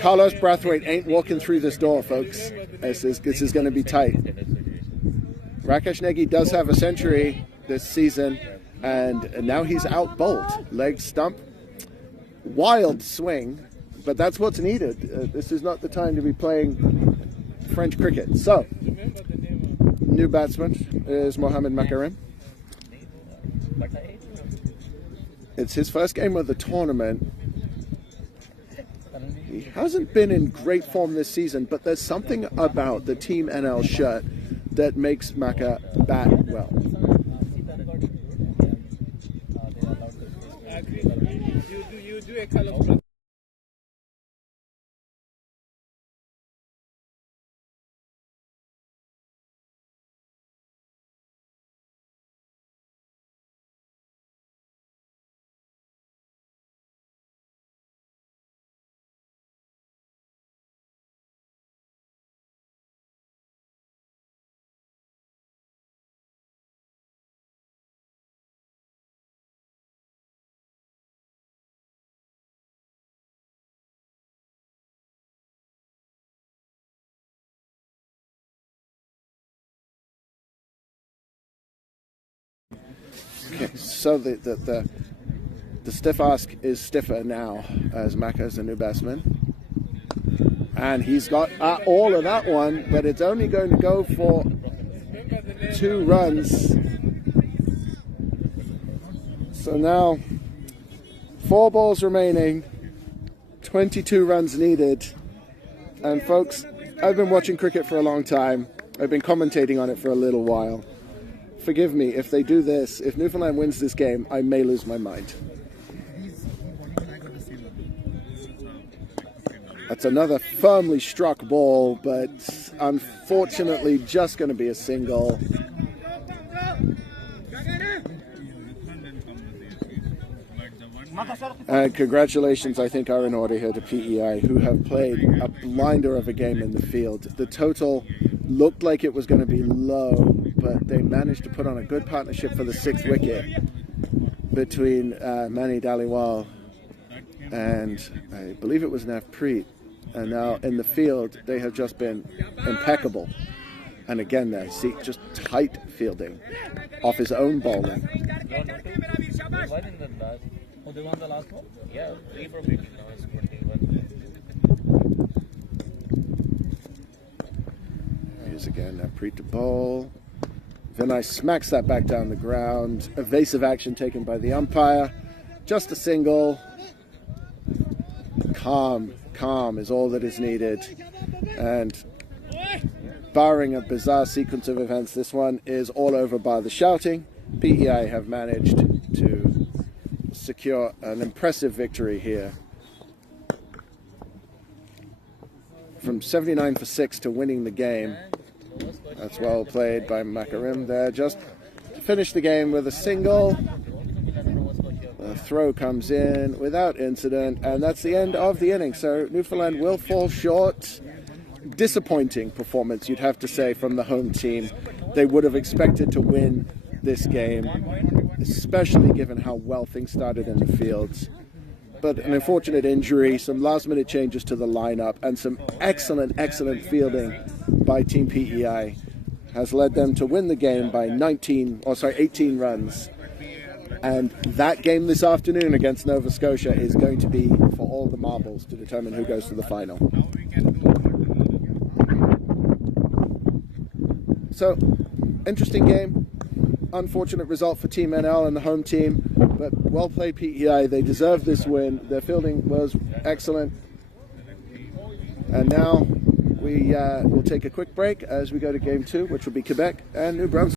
Carlos Brathwaite ain't walking through this door, folks. This is going to be tight. Rakesh Negi does have a century this season, and now he's out bowled. Leg stump, wild swing, but that's what's needed. This is not the time to be playing French cricket. So, new batsman is Mohamed Makarim. It's his first game of the tournament. He hasn't been in great form this season, but there's something about the Team NL shirt that makes Maka bat well. You do a color. Okay, so the stiff ask is stiffer now as Maka is a new batsman. And he's got all of that one, but it's only going to go for 2 runs. So now 4 balls remaining, 22 runs needed. And folks, I've been watching cricket for a long time. I've been commentating on it for a little while. Forgive me if they do this. If Newfoundland wins this game, I may lose my mind. That's another firmly struck ball, but unfortunately just going to be a single. And congratulations, I think, are in order here to PEI, who have played a blinder of a game in the field. The total looked like it was going to be low, but they managed to put on a good partnership for the 6th wicket between Mani Dhaliwal and I believe it was Navpreet. And now in the field, they have just been impeccable. And again there, see, just tight fielding off his own bowling. Oh, they won the last one? Yeah, 3 from 18 now, it's 21. Here's again Navpreet to bowl. Vinay smacks that back down the ground. Evasive action taken by the umpire. Just a single. Calm is all that is needed. And barring a bizarre sequence of events, this one is all over by the shouting. PEI have managed to secure an impressive victory here. From 79 for 6 to winning the game. That's well played by Makarim there. Just to finish the game with a single. The throw comes in without incident, and that's the end of the inning. So Newfoundland will fall short. Disappointing performance, you'd have to say, from the home team. They would have expected to win this game, especially given how well things started in the fields. But an unfortunate injury, some last-minute changes to the lineup, and some excellent fielding by Team PEI has led them to win the game by 18 runs. And that game this afternoon against Nova Scotia is going to be for all the marbles to determine who goes to the final. So, interesting game. Unfortunate result for Team NL and the home team, but well played PEI. They deserve this win. Their fielding was excellent. And now we will take a quick break as we go to Game 2, which will be Quebec and New Brunswick.